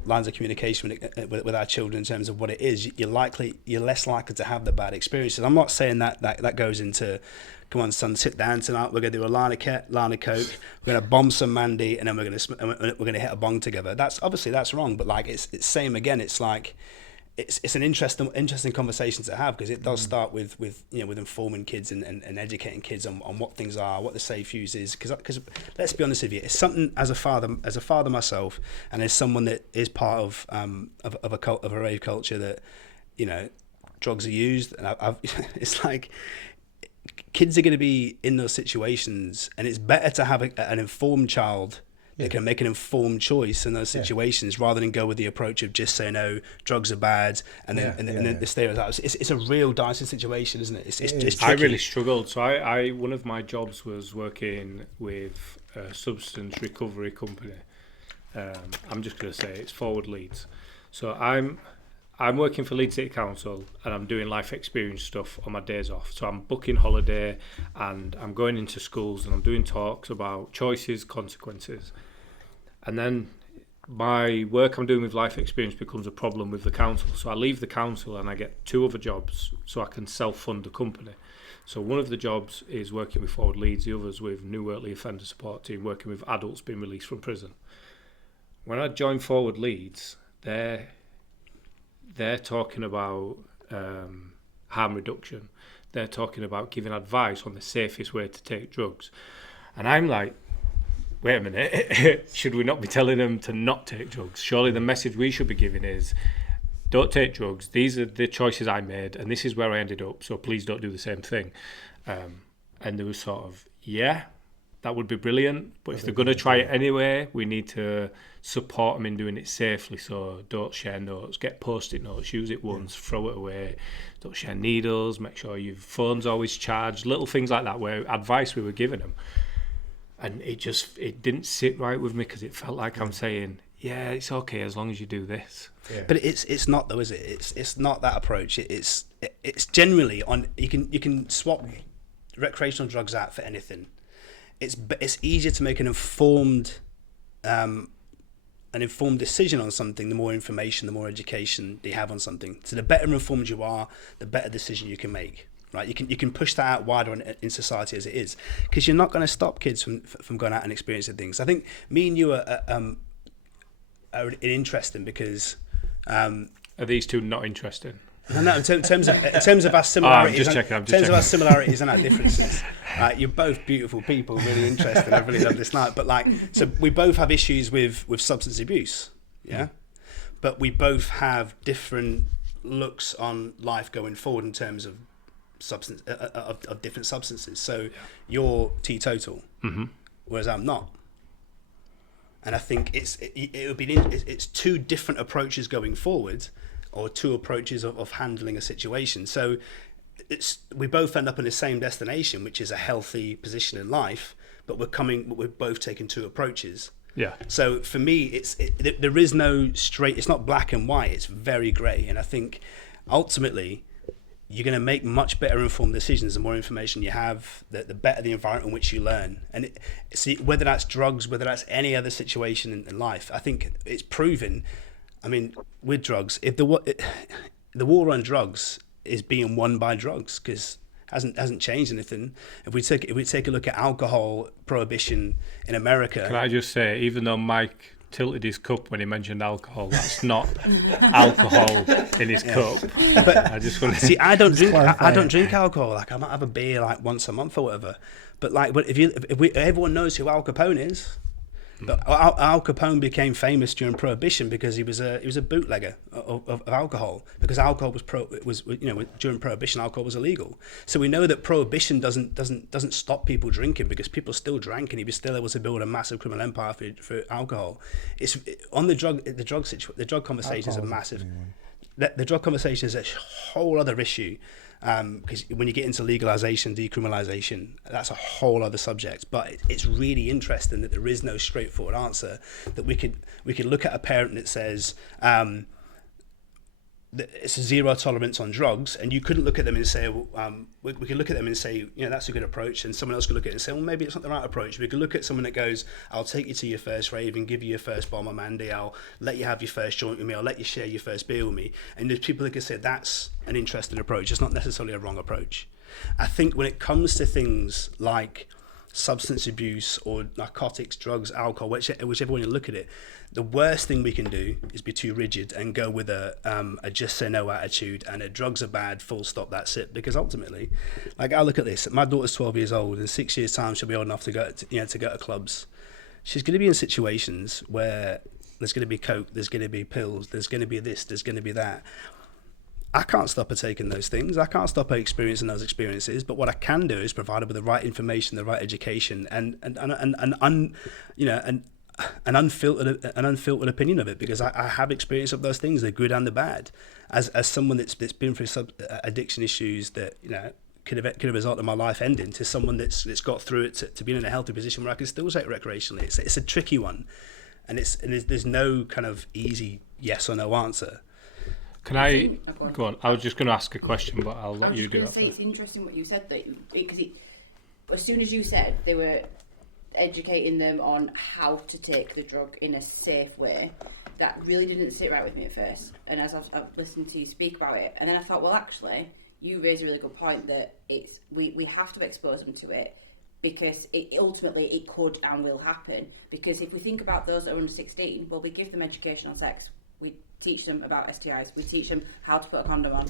lines of communication with our children in terms of what it is, you're less likely to have the bad experiences. I'm not saying that goes into, come on son, sit down tonight, we're going to do a line of coke, we're going to bomb some Mandy, and then we're going to hit a bong together. That's wrong, but like it's same again. It's like it's an interesting conversation to have because it does start with informing kids and educating kids on what things are, what the safe use is. Because let's be honest with you, it's something as a father myself, and as someone that is part of a rave culture that drugs are used, and I've it's like kids are going to be in those situations, and it's better to have an informed child They can make an informed choice in those situations rather than go with the approach of just say no, drugs are bad, and then the stereotypes. It's a real dicey situation, isn't it? It's tricky. I really struggled. So I one of my jobs was working with a substance recovery company. I'm just going to say it's Forward Leeds. So I'm working for Leeds City Council and I'm doing life experience stuff on my days off. So I'm booking holiday and I'm going into schools and I'm doing talks about choices, consequences. And then my work I'm doing with life experience becomes a problem with the council. So I leave the council and I get 2 other jobs so I can self-fund the company. So one of the jobs is working with Forward Leeds, the other's with New Wortley Offender Support Team, working with adults being released from prison. When I joined Forward Leeds, they're talking about harm reduction. They're talking about giving advice on the safest way to take drugs. And I'm like, wait a minute, should we not be telling them to not take drugs? Surely the message we should be giving is, don't take drugs. These are the choices I made, and this is where I ended up, so please don't do the same thing. And there was sort of, yeah, that would be brilliant, but if they're going to try it anyway, we need to support them in doing it safely. So don't share notes, get post-it notes, use it once, throw it away. Don't share needles, make sure your phone's always charged, little things like that, where advice we were giving them. And it didn't sit right with me because it felt like I'm saying, yeah, it's okay as long as you do this. Yeah. But it's not though, is it? It's not that approach. It's generally on. You can swap recreational drugs out for anything. It's easier to make an informed decision on something. The more information, the more education you have on something. So the better informed you are, the better decision you can make. Right, you can push that out wider in society as it is, because you're not going to stop kids from going out and experiencing things. I think me and you are interesting because are these 2 not interesting? No, in terms of our similarities. I'm just checking. In terms of our similarities and our differences, you're both beautiful people, really interesting. I really love this night. But so we both have issues with substance abuse, yeah. But we both have different looks on life going forward in terms of substance of different substances. So you're teetotal, whereas I'm not. And I think it's 2 different approaches going forward, or 2 approaches of handling a situation. So we both end up in the same destination, which is a healthy position in life, but we're both taking 2 approaches. Yeah. So for me, there is no straight. It's not black and white. It's very grey. And I think ultimately, you're going to make much better informed decisions. The more information you have, the better the environment in which you learn. And see, whether that's drugs, whether that's any other situation in life, I think it's proven. I mean, with drugs, if the war on drugs is being won by drugs, because hasn't changed anything. If we take a look at alcohol prohibition in America, can I just say, even though Mike tilted his cup when he mentioned alcohol, that's not alcohol in his cup. But I just want to see, I don't drink alcohol. Like, I might have a beer like once a month or whatever. But everyone knows who Al Capone is. But Al Capone became famous during Prohibition because he was a bootlegger of alcohol, because alcohol was during Prohibition alcohol was illegal. So we know that Prohibition doesn't stop people drinking, because people still drank and he was still able to build a massive criminal empire for alcohol. It's on the drug conversation is a massive. The drug conversation is a whole other issue. Because when you get into legalization, decriminalization, that's a whole other subject. But it's really interesting that there is no straightforward answer. That we could look at a parent that says that it's a 0 tolerance on drugs, and you couldn't look at them and say, we could look at them and say, that's a good approach, and someone else could look at it and say, well, maybe it's not the right approach. We could look at someone that goes, I'll take you to your first rave and give you your first bomb of Mandy, I'll let you have your first joint with me, I'll let you share your first beer with me. And there's people that could say that's an interesting approach. It's not necessarily a wrong approach. I think when it comes to things like substance abuse or narcotics, drugs, alcohol, whichever one you look at it, the worst thing we can do is be too rigid and go with a just say no attitude and a drugs are bad, full stop, that's it. Because ultimately, like, I look at this, my daughter's 12 years old, in 6 years' time she'll be old enough to go to clubs. She's going to be in situations where there's going to be coke, there's going to be pills, there's going to be this, there's going to be that. I can't stop her taking those things. I can't stop her experiencing those experiences. But what I can do is provide her with the right information, the right education, and an unfiltered opinion of it, because I have experience of those things, the good and the bad. As someone that's been through addiction issues that, you know, could have resulted in my life ending, to someone that's got through it to being in a healthy position where I can still take recreationally. It's a tricky one, and there's no kind of easy yes or no answer. Can I go on? I was just going to ask a question, but I'll let you do that. It's interesting what you said, that because as soon as you said they were educating them on how to take the drug in a safe way, that really didn't sit right with me at first. And as I've listened to you speak about it, and then I thought, well, actually, you raised a really good point that we have to expose them to it, because ultimately it could and will happen. Because if we think about those that are under 16, well, we give them education on sex. We teach them about STIs. We teach them how to put a condom on,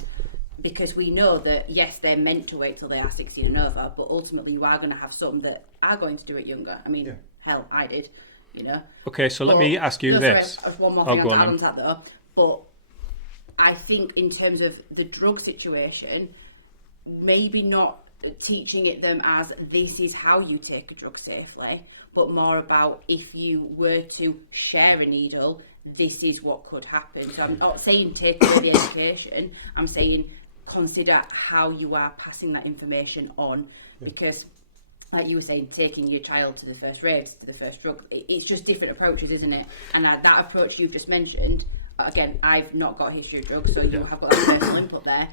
because we know that, yes, they're meant to wait till they are 16 and over, but ultimately you are going to have some that are going to do it younger. I mean, hell, I did, you know. Okay, so let me ask you this. Sorry, one more thing to add on to that, though. But I think in terms of the drug situation, maybe not teaching it them as this is how you take a drug safely, but more about if you were to share a needle, this is what could happen. So I'm not saying take away the education, I'm saying consider how you are passing that information on, because like you were saying, taking your child to the first raves, to the first drug, it's just different approaches, isn't it? And that approach you've just mentioned, again, I've not got a history of drugs, so you have got a personal input there,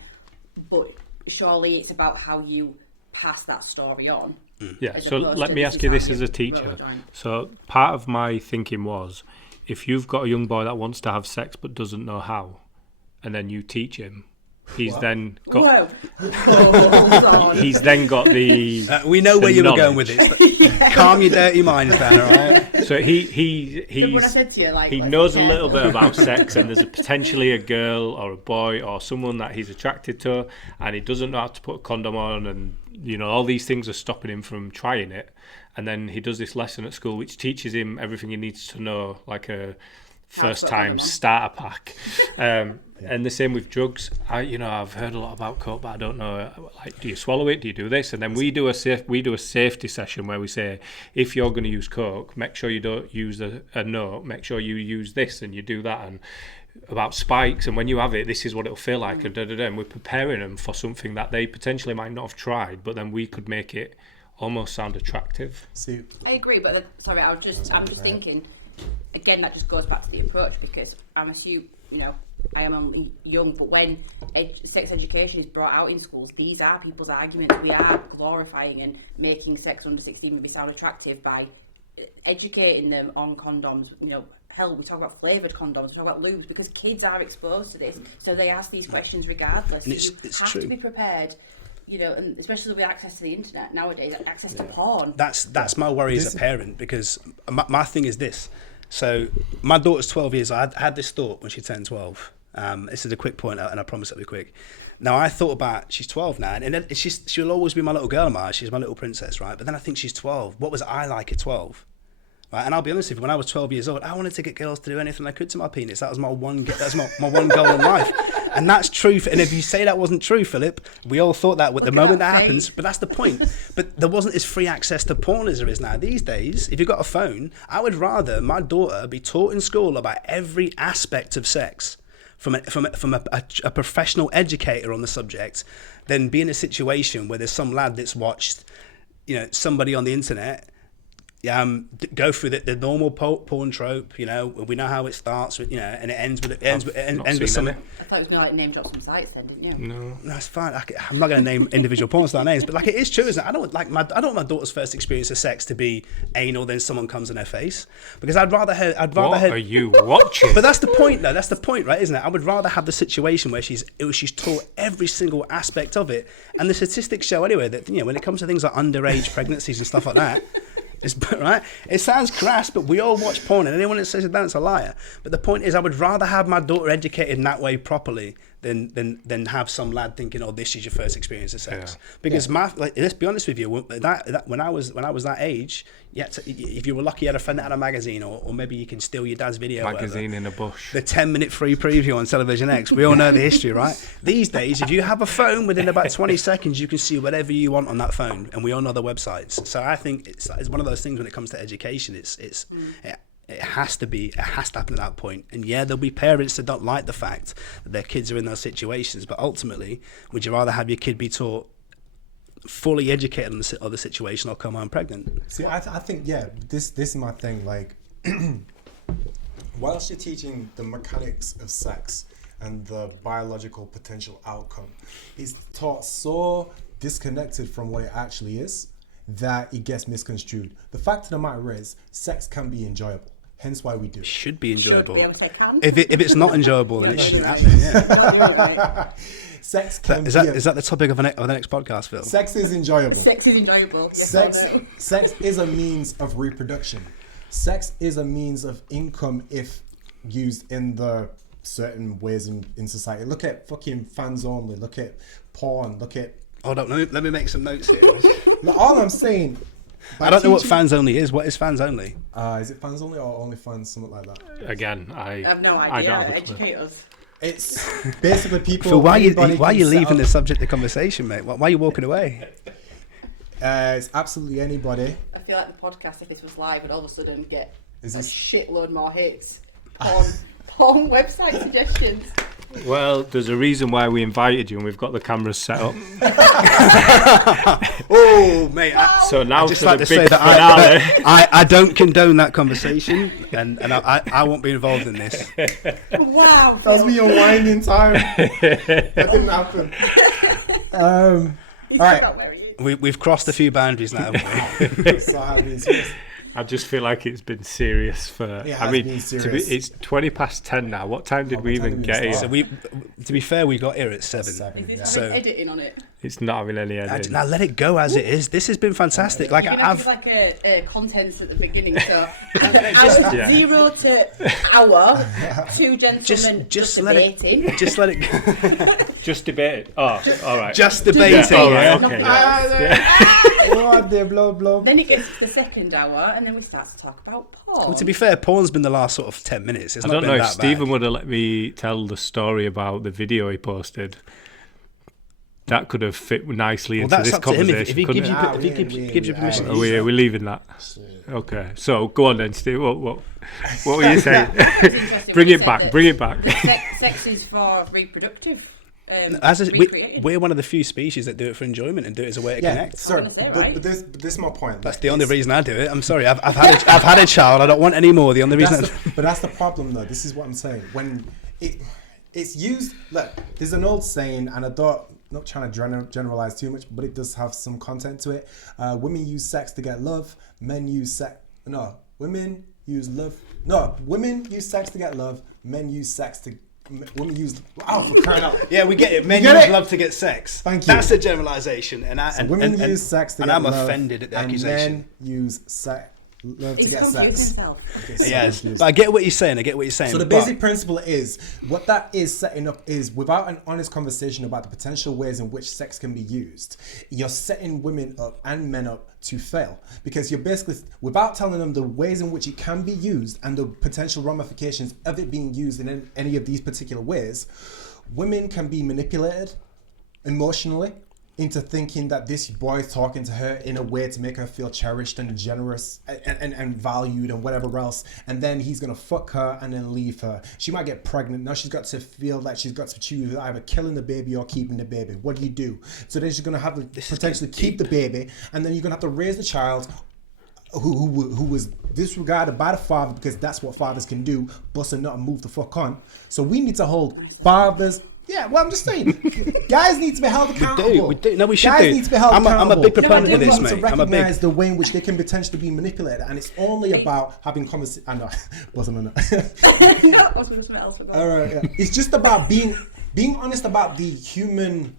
but surely it's about how you pass that story on. Yeah, so let me ask you this as a teacher. So part of my thinking was, if you've got a young boy that wants to have sex but doesn't know how, and then you teach him, he's then got he's then got the we know where you were going with knowledge. this. Calm your dirty minds down, all right? So he knows a little bit about sex, and there's potentially a girl or a boy or someone that he's attracted to, and he doesn't know how to put a condom on, and you know all these things are stopping him from trying it. And then he does this lesson at school which teaches him everything he needs to know, like a first time starter pack. And the same with drugs. I've heard a lot about coke, but I don't know, like, do you swallow it? Do you do this? And then we do a safety session where we say, if you're going to use coke, make sure you don't use a note, make sure you use this and you do that, and about spikes, and when you have it, this is what it'll feel like, and and we're preparing them for something that they potentially might not have tried, but then we could make it almost sound attractive. See, I agree, but I'm just thinking, again, that just goes back to the approach, because I'm assuming, I am only young, but when sex education is brought out in schools, these are people's arguments. We are glorifying and making sex under 16 maybe sound attractive by educating them on condoms. Hell, we talk about flavoured condoms, we talk about lubes, because kids are exposed to this, so they ask these questions regardless. And you have true. To be prepared. And especially with access to the internet nowadays, access to porn. That's my worry as a parent, because my thing is this. So my daughter's 12 years old. I had this thought when she turned 12. This is a quick point, and I promise it'll be quick. Now, I thought about, she's 12 now, and then she'll always be my little girl, Mara. She's my little princess, right? But then I think she's 12. What was I like at 12? Right? And I'll be honest with you, when I was 12 years old, I wanted to get girls to do anything I could to my penis. That was my one goal in life. And that's true. And if you say that wasn't true, Philip, we all thought that with the moment that happens. But that's the point. But there wasn't as free access to porn as there is now. These days, if you've got a phone, I would rather my daughter be taught in school about every aspect of sex from a professional educator on the subject than be in a situation where there's some lad that's watched, somebody on the internet go through the normal porn trope. We know how it starts with, and it ends with something. I thought it was more like name drop some sites then, didn't you? No, that's fine. I'm not going to name individual porn star names, but it is true, isn't it? I don't want my daughter's first experience of sex to be anal, then someone comes in her face, because I'd rather are you watching? But that's the point, though. That's the point, right? Isn't it? I would rather have the situation where she's taught every single aspect of it, and the statistics show anyway that when it comes to things like underage pregnancies and stuff like that. Right? It sounds crass, but we all watch porn, and anyone that says that's a liar. But the point is, I would rather have my daughter educated in that way properly than have some lad thinking, "Oh, this is your first experience of sex." Yeah. Because let's be honest with you, when I was that age, if you were lucky, you had a friend that had a magazine, or maybe you can steal your dad's video. Magazine in a bush. The 10-minute free preview on Television X. We all know the history, right? These days, if you have a phone, within about 20 seconds, you can see whatever you want on that phone, and we all know the websites. So I think it's one of those things when it comes to education. It has to happen at that point. And yeah, there'll be parents that don't like the fact that their kids are in those situations. But ultimately, would you rather have your kid be taught fully educated on the situation or come home pregnant? See, I think, yeah, this is my thing. Like, whilst you're teaching the mechanics of sex and the biological potential outcome, it's taught so disconnected from what it actually is that it gets misconstrued. The fact of the matter is, sex can be enjoyable. Hence why we do it. Should be enjoyable. Should be able to say can. If it's not enjoyable, then it shouldn't happen. Yeah. Sex can Is that the topic of the next podcast, Phil? Sex is enjoyable. Sex is enjoyable. Yes, Sex is a means of reproduction. Sex is a means of income if used in the certain ways in society. Look at fucking fans only. Look at porn. Look at. Hold up, let me make some notes here. Look, all I'm saying. I don't know what fans only is. What is fans only? Is it fans only or only fans? Something like that. Again, I have no I idea. don't have a clue. Educate us. It's basically people. So why are you can set leaving up- the subject of conversation, mate? Why are you walking away? It's absolutely anybody. I feel like the podcast, if this was live, would all of a sudden get Is a this- shitload more hits. Porn website suggestions. Well, there's a reason why we invited you, and we've got the cameras set up. Oh, mate. So now just for like the to say big that finale. I don't condone that conversation, and I won't be involved in this. Wow. That was me unwinding time. That didn't happen. He's all right. not where he is. We've crossed a few boundaries now, haven't we? So I mean, seriously. I just feel like it's been serious for. It I has mean, been serious. it's 20:10 now. What time did we what time even did we get start? here? So to be fair, we got here at 7. Is this Yeah. So- having editing on it? It's not having any editing. Now let it go as it is. This has been fantastic. Like You're gonna have I've to give like a contents at the beginning. So Yeah. 0 to hour, 2 gentlemen just let it debating. just let it go. Just debate. Oh, all right. Just Yeah, debating. all right, Yeah. okay. What the blow blow? Then it gets to the second hour, and then we start to talk about porn. Well, to be fair, porn's been the last sort of 10 minutes. It's I not don't been know if that Stephen bad. would have let me tell the story about the video he posted. That could have fit nicely Well, into that's this up to him. Conversation. If he couldn't gives you, it? if he gives you permission. Are we leaving that? Okay, so go on then, Steve. What were you saying? It's interesting Bring when you it said back. that Bring it back. Sex is for reproductive. Recreating. We're one of the few species that do it for enjoyment and do it as a way to Yeah, connect. sorry, gonna say, but, right? but this is my point. That's Like, the only it's- reason I do it. I'm sorry. I've had a child. I don't want any more. The only reason. But that's the problem, though. This is what I'm saying. When it's used, look, there's an old saying, and not trying to generalize too much, but it does have some content to it. Women use sex to get love. Men use sex. No, women use love. No, women use sex to get love. Men use sex to. Women use. Oh, for crying out! Yeah, we get it. Men get use it? love to get sex. Thank you. That's a generalisation, and Women use sex to and get I'm love. offended at the and accusation. men use love to He's get confused sex. himself. Yes, but I get what you're saying. So the but- basic principle is, what that is setting up is, without an honest conversation about the potential ways in which sex can be used, you're setting women up and men up to fail. Because you're basically, without telling them the ways in which it can be used and the potential ramifications of it being used in any of these particular ways, women can be manipulated emotionally into thinking that this boy is talking to her in a way to make her feel cherished and generous and valued and whatever else, and then he's gonna fuck her and then leave her. She might get pregnant. Now she's got to feel that she's got to choose either killing the baby or keeping the baby. What do you do? So then she's gonna have to potentially keep the baby, and then you're gonna have to raise the child who was disregarded by the father, because that's what fathers can do, bust a nut and move the fuck on. So we need to hold fathers. Yeah, well, I'm just saying, guys need to be held accountable. We do. No, we should Guys do. need to be held I'm a accountable. big proponent of Women this, need to mate. I'm a big- recognize the way in which they can potentially be manipulated, and it's only about having conversation. I know, wasn't on it. No, I was going to something else. All right, yeah. It's just about being honest about the human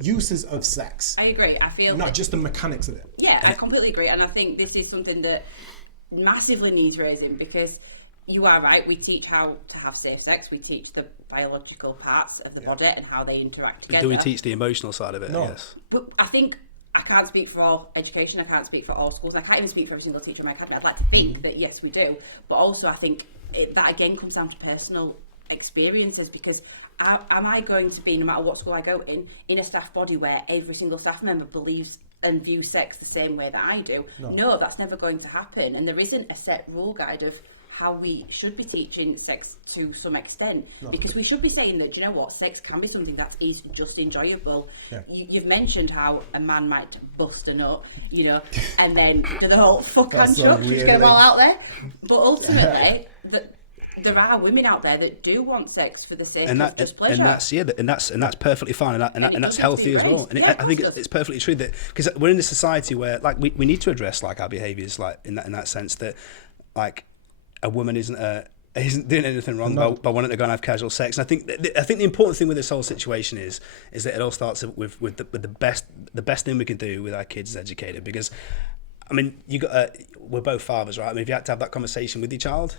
uses of sex, I agree. I feel not that- just the mechanics of it. Yeah, I completely agree, and I think this is something that massively needs raising, because you are right. We teach how to have safe sex. We teach the biological parts of the body and how they interact together. Do we teach the emotional side of it? No. Yes. But I think I can't speak for all education. I can't speak for all schools. I can't even speak for every single teacher in my academy. I'd like to think that yes, we do, but also I think that again comes down to personal experiences, because am I going to be, no matter what school I go in a staff body where every single staff member believes and views sex the same way that I do? No, that's never going to happen. And there isn't a set rule guide of how we should be teaching sex to some extent, because we should be saying that, do you know what, sex can be something that is just enjoyable. You've mentioned how a man might bust a nut, you know, and then do the whole fuck hand so chuck, just weird, get them all out there. But ultimately, there are women out there that do want sex for the sake of just pleasure, and that's perfectly fine, and that's healthy as well. And I think it's perfectly true that, because we're in a society where like we need to address like our behaviours, like in that sense that like a woman isn't doing anything wrong by wanting to go and have casual sex. And I think the important thing with this whole situation is that it all starts with the best thing we can do with our kids is educated. Because I mean, we're both fathers, right? I mean, if you had to have that conversation with your child,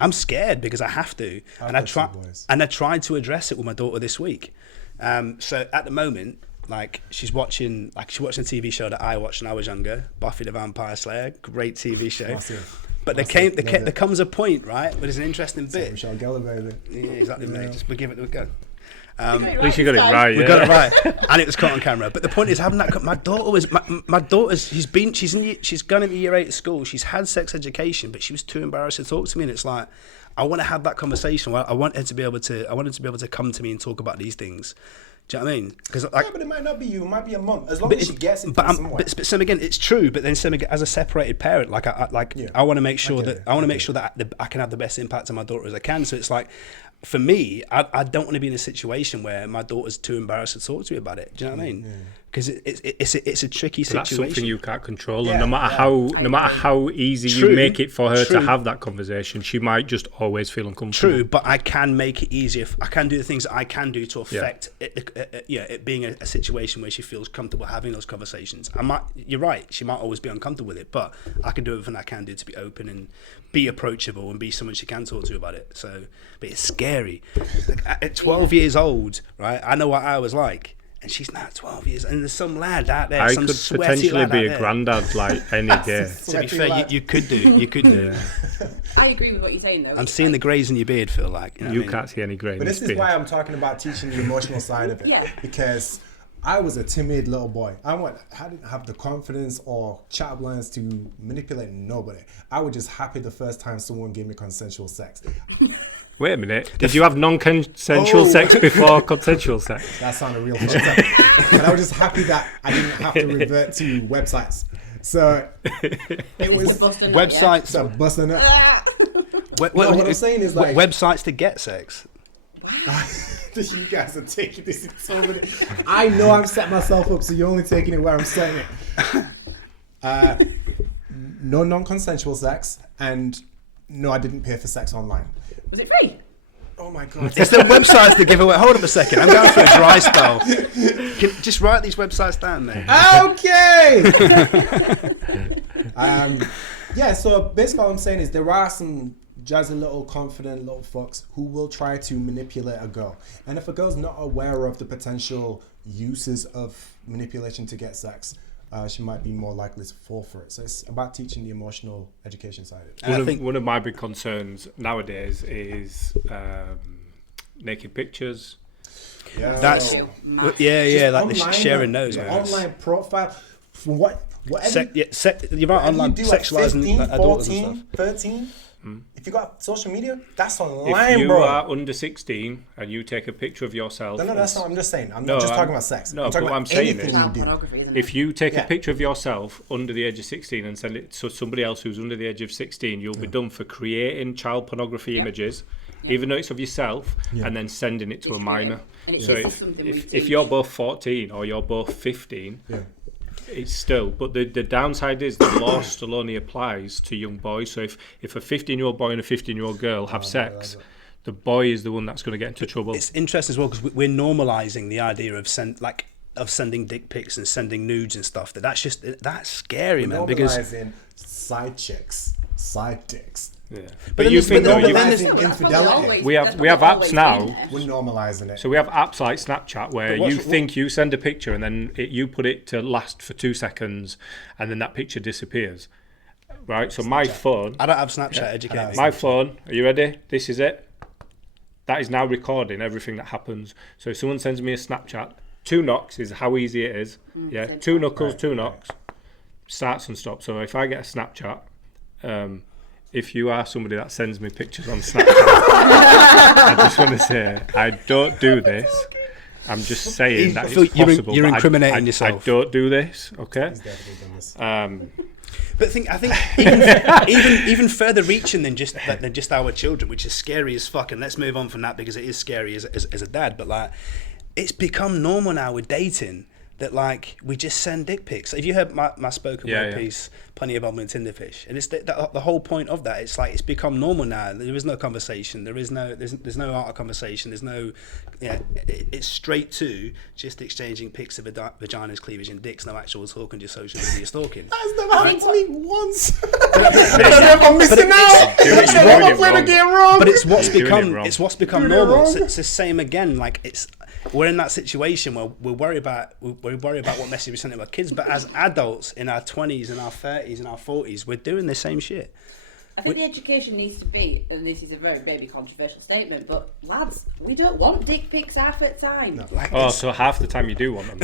I'm scared because I have to, and I tried to address it with my daughter this week. So at the moment, like she's watching a TV show that I watched when I was younger, Buffy the Vampire Slayer, great TV show. But there comes a point, right, where there's an interesting bit. Michelle Gellar, baby. Yeah, exactly, mate. Just we'll give it a go. At least you got it right. We got it right, and it was caught on camera. But the point is, having that. My daughter's. She's gone into year 8 at school. She's had sex education, but she was too embarrassed to talk to me. And it's like, I want to have that conversation. I want her to be able to come to me and talk about these things. Do you know what I mean? Because but it might not be you. It might be a mum. As long as she gets it. But Sam, again, it's true. But then Sam, as a separated parent, like I want to make sure that I can have the best impact on my daughter as I can. So it's like, for me, I don't want to be in a situation where my daughter's too embarrassed to talk to me about it. Do you know what I mean? Because it's a tricky situation. That's something you can't control, and no matter how easy you make it for her to have that conversation, she might just always feel uncomfortable. True, but I can make it easier. I can do the things that I can do to affect it being a situation where she feels comfortable having those conversations. You're right, she might always be uncomfortable with it, but I can do everything I can do to be open and be approachable and be someone she can talk to about it. So, but it's scary. Like, at 12 years old, right? I know what I was like. And she's now 12 years, and there's some lad out there. I some could sweaty potentially be lad a granddad like any day. To be fair, you could do. I agree with what you're saying, though. I'm seeing the greys in your beard, Phil. Like you can't see any grey. But this is why I'm talking about teaching the emotional side of it. Because I was a timid little boy. I didn't have the confidence or chat lines to manipulate nobody. I was just happy the first time someone gave me consensual sex. Wait a minute. Did you have non-consensual sex before consensual sex? That sounded real fucked up. And I was just happy that I didn't have to revert to websites. So it was websites. So busting up. What I'm saying is like websites to get sex. Wow. You guys are taking this in so many. I know I'm setting myself up, so you're only taking it where I'm setting it. No non-consensual sex, and no, I didn't pay for sex online. Was it free? Oh my god! It's the websites to give away. Hold up a second. I'm going through a dry spell. Just write these websites down, mate. Okay. Yeah. So basically, all I'm saying is there are some jazzy little confident little fucks who will try to manipulate a girl, and if a girl's not aware of the potential uses of manipulation to get sex, she might be more likely to fall for it. So it's about teaching the emotional education side of it. One of my big concerns nowadays is naked pictures. Yeah. That's like sharing those. Online profile. From whatever. You're right. Online sexualizing 15, adults 14, and stuff. 13. If you got social media, that's If online, you bro. are under 16 and you take a picture of yourself... No, that's not. I'm just saying. I'm not just talking about sex. No, I'm talking but what about I'm saying anything is, you do. Pornography, isn't it? if you take a picture of yourself under the age of 16 and send it to somebody else who's under the age of 16, you'll be done for creating child pornography images, even though it's of yourself, and then sending it to a minor. And it's So something we if teach. you're both 14 or you're both 15... It's still, but the downside is the law still only applies to young boys. So if a 15-year-old boy and a 15-year-old girl have sex, the boy is the one that's going to get into trouble. It's interesting as well because we're normalising the idea of sending dick pics and sending nudes and stuff. That's scary, man. Because side chicks, side dicks. Yeah. But you think though, infidelity. we have apps now. We're normalising it. So we have apps like Snapchat where you send a picture and then you put it to last for 2 seconds and then that picture disappears. Right? So my phone... I don't have Snapchat, educate me. My phone, are you ready? This is it. that is now recording everything that happens. So if someone sends me a Snapchat, 2 knocks is how easy it is. Yeah, 2 knuckles, 2 knocks, starts and stops. So if I get a Snapchat, if you are somebody that sends me pictures on Snapchat, I just want to say I don't do this. I'm just saying that it's possible. You're incriminating yourself. I don't do this. Okay. He's definitely done this. But I think even further reaching than just our children, which is scary as fuck. And let's move on from that because it is scary as a dad. But like, it's become normal now with dating that like we just send dick pics. Have you heard my spoken word piece, Plenty of Omelette and Tinderfish? And it's the whole point of that. It's like it's become normal now. There is no conversation. There's no art of conversation. There's no it's straight to just exchanging pics of vaginas, cleavage, and dicks. No actual talking, just social media stalking. That's never happened to me once. I'm missing out. I'm playing the game wrong. But it's what's become normal. So it's the same again. Like we're in that situation where we worry about what message we send to our kids, but as adults in our 20s and our 30s and our 40s, we're doing the same shit. I think the education needs to be, and this is a very maybe controversial statement, but lads, we don't want dick pics half the time. No, so half the time you do want them.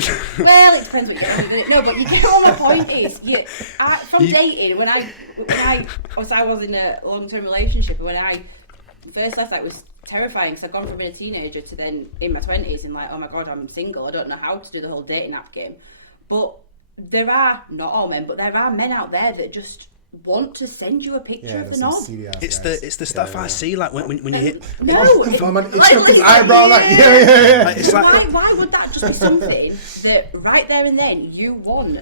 Well, it depends what you're doing. No, but you get what my point is. From dating, when I was in a long-term relationship, and when I first left, that was terrifying because I've gone from being a teenager to then in my 20s and like, oh my god, I'm single. I don't know how to do the whole dating app game. But there are, not all men, but there are men out there that just want to send you a picture of the knob. It's the stuff I see like when you hit. No, it's up his eyebrow like yeah. It's like, why would that just be something that right there and then you want?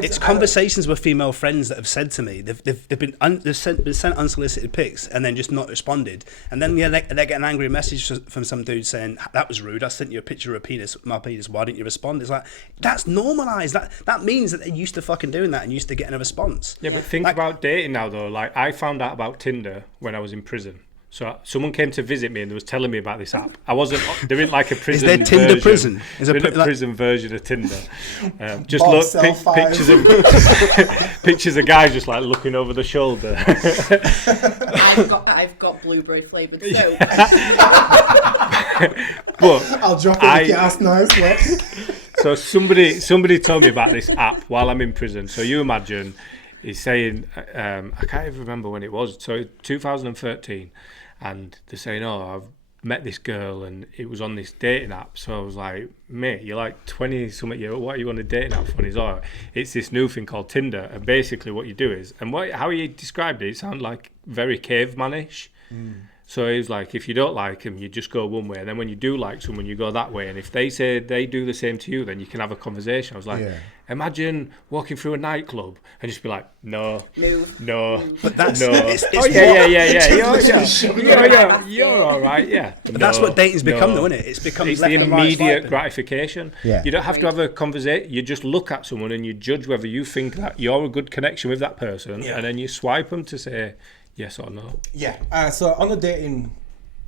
It's conversations with female friends that have said to me they've been sent unsolicited pics and then just not responded, and then they get an angry message from some dude saying that was rude. I sent you a picture of my penis. Why didn't you respond? It's like that's normalised. That means that they're used to fucking doing that and used to getting a response. Yeah, but think about dating now though. Like I found out about Tinder when I was in prison. So someone came to visit me and they was telling me about this app. There isn't like a prison. Is there Tinder version. Prison? Is there a prison version of Tinder? Just look pictures of guys just like looking over the shoulder. I've got blueberry flavoured soap. But I'll drop it with your ass nice. Like. So somebody told me about this app while I'm in prison. So you imagine, he's saying I can't even remember when it was. So 2013. And they're saying, oh, I've met this girl and it was on this dating app. So I was like, mate, you're like 20-something years old. What are you on a dating app for? And he's like, it's this new thing called Tinder. And basically what you do is, and how he described it sounded like very caveman-ish. So he was like, if you don't like them, you just go one way. And then when you do like someone, you go that way. And if they say they do the same to you, then you can have a conversation. I was like, imagine walking through a nightclub and just be like, no. But that's no. It's You're all right, yeah. But that's what dating's become, though, isn't it? It's become the immediate gratification. Yeah. You don't have to have a conversation. You just look at someone and you judge whether you think that you're a good connection with that person, and then you swipe them to say yes or no. Yeah. So on the dating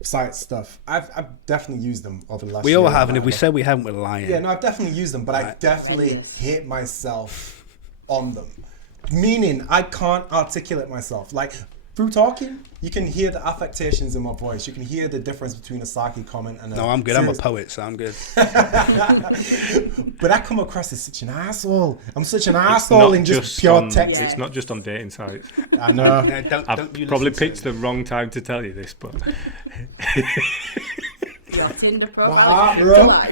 site stuff, I've definitely used them over the last We year. all have, and if we said we haven't, we're lying. Yeah, no, I've definitely used them, but I definitely hate myself on them. Meaning, I can't articulate myself. Like, through talking, you can hear the affectations in my voice. You can hear the difference between a sarky comment and a... No, I'm good. I'm a poet, so I'm good. But I come across as such an asshole. I'm such an asshole in just pure text. It's not just on dating sites. I know. I've probably picked the wrong time to tell you this, but... Your Tinder profile.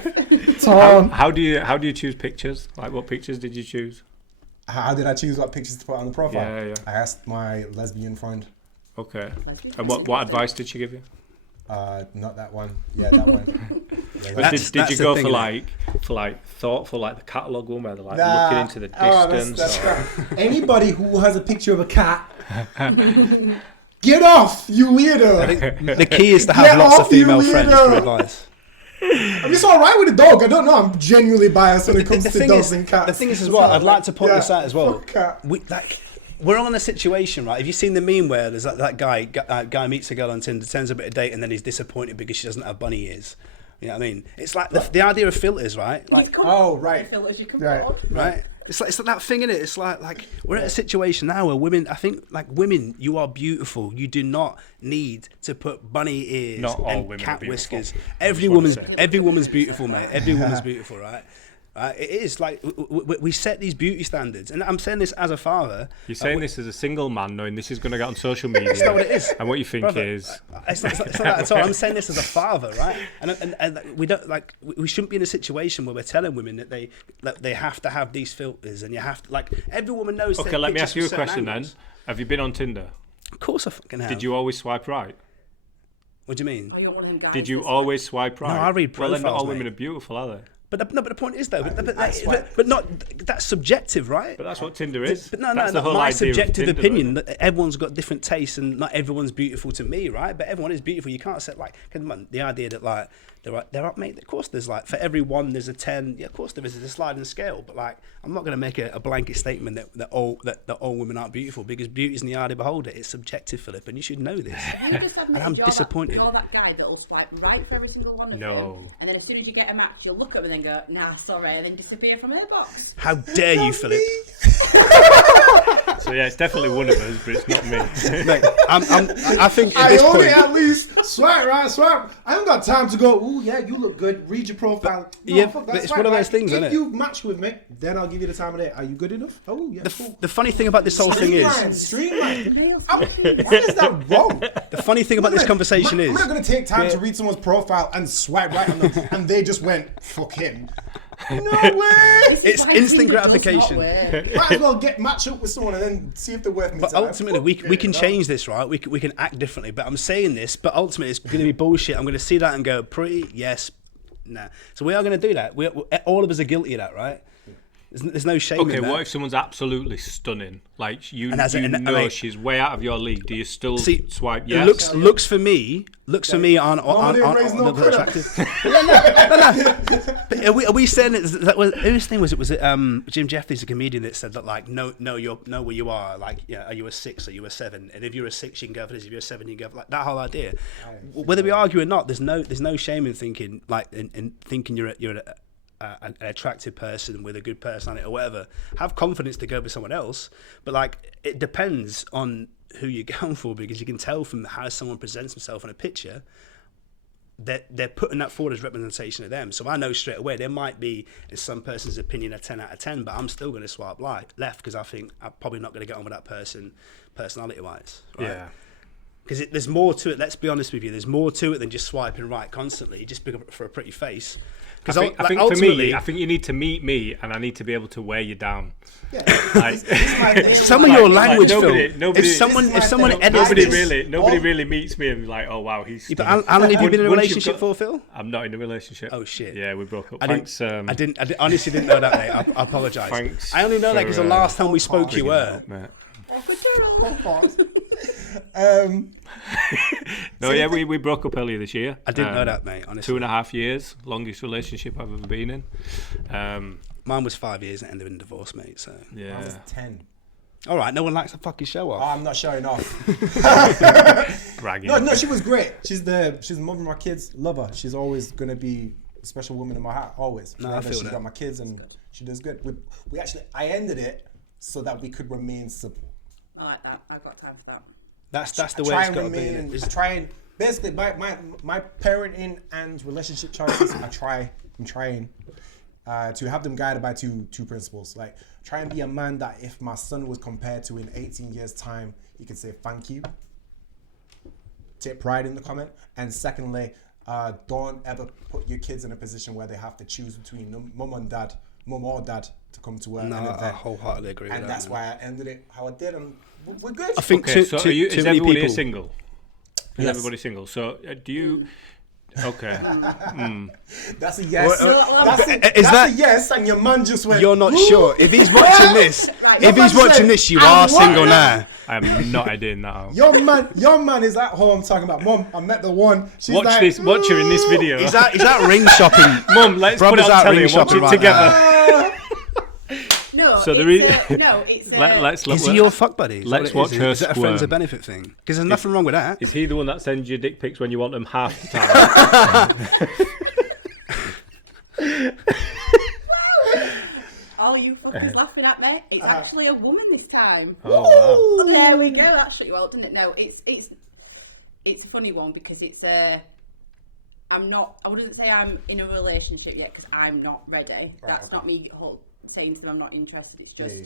How do you choose pictures? Like, what pictures did you choose? How did I choose what pictures to put on the profile? Yeah. I asked my lesbian friend. Okay. And what advice did she give you? Not that one. Yeah, that one. But did you go for like thoughtful, like the catalogue one where they're like looking into the distance? That's right. Anybody who has a picture of a cat, get off, you weirdo. I think the key is to have lots of female friends for advice. I'm just all right with a dog. I don't know. I'm genuinely biased when it comes to dogs and cats. The thing is as well, I'd like to point this out as well. We're on a situation, right? Have you seen the meme where there's that guy meets a girl on Tinder, turns up at a date, and then he's disappointed because she doesn't have bunny ears? You know what I mean? It's like the idea of filters, right? Like, right. Filters you can right. It's like that thing, innit? It's like we're at a situation now where women, I think, like women, you are beautiful. You do not need to put bunny ears Not all and women cat are beautiful. whiskers. I just wanna say. Every woman's beautiful, mate. Every woman's beautiful, right? It is like we set these beauty standards, and I'm saying this as a father. You're saying this as a single man, knowing this is going to get on social media. That's not what it is. And what you think Brother, is, it's not that at all. I'm saying this as a father, right? And we don't like we shouldn't be in a situation where we're telling women that they have to have these filters, and you have to, like, every woman knows. okay, let me ask you a question then. Have you been on Tinder? Of course I fucking have. Did you always swipe right? What do you mean? Oh, you're one of them guys Did you that's always swipe right? No, I read Well, then not profiles, all women mate. are beautiful, are they? But the point is though, but not that's subjective, right? But that's what Tinder is. But no, That's the no, whole my idea of subjective Tinder, opinion though, isn't that everyone's got different tastes and not everyone's beautiful to me, right? But everyone is beautiful. You can't say, like, come on, the idea that, like, there are mate, of course there's, like, for every one there's a 10. Yeah, of course there is a sliding scale, but, like, I'm not going to make a blanket statement that all women aren't beautiful, because beauty is in the eye of the beholder. It's subjective, Philip, and you should know this. You just admit And I'm you're disappointed. You're that guy that'll swipe right for every single one of No. them, and then as soon as you get a match, you'll look at them and then go, nah, sorry, and then disappear from their box. How dare you, Philip? So yeah, it's definitely one of us, but it's not me. Mate, I think at I this only point, at least swipe right, swipe. I haven't got time to go, ooh, yeah, you look good. Read your profile. yeah, fuck but that, it's swipe one of those right. things, isn't If it? you match with me, then I'll give you the time of day. Are you good enough? Oh, yeah, cool. the funny thing about this whole thing is, Streamline. Why is that wrong? the funny thing about this conversation I'm is, not going to take time to read someone's profile and swipe right on them, and they just went, fuck him. No way! This is It's why instant Tinder does not gratification. work. Might as well match up with someone and then see if they're worth me. But time. ultimately, we can change this, right? We can act differently. But I'm saying this, but ultimately, it's going to be bullshit. I'm going to see that and go, pretty, yes, nah. So we are going to do that. We all of us are guilty of that, right? There's no shame Okay, in that. what if someone's absolutely stunning? Like you And know she's way out of your league. Do you still swipe yes? Looks for me aren't attractive. But are we saying that was whose thing was it? Was it Jim Jeffries, a comedian, that said that, like, know where you are, like, yeah, are you a 6, are you a 7? And if you're a 6, you can go for this. If you're a 7, you can go for, like, that whole idea. Whether we argue or not, there's no shame in thinking, like, in thinking you're an attractive person with a good personality or whatever. Have confidence to go with someone else, but, like, it depends on who you're going for, because you can tell from how someone presents himself in a picture that they're putting that forward as representation of them. So I know straight away there might be, in some person's opinion, a 10 out of 10, but I'm still going to swipe left because I think I'm probably not going to get on with that person personality wise, right? Yeah. Because there's more to it. Let's be honest with you. There's more to it than just swiping right constantly, just for a pretty face. I think for me, I think you need to meet me, and I need to be able to wear you down. Yeah. Like, some of your language, nobody, Phil. nobody, If someone edits nobody this, really meets me and be like, oh wow, he's. Yeah, but how long have you been in a Once you've relationship got- for, Phil? I'm not in a relationship. Oh shit. Yeah, we broke up. I Thanks. honestly didn't know that, mate. I apologise. Thanks I only know that because the for, last time we spoke, you bringing were. that up, mate. No, yeah, we broke up earlier this year. I didn't know that, mate. Honestly, 2.5 years, longest relationship I've ever been in. mine was 5 years and ended in divorce, mate. So I Yeah. was 10. all right, no one likes to fucking show Oh, off. I'm not showing off. Bragging. No, she was great. She's the mother of my kids. Love her. She's always gonna be a special woman in my heart. Always. No, I Forever. feel She's that. got my kids and she does good. I ended it so that we could remain simple. I like that. I've got time for that. That's the I way try it's and got to be. remain. Innit? I try and basically my parenting and relationship choices. I'm trying to have them guided by two principles. Like, try and be a man that if my son was compared to in 18 years time, he could say thank you. Take pride in the comment. And secondly, don't ever put your kids in a position where they have to choose between mum or dad to come to an No, I event. wholeheartedly agree with And that. that's why I ended it how I did, and we're good. I think Okay, too, so too, is too many everybody people. single? Is Yes. everybody single? So do you? Okay. That's a yes. Well, That's that- a yes, and your man just went. You're not "Ooh." sure. If he's watching this, Right, if your he's man watching said, this, you "I'm are what single now?" now. I'm not editing that out. Your man is at home talking about, Mum, I met the one. She's Watch like, this. Watch her in this "Ooh." video. He's out ring shopping. Mum, let's put Brothers it on out telly ring and watch shopping it right together. No, So it's there is- no, it's Let's Is he your fuck buddy? Is Let's that what watch it is? her Is that a friends of squirm. benefit thing? Because there's nothing wrong with that. Is he the one that sends you dick pics when you want them half the time? all you fuckers laughing at me. It's actually a woman this time. Oh, wow. There we go. That shut you out, didn't it? No, it's a funny one because it's I'm not. I wouldn't say I'm in a relationship yet because I'm not ready. That's not me saying to them I'm not interested. It's just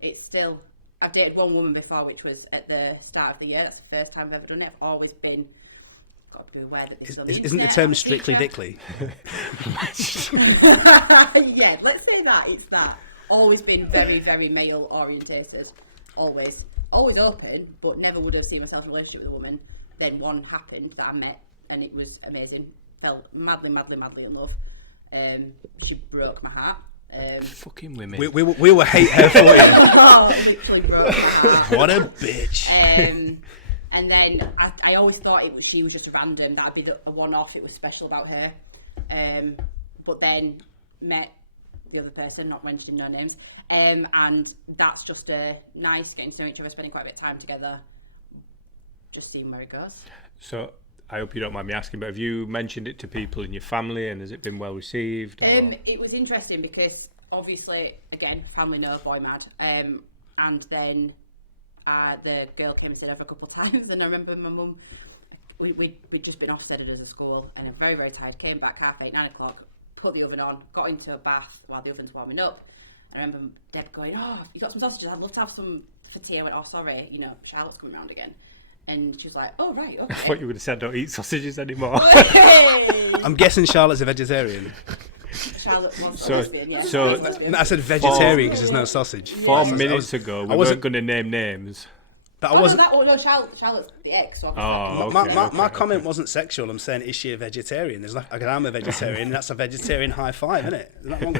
it's still. I've dated one woman before, which was at the start of the year. That's the first time I've ever done it. I've always been. Got to be aware that this is on the Isn't the internet, term on strictly Twitter. dickly? Yeah, let's say that. It's that. Always been very, very male orientated. Always open, but never would have seen myself in a relationship with a woman. Then one happened that I met, and it was amazing. Fell madly, madly, madly in love. She broke my heart. Fucking women. We will hate her for you. Literally broke my heart. What a bitch. And then I always thought she was just random. That'd be a one-off. It was special about her. But then met the other person, not mentioning no names, and that's just a nice getting to know each other, spending quite a bit of time together, just seeing where it goes. So I hope you don't mind me asking, but have you mentioned it to people in your family, and has it been well received? Or? It was interesting because obviously, again, family know, boy mad, and then the girl came and stayed over a couple of times, and I remember my mum, we'd just been Ofsted as a school, and I'm very, very tired, came back 8:30, 9 o'clock, put the oven on, got into a bath while the oven's warming up, and I remember Deb going, "Oh, you got some sausages? I'd love to have some for tea." I went, "Oh, sorry, Charlotte's coming round again." And she was like, "Oh, right, okay." I thought you would have said don't eat sausages anymore. I'm guessing Charlotte's a vegetarian. Charlotte was So- a lesbian, yeah. so- She was a lesbian. No, I said vegetarian because there's no sausage. 4 minutes ago, we wasn't- weren't going to name names. But I Oh, wasn't. no, Charlotte's the ex, so Oh, obviously. okay. My comment wasn't sexual. I'm saying, is she a vegetarian? There's like, I'm a vegetarian, and that's a vegetarian high five, isn't it? Isn't that wrong?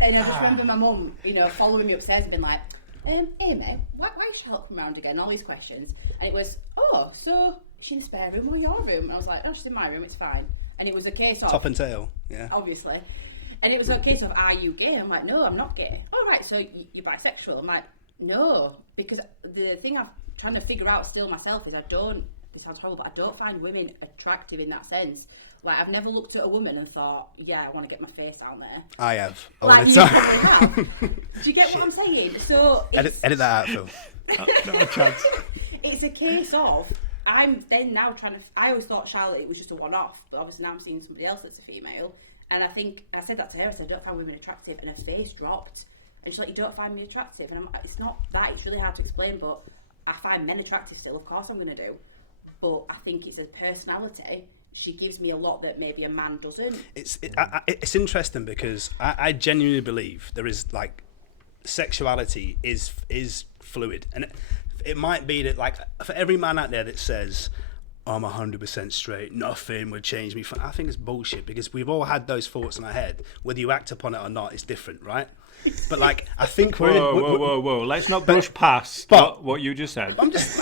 And I just remember my mum, following me upstairs and being like, Amy, why is Charlotte come round again? All these questions. And it was, "Oh, so she's in the spare room or your room?" And I was like, "Oh, she's in my room, it's fine." And it was a case of... Top and tail, yeah. Obviously. And it was a case of, "Are you gay?" I'm like, "No, I'm not gay." "Oh, right, so you're bisexual?" I'm like, "No." Because the thing I'm trying to figure out still myself is this sounds horrible, but I don't find women attractive in that sense. Like, I've never looked at a woman and thought, "Yeah, I want to get my face down there." I have. All Like, the you time. probably have. Do you get what I'm saying? So it's, Edit that out, Phil. Not a chance. it's a case of, I'm then now trying to... I always thought Charlotte, it was just a one-off, but obviously now I'm seeing somebody else that's a female. And I said that to her, I said, "I don't find women attractive," and her face dropped. And she's like, "You don't find me attractive?" And I'm like, "It's not that, it's really hard to explain, but I find men attractive still, of course I'm going to do. But I think it's a personality. She gives me a lot that maybe a man doesn't." It's interesting because I genuinely believe there is, like, sexuality is fluid, and it might be that, like, for every man out there that says, "I'm 100% straight, nothing would change me," I think it's bullshit, because we've all had those thoughts in our head. Whether you act upon it or not, it's different, right? But, like, I think Whoa. Let's not brush past what you just said. I'm just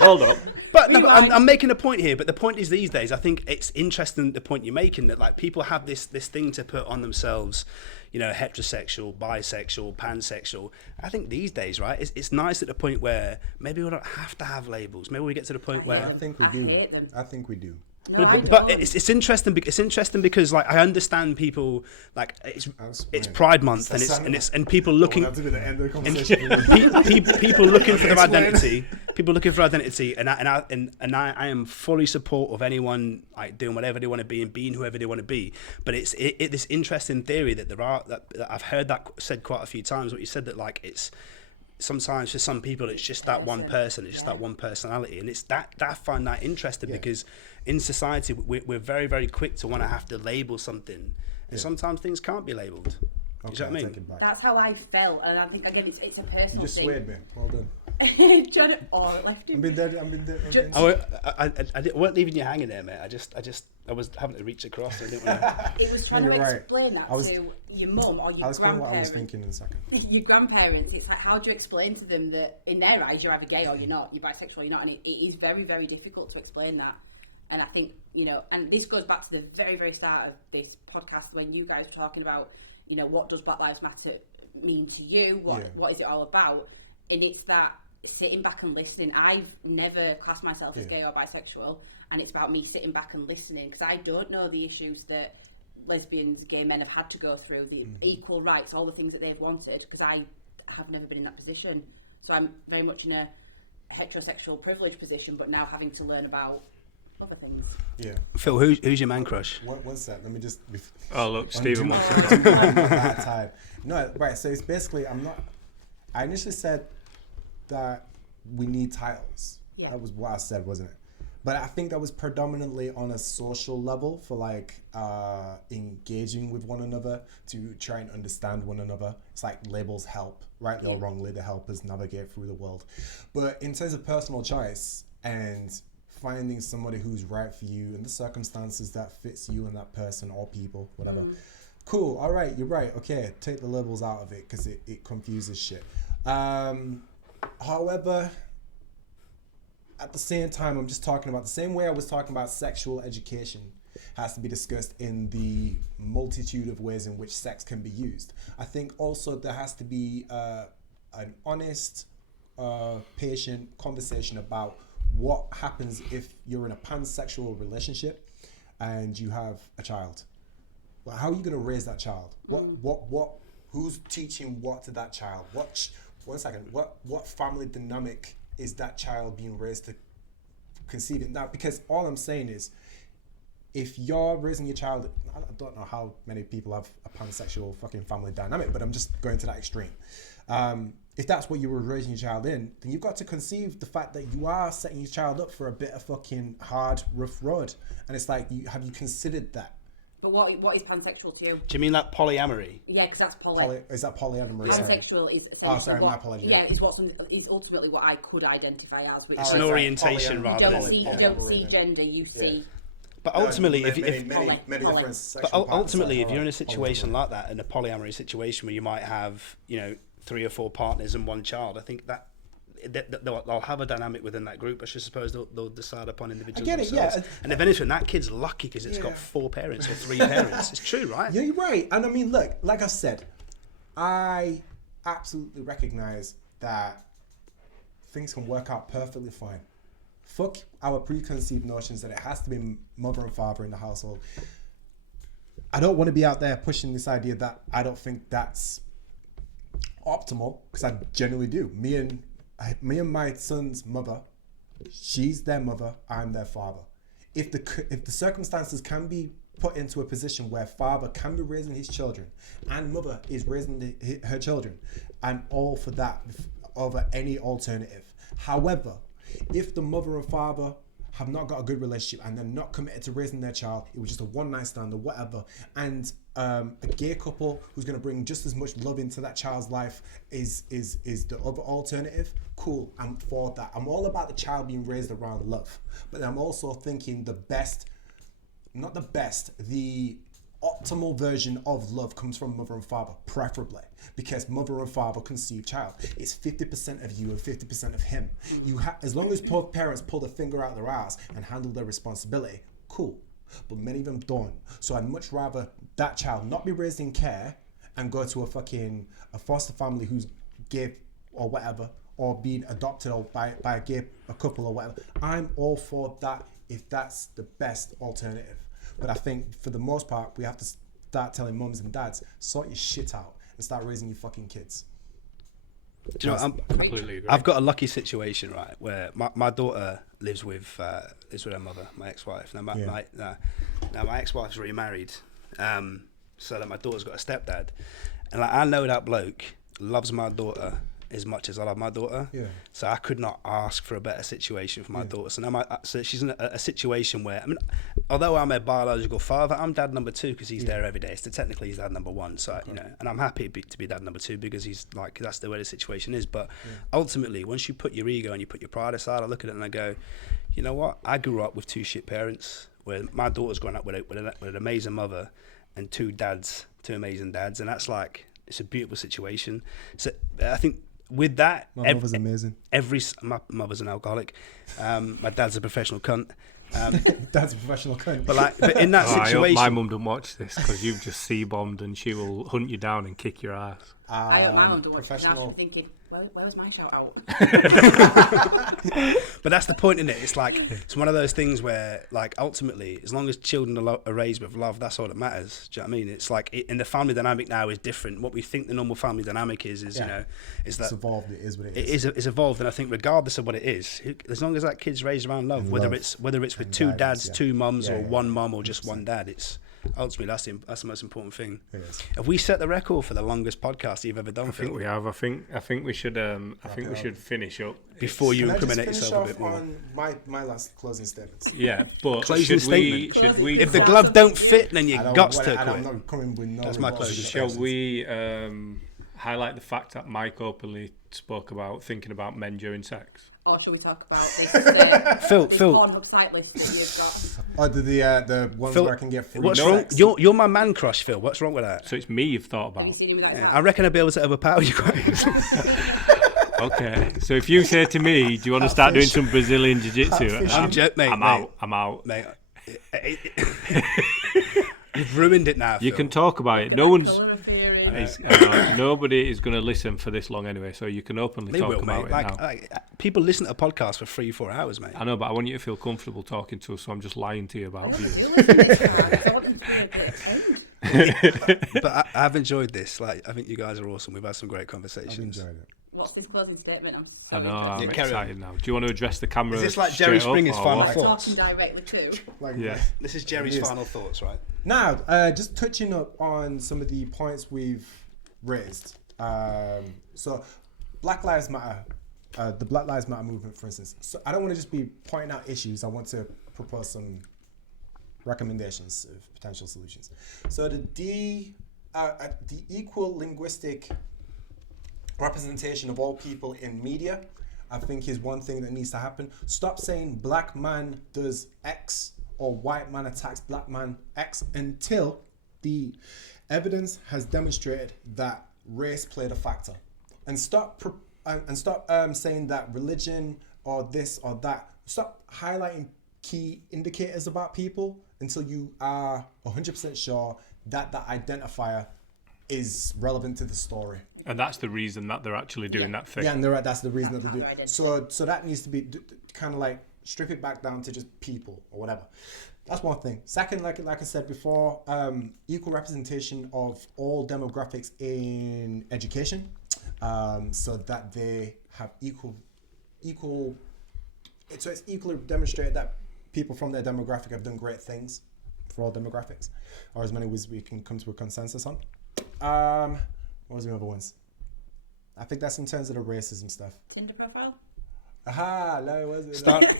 Hold up. But no, I'm making a point here. But the point is, these days, I think it's interesting the point you're making, that, like, people have this thing to put on themselves, heterosexual, bisexual, pansexual. I think these days, right, it's nice at the point where maybe we don't have to have labels. Maybe we get to the point I where. think we I do. hate them. I think we do. No, I But don't. it's interesting. It's interesting because, like, I understand people, like, it's Pride Month, and people looking. That's the end of the conversation. People looking for their identity. People looking for identity, and I am fully support of anyone, like, doing whatever they want to be and being whoever they want to be. But it's this interesting theory that that I've heard that said quite a few times. What you said, that, like, it's sometimes for some people it's just that one person, it's just that one personality, and it's that I find that interesting because in society we're very, very quick to want to have to label something, and sometimes things can't be labeled. Do you know what I mean? That's how I felt, and I think, again, it's a personal You just thing. swayed me. Well done. Trying to, it left him. I've been dead. I weren't leaving you hanging there, mate. I was having to reach across. I didn't want to... It was trying You're to right. explain that to your mum or your I'll explain what I grandparents. was thinking in a second. Your grandparents, it's like, how do you explain to them that in their eyes you're either gay or you're not, you're bisexual or you're not, and it is very, very difficult to explain that. And I think, and this goes back to the very, very start of this podcast when you guys were talking about, what does Black Lives Matter mean to you? What is it all about? And it's that sitting back and listening. I've never classed myself as gay or bisexual, and it's about me sitting back and listening, because I don't know the issues that lesbians, gay men have had to go through, the equal rights, all the things that they've wanted, because I have never been in that position. So I'm very much in a heterosexual privileged position, but now having to learn about other things. Yeah. Phil, who's your man crush? One sec. Let me just. Oh look, Stephen wants to. I'm not that tired. No, right. So it's basically I initially said that we need titles. Yeah. That was what I said, wasn't it? But I think that was predominantly on a social level for like engaging with one another to try and understand one another. It's like labels help, rightly or wrongly, they help us navigate through the world. But in terms of personal choice and finding somebody who's right for you and the circumstances that fits you and that person or people, whatever. Cool, all right, you're right. Okay, take the labels out of it because it confuses shit. However, at the same time, I'm just talking about the same way I was talking about sexual education has to be discussed in the multitude of ways in which sex can be used. I think also there has to be an honest, patient conversation about what happens if you're in a pansexual relationship and you have a child. Well, how are you going to raise that child? Who's teaching what to that child? What family dynamic is that child being raised to conceive it? Now, because all I'm saying is, if you're raising your child, I don't know how many people have a pansexual fucking family dynamic, but I'm just going to that extreme. If that's what you were raising your child in, then you've got to conceive the fact that you are setting your child up for a bit of fucking hard, rough road. And it's like, have you considered that? But what is pansexual to you? Do you mean like polyamory? Yeah, because that's poly. Is that polyamory? Pansexual is essentially Oh, sorry, my apologies. Yeah, it's ultimately what I could identify as. Which It's is an Alright, orientation polyamory. rather than. you don't see gender, you see. But ultimately, many if different but sexual ultimately, patterns, if you're in a alright, situation polyamory. like that, in a polyamory situation where you might have, 3 or 4 partners and one child, I think that they'll have a dynamic within that group. I should suppose they'll decide upon individuals I get it, themselves. yeah. And if anything, that kid's lucky because it's got 4 parents or 3 parents. It's true, right? Yeah, you're right. And I mean, look, like I said, I absolutely recognize that things can work out perfectly fine. Fuck our preconceived notions that it has to be mother and father in the household. I don't want to be out there pushing this idea that I don't think that's optimal, because I genuinely do. Me and my son's mother, she's their mother, I'm their father. If the circumstances can be put into a position where father can be raising his children and mother is raising her children, I'm all for that over any alternative. However, if the mother and father have not got a good relationship and they're not committed to raising their child, it was just a one-night stand or whatever, and a gay couple who's going to bring just as much love into that child's life is the other alternative, cool, I'm for that. I'm all about the child being raised around love, but I'm also thinking the optimal version of love comes from mother and father, preferably, because mother and father conceive child. It's 50% of you and 50% of him. As long as both parents pull the finger out their ass and handle their responsibility, cool. But many of them don't. So I'd much rather that child not be raised in care and go to a foster family who's gay or whatever, or being adopted or by a couple or whatever. I'm all for that if that's the best alternative. But I think for the most part, we have to start telling mums and dads, sort your shit out and start raising your fucking kids. Do you know, Completely agree. I've got a lucky situation, right, where my daughter lives with her mother, my ex-wife. Now my ex-wife's remarried, so that my daughter's got a stepdad, and like I know that bloke loves my daughter as much as I love my daughter. Yeah. So I could not ask for a better situation for my daughter. So now so she's in a situation where, I mean, although I'm a biological father, I'm dad number 2 because he's there every day. So technically he's dad number 1. So, and I'm happy to be dad number 2 because he's like, that's the way the situation is. But ultimately, once you put your ego and you put your pride aside, I look at it and I go, you know what? I grew up with 2 shit parents, where my daughter's grown up with an amazing mother and 2 amazing dads. And that's like, it's a beautiful situation. So I think, with that, My mother's amazing. My mother's an alcoholic. My dad's a professional cunt. Dad's a professional cunt. But in that I hope situation, my mum don't watch this because you've just C-bombed and she will hunt you down and kick your ass. I don't mind watching. professional. I'm thinking, where was my shout out? But that's the point, isn't it? It's like, it's one of those things where, like, ultimately, as long as children are raised with love, that's all that matters. Do you know what I mean? It's like, and the family dynamic now is different. What we think the normal family dynamic is you know, is that It's evolved. It is what it is. it's evolved, and I think regardless of what it is, as long as that kid's raised around love, whether it's with two dads, two mums, or one mum, or just one dad, it's ultimately that's the most important thing. It is. Have we set the record for the longest podcast you've ever done? I think we have. I think we should. I think we should finish up before you Can I just incriminate finish yourself a off bit more. on my last closing statements? Yeah, but Closing statement. should we? If the glove don't fit, then you I don't- got what- to and I'm quit. not coming with no That's my rebuttal. closing Shall we highlight the fact that Mike openly spoke about thinking about men during sex? Or should we talk about this, Phil, this Phil. Pornhub site list that you've got? Oh, the ones Phil, where I can get free what's sex. wrong? You're my man crush, Phil. What's wrong with that? So it's me you've thought Have you about. seen him with that? I reckon I'd be able to overpower you guys. Okay, so if you say to me, do you want to start doing some Brazilian jiu-jitsu? I'm out. Mate, you've ruined it now. You Phil. can talk about it. No one's. Colour theory. Nobody is going to listen for this long anyway, so you can openly They talk will, about mate. it now. Like, people listen to podcasts for 3-4 hours, mate. I know, but I want you to feel comfortable talking to us, so I'm just lying to you about views. You listen to this guy, I want him to be a bit ashamed. But I've enjoyed this. Like, I think you guys are awesome. We've had some great I've conversations. enjoyed it. What's this closing statement? I'm so I know, I'm Yeah, carry excited now. Do you want to address the camera? Is this like Jerry straight up, Springer's or final what? I'm thoughts? talking directly to. Like, Yeah. This is Jerry's It is. final thoughts, right? Now, just touching up on some of the points we've raised. So, Black Lives Matter, the Black Lives Matter movement, for instance. So, I don't want to just be pointing out issues. I want to propose some recommendations of potential solutions. So, the equal linguistic representation of all people in media, I think, is one thing that needs to happen. Stop saying black man does X or white man attacks black man X until the evidence has demonstrated that race played a factor. And stop saying that religion or this or that. Stop highlighting key indicators about people until you are 100% sure that that identifier is relevant to the story. And that's the reason that they're actually doing that thing. Yeah, and that's the reason that they do That's it. So that needs to be kind of like strip it back down to just people or whatever. That's one thing. Second, like I said before, equal representation of all demographics in education, so that they have equal. So it's equally demonstrated that people from their demographic have done great things for all demographics, or as many as we can come to a consensus on. What was the other ones? I think that's in terms of the racism stuff. Tinder profile? Aha, no, was it?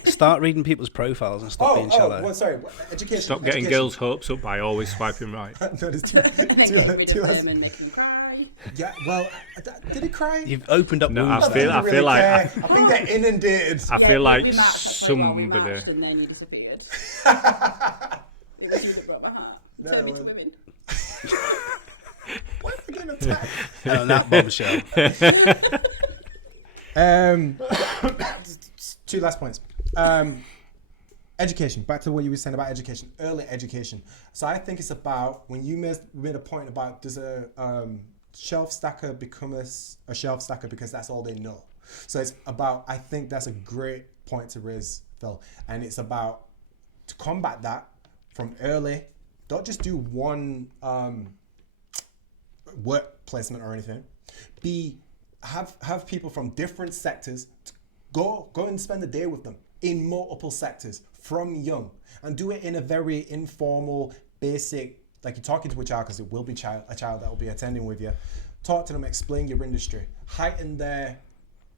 Start reading people's profiles and stop being shallow. Well, sorry. Education. Stop getting girls' hopes up by always swiping right. No, there's two. And then get rid of them and make them cry. Yeah, well, did he cry? You've opened up No, wounds. I feel there. like I think they're inundated. I feel like we matched, that's why we somebody. matched and then you disappeared. It was you that broke my heart. No, Turned me to well- women. Why am I getting attacked? And on that bombshell. Two last points. Education. Back to what you were saying about education. Early education. So I think it's about when you made a point about does a shelf stacker become a shelf stacker because that's all they know. So it's about, I think that's a great point to raise, Phil. And it's about to combat that from early. Don't just do one work placement or anything. Have people from different sectors go and spend the day with them in multiple sectors from young, and do it in a very informal, basic, like you're talking to a child, because it will be a child that will be attending with you. Talk to them, explain your industry, heighten their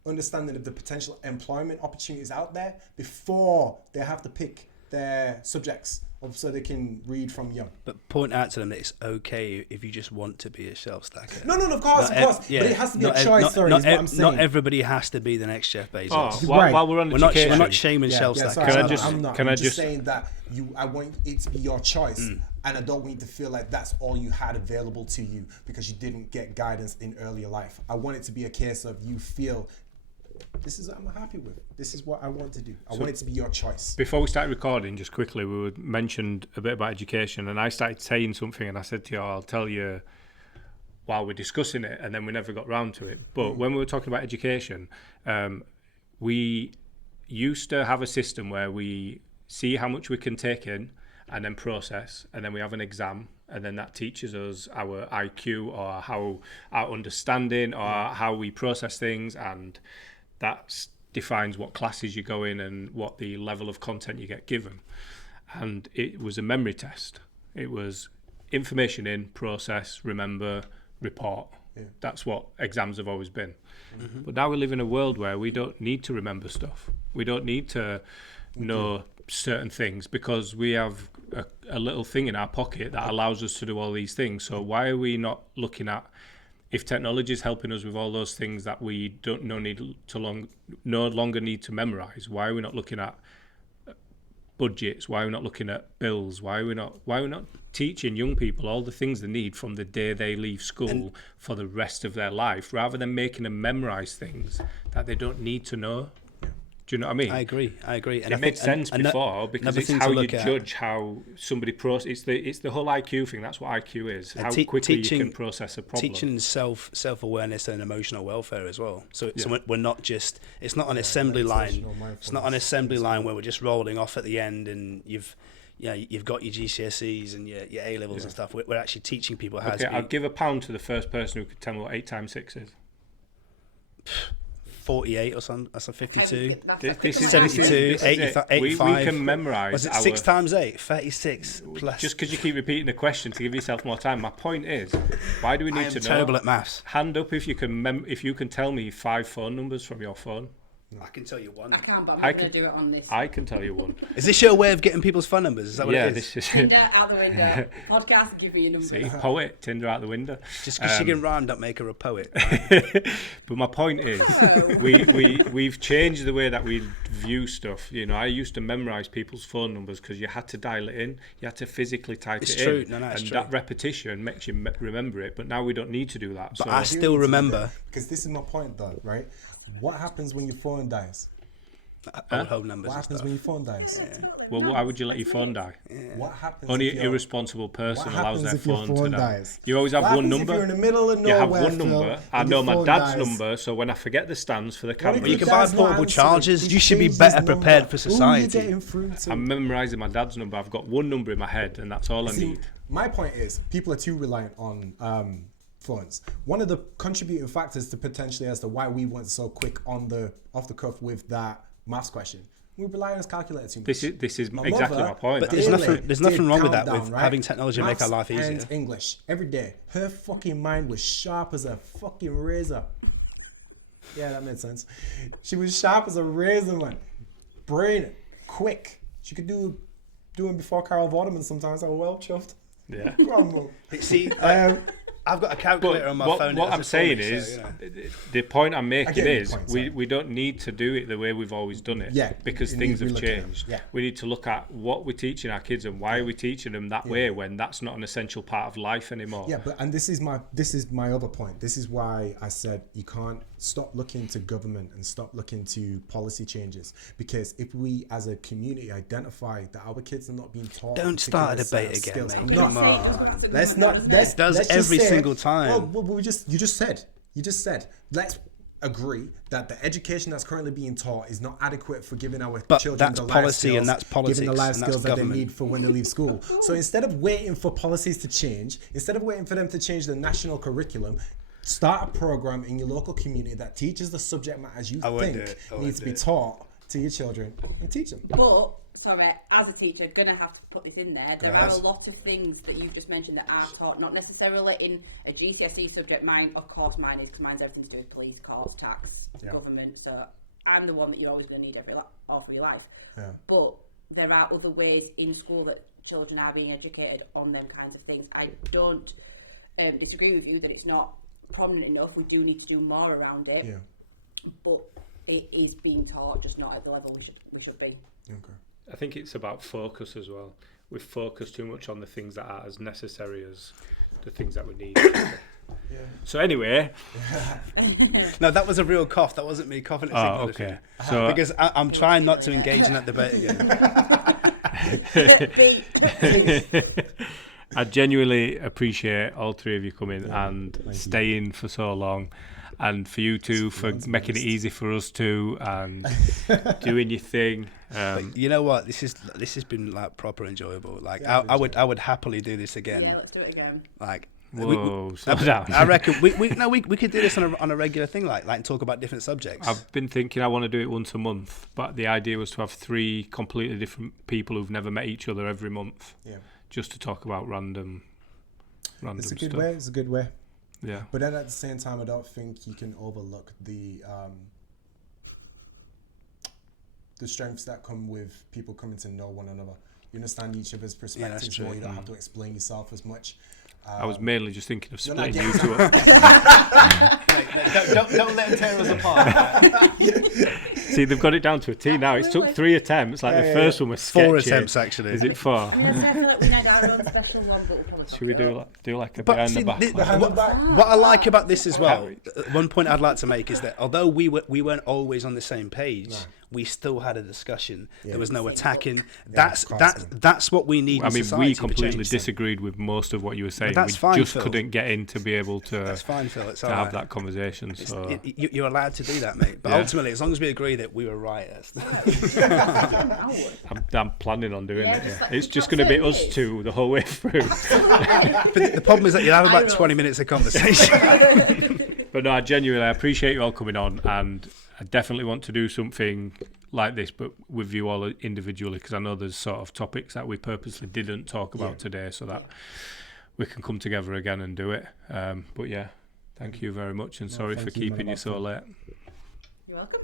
understanding of the potential employment opportunities out there before they have to pick their subjects, so they can read from young. But point out to them that it's okay if you just want to be a shelf stacker. No, of course. But it has to be a choice, sorry, is what I'm saying. Not everybody has to be the next Jeff Bezos. Oh, Right. while we're on We're not education, shaming shelf sorry, stackers. I'm not. can I'm I just just- saying that I want it to be your choice, and I don't want you to feel like that's all you had available to you because you didn't get guidance in earlier life. I want it to be a case of you feel this is what I'm happy with. This is what I want to do. I want it to be your choice. Before we started recording, just quickly, we mentioned a bit about education, and I started saying something, and I said to you, I'll tell you while we're discussing it, and then we never got round to it. But when we were talking about education, we used to have a system where we see how much we can take in and then process, and then we have an exam, and then that teaches us our IQ or how our understanding or how we process things, and that defines what classes you go in and what the level of content you get given. And it was a memory test. It was information in, process, remember, report. That's what exams have always been. But now we live in a world where we don't need to remember stuff. We don't need to know certain things because we have a little thing in our pocket that allows us to do all these things. So why are we not looking at, if technology is helping us with all those things that we don't no longer need to memorize, why are we not looking at budgets? Why are we not looking at bills? Why are we not teaching young people all the things they need from the day they leave school for the rest of their life, rather than making them memorize things that they don't need to know? Do you know what I mean? I agree. And it makes sense before because it's how you judge how somebody process. It's the whole IQ thing. That's what IQ is. How quickly you can process a problem. Teaching self-awareness and emotional welfare as well. So we're not just. It's not an assembly line. It's not an assembly line where we're just rolling off at the end and you've got your GCSEs and your A levels and stuff. We're actually teaching people how to. Okay, I'll give £1 to the first person who could tell me what 8 times 6 is. 48 or something. That's a 52. This is 72, 85. We can memorise. Was it 6 times 8? 36 plus. Just because you keep repeating the question to give yourself more time. My point is, why do we need to know? I am terrible at maths. Hand up if you can tell me 5 phone numbers from your phone. I can tell you one. I can't, but I'm not going to do it on this. I can tell you one. Is this your way of getting people's phone numbers? Is that what it is? This is Tinder out the window. Podcast, give me your number. See, poet, Tinder out the window. Just because she can rhyme, don't make her a poet. But my point is, we've changed the way that we view stuff. You know, I used to memorise people's phone numbers because you had to dial it in. You had to physically type it true. in. No, it's and true. that repetition makes you remember it. But now we don't need to do that. But I still remember. Because this is my point, though, right? What happens when your phone dies? Old home numbers. What happens when your phone dies? Well, why would you let your phone die? What happens? Only if an you're- irresponsible person what allows happens their if your phone to die. dies? You always have What one happens number. If you're in the middle of You have nowhere, one Phil, number. I and know your my phone dad's dies? number, so when I forget the stands for the What camera, if You your can buy dad's not portable answering? chargers. He's You should be changed better his number. prepared for Who are you society. getting through to? I'm memorising my dad's number. I've got one number in my head, and that's all I See, need. my point is, people are too reliant on phones. One of the contributing factors to potentially as to why we went so quick on the off the cuff with that maths question, we rely on his calculator too much. This is exactly my point. But Daily there's nothing wrong with that, countdown, with right? having technology make our Maths life easier. And English every day. Her fucking mind was sharp as a fucking razor. Yeah, that made sense. She was sharp as a razor, man. Brain quick. She could do it before Carol Vorderman sometimes. I was well chuffed. Yeah. Go on, Mo. See, I've got a calculator on my phone. What that I'm does it for saying me, so, is, you know. the point I'm I making get your is, point, sorry. we don't need to do it the way we've always done it. Yeah, because you things need have to relook at changed. them, yeah. We need to look at what we're teaching our kids and why are we teaching them that way when that's not an essential part of life anymore. Yeah, and this is my other point. This is why I said you can't stop looking to government and stop looking to policy changes, because if we as a community identify that our kids are not being taught, Don't start a debate again, mate. I'm Come not. on. Let's not. It does let's just every say- single time. Well, you just said. Let's agree that the education that's currently being taught is not adequate for giving our But children that's the life policy skills, and that's politics giving the life and that's skills that they government. need for when they leave school. So instead of waiting for policies to change, instead of waiting for them to change the national curriculum, start a program in your local community that teaches the subject matter as you I wouldn't do think it. I needs to be wouldn't do it. taught to your children and teach them. But, sorry, as a teacher, gonna have to put this in there. There are Yes. a lot of things that you've just mentioned that are taught, not necessarily in a GCSE subject. Mine, of course, mine is, because mine's everything to do with police, courts, tax, Yeah. government. So I'm the one that you're always going to need all through your life. Yeah. But there are other ways in school that children are being educated on them kinds of things. I don't disagree with you that it's not prominent enough. We do need to do more around it. Yeah. But it is being taught, just not at the level we should be. Okay. I think it's about focus as well. We focus too much on the things that are as necessary as the things that we need. So anyway, No, that was a real cough. That wasn't me coughing. okay. So Because I'm trying not to engage in that debate again. I genuinely appreciate all three of you coming and staying for so long, and for you two for making it easy for us to and doing your thing. But you know what? This has been like proper enjoyable. Like I would happily do this again. Yeah, let's do it again. Like. Whoa, slow down. I reckon we could do this on a regular thing, like talk about different subjects. I've been thinking I want to do it once a month, but the idea was to have 3 completely different people who've never met each other every month, just to talk about random It's a good stuff. way. It's a good way. Yeah. But then at the same time, I don't think you can overlook the strengths that come with people coming to know one another. You understand each other's perspectives true. more. You don't have to explain yourself as much. I was mainly just thinking of You're not splitting you getting two up. Don't let them tear us apart. See, they've got it down to a T now. It's took 3 attempts. Like the first one was sketchy. 4 attempts actually. Is it 4? I mean, I feel like we need our own special one, but we'll probably Should we do like a But behind see, the back? Behind the back. what I like about this as well, one point I'd like to make is that although we weren't always on the same page, we still had a discussion. There was no attacking. That's what we need. I in mean, society we for completely change. disagreed with most of what you were saying. that's We fine, just Phil. couldn't get in to be able to, That's fine, Phil. It's to all have right. that conversation. So You're allowed to do that, mate. But Yeah. ultimately, as long as we agree that we were right, I'm planning on doing Yeah, it. just Yeah. like It's the just top going to be 30 us minutes. two the whole way through. But the problem is that you'll have about 20 minutes of conversation. But no, I genuinely appreciate you all coming on, and I definitely want to do something like this, but with you all individually, because I know there's sort of topics that we purposely didn't talk about today, so that we can come together again and do it. But yeah, thank you very much, and sorry for thank you, keeping you so late. You're welcome.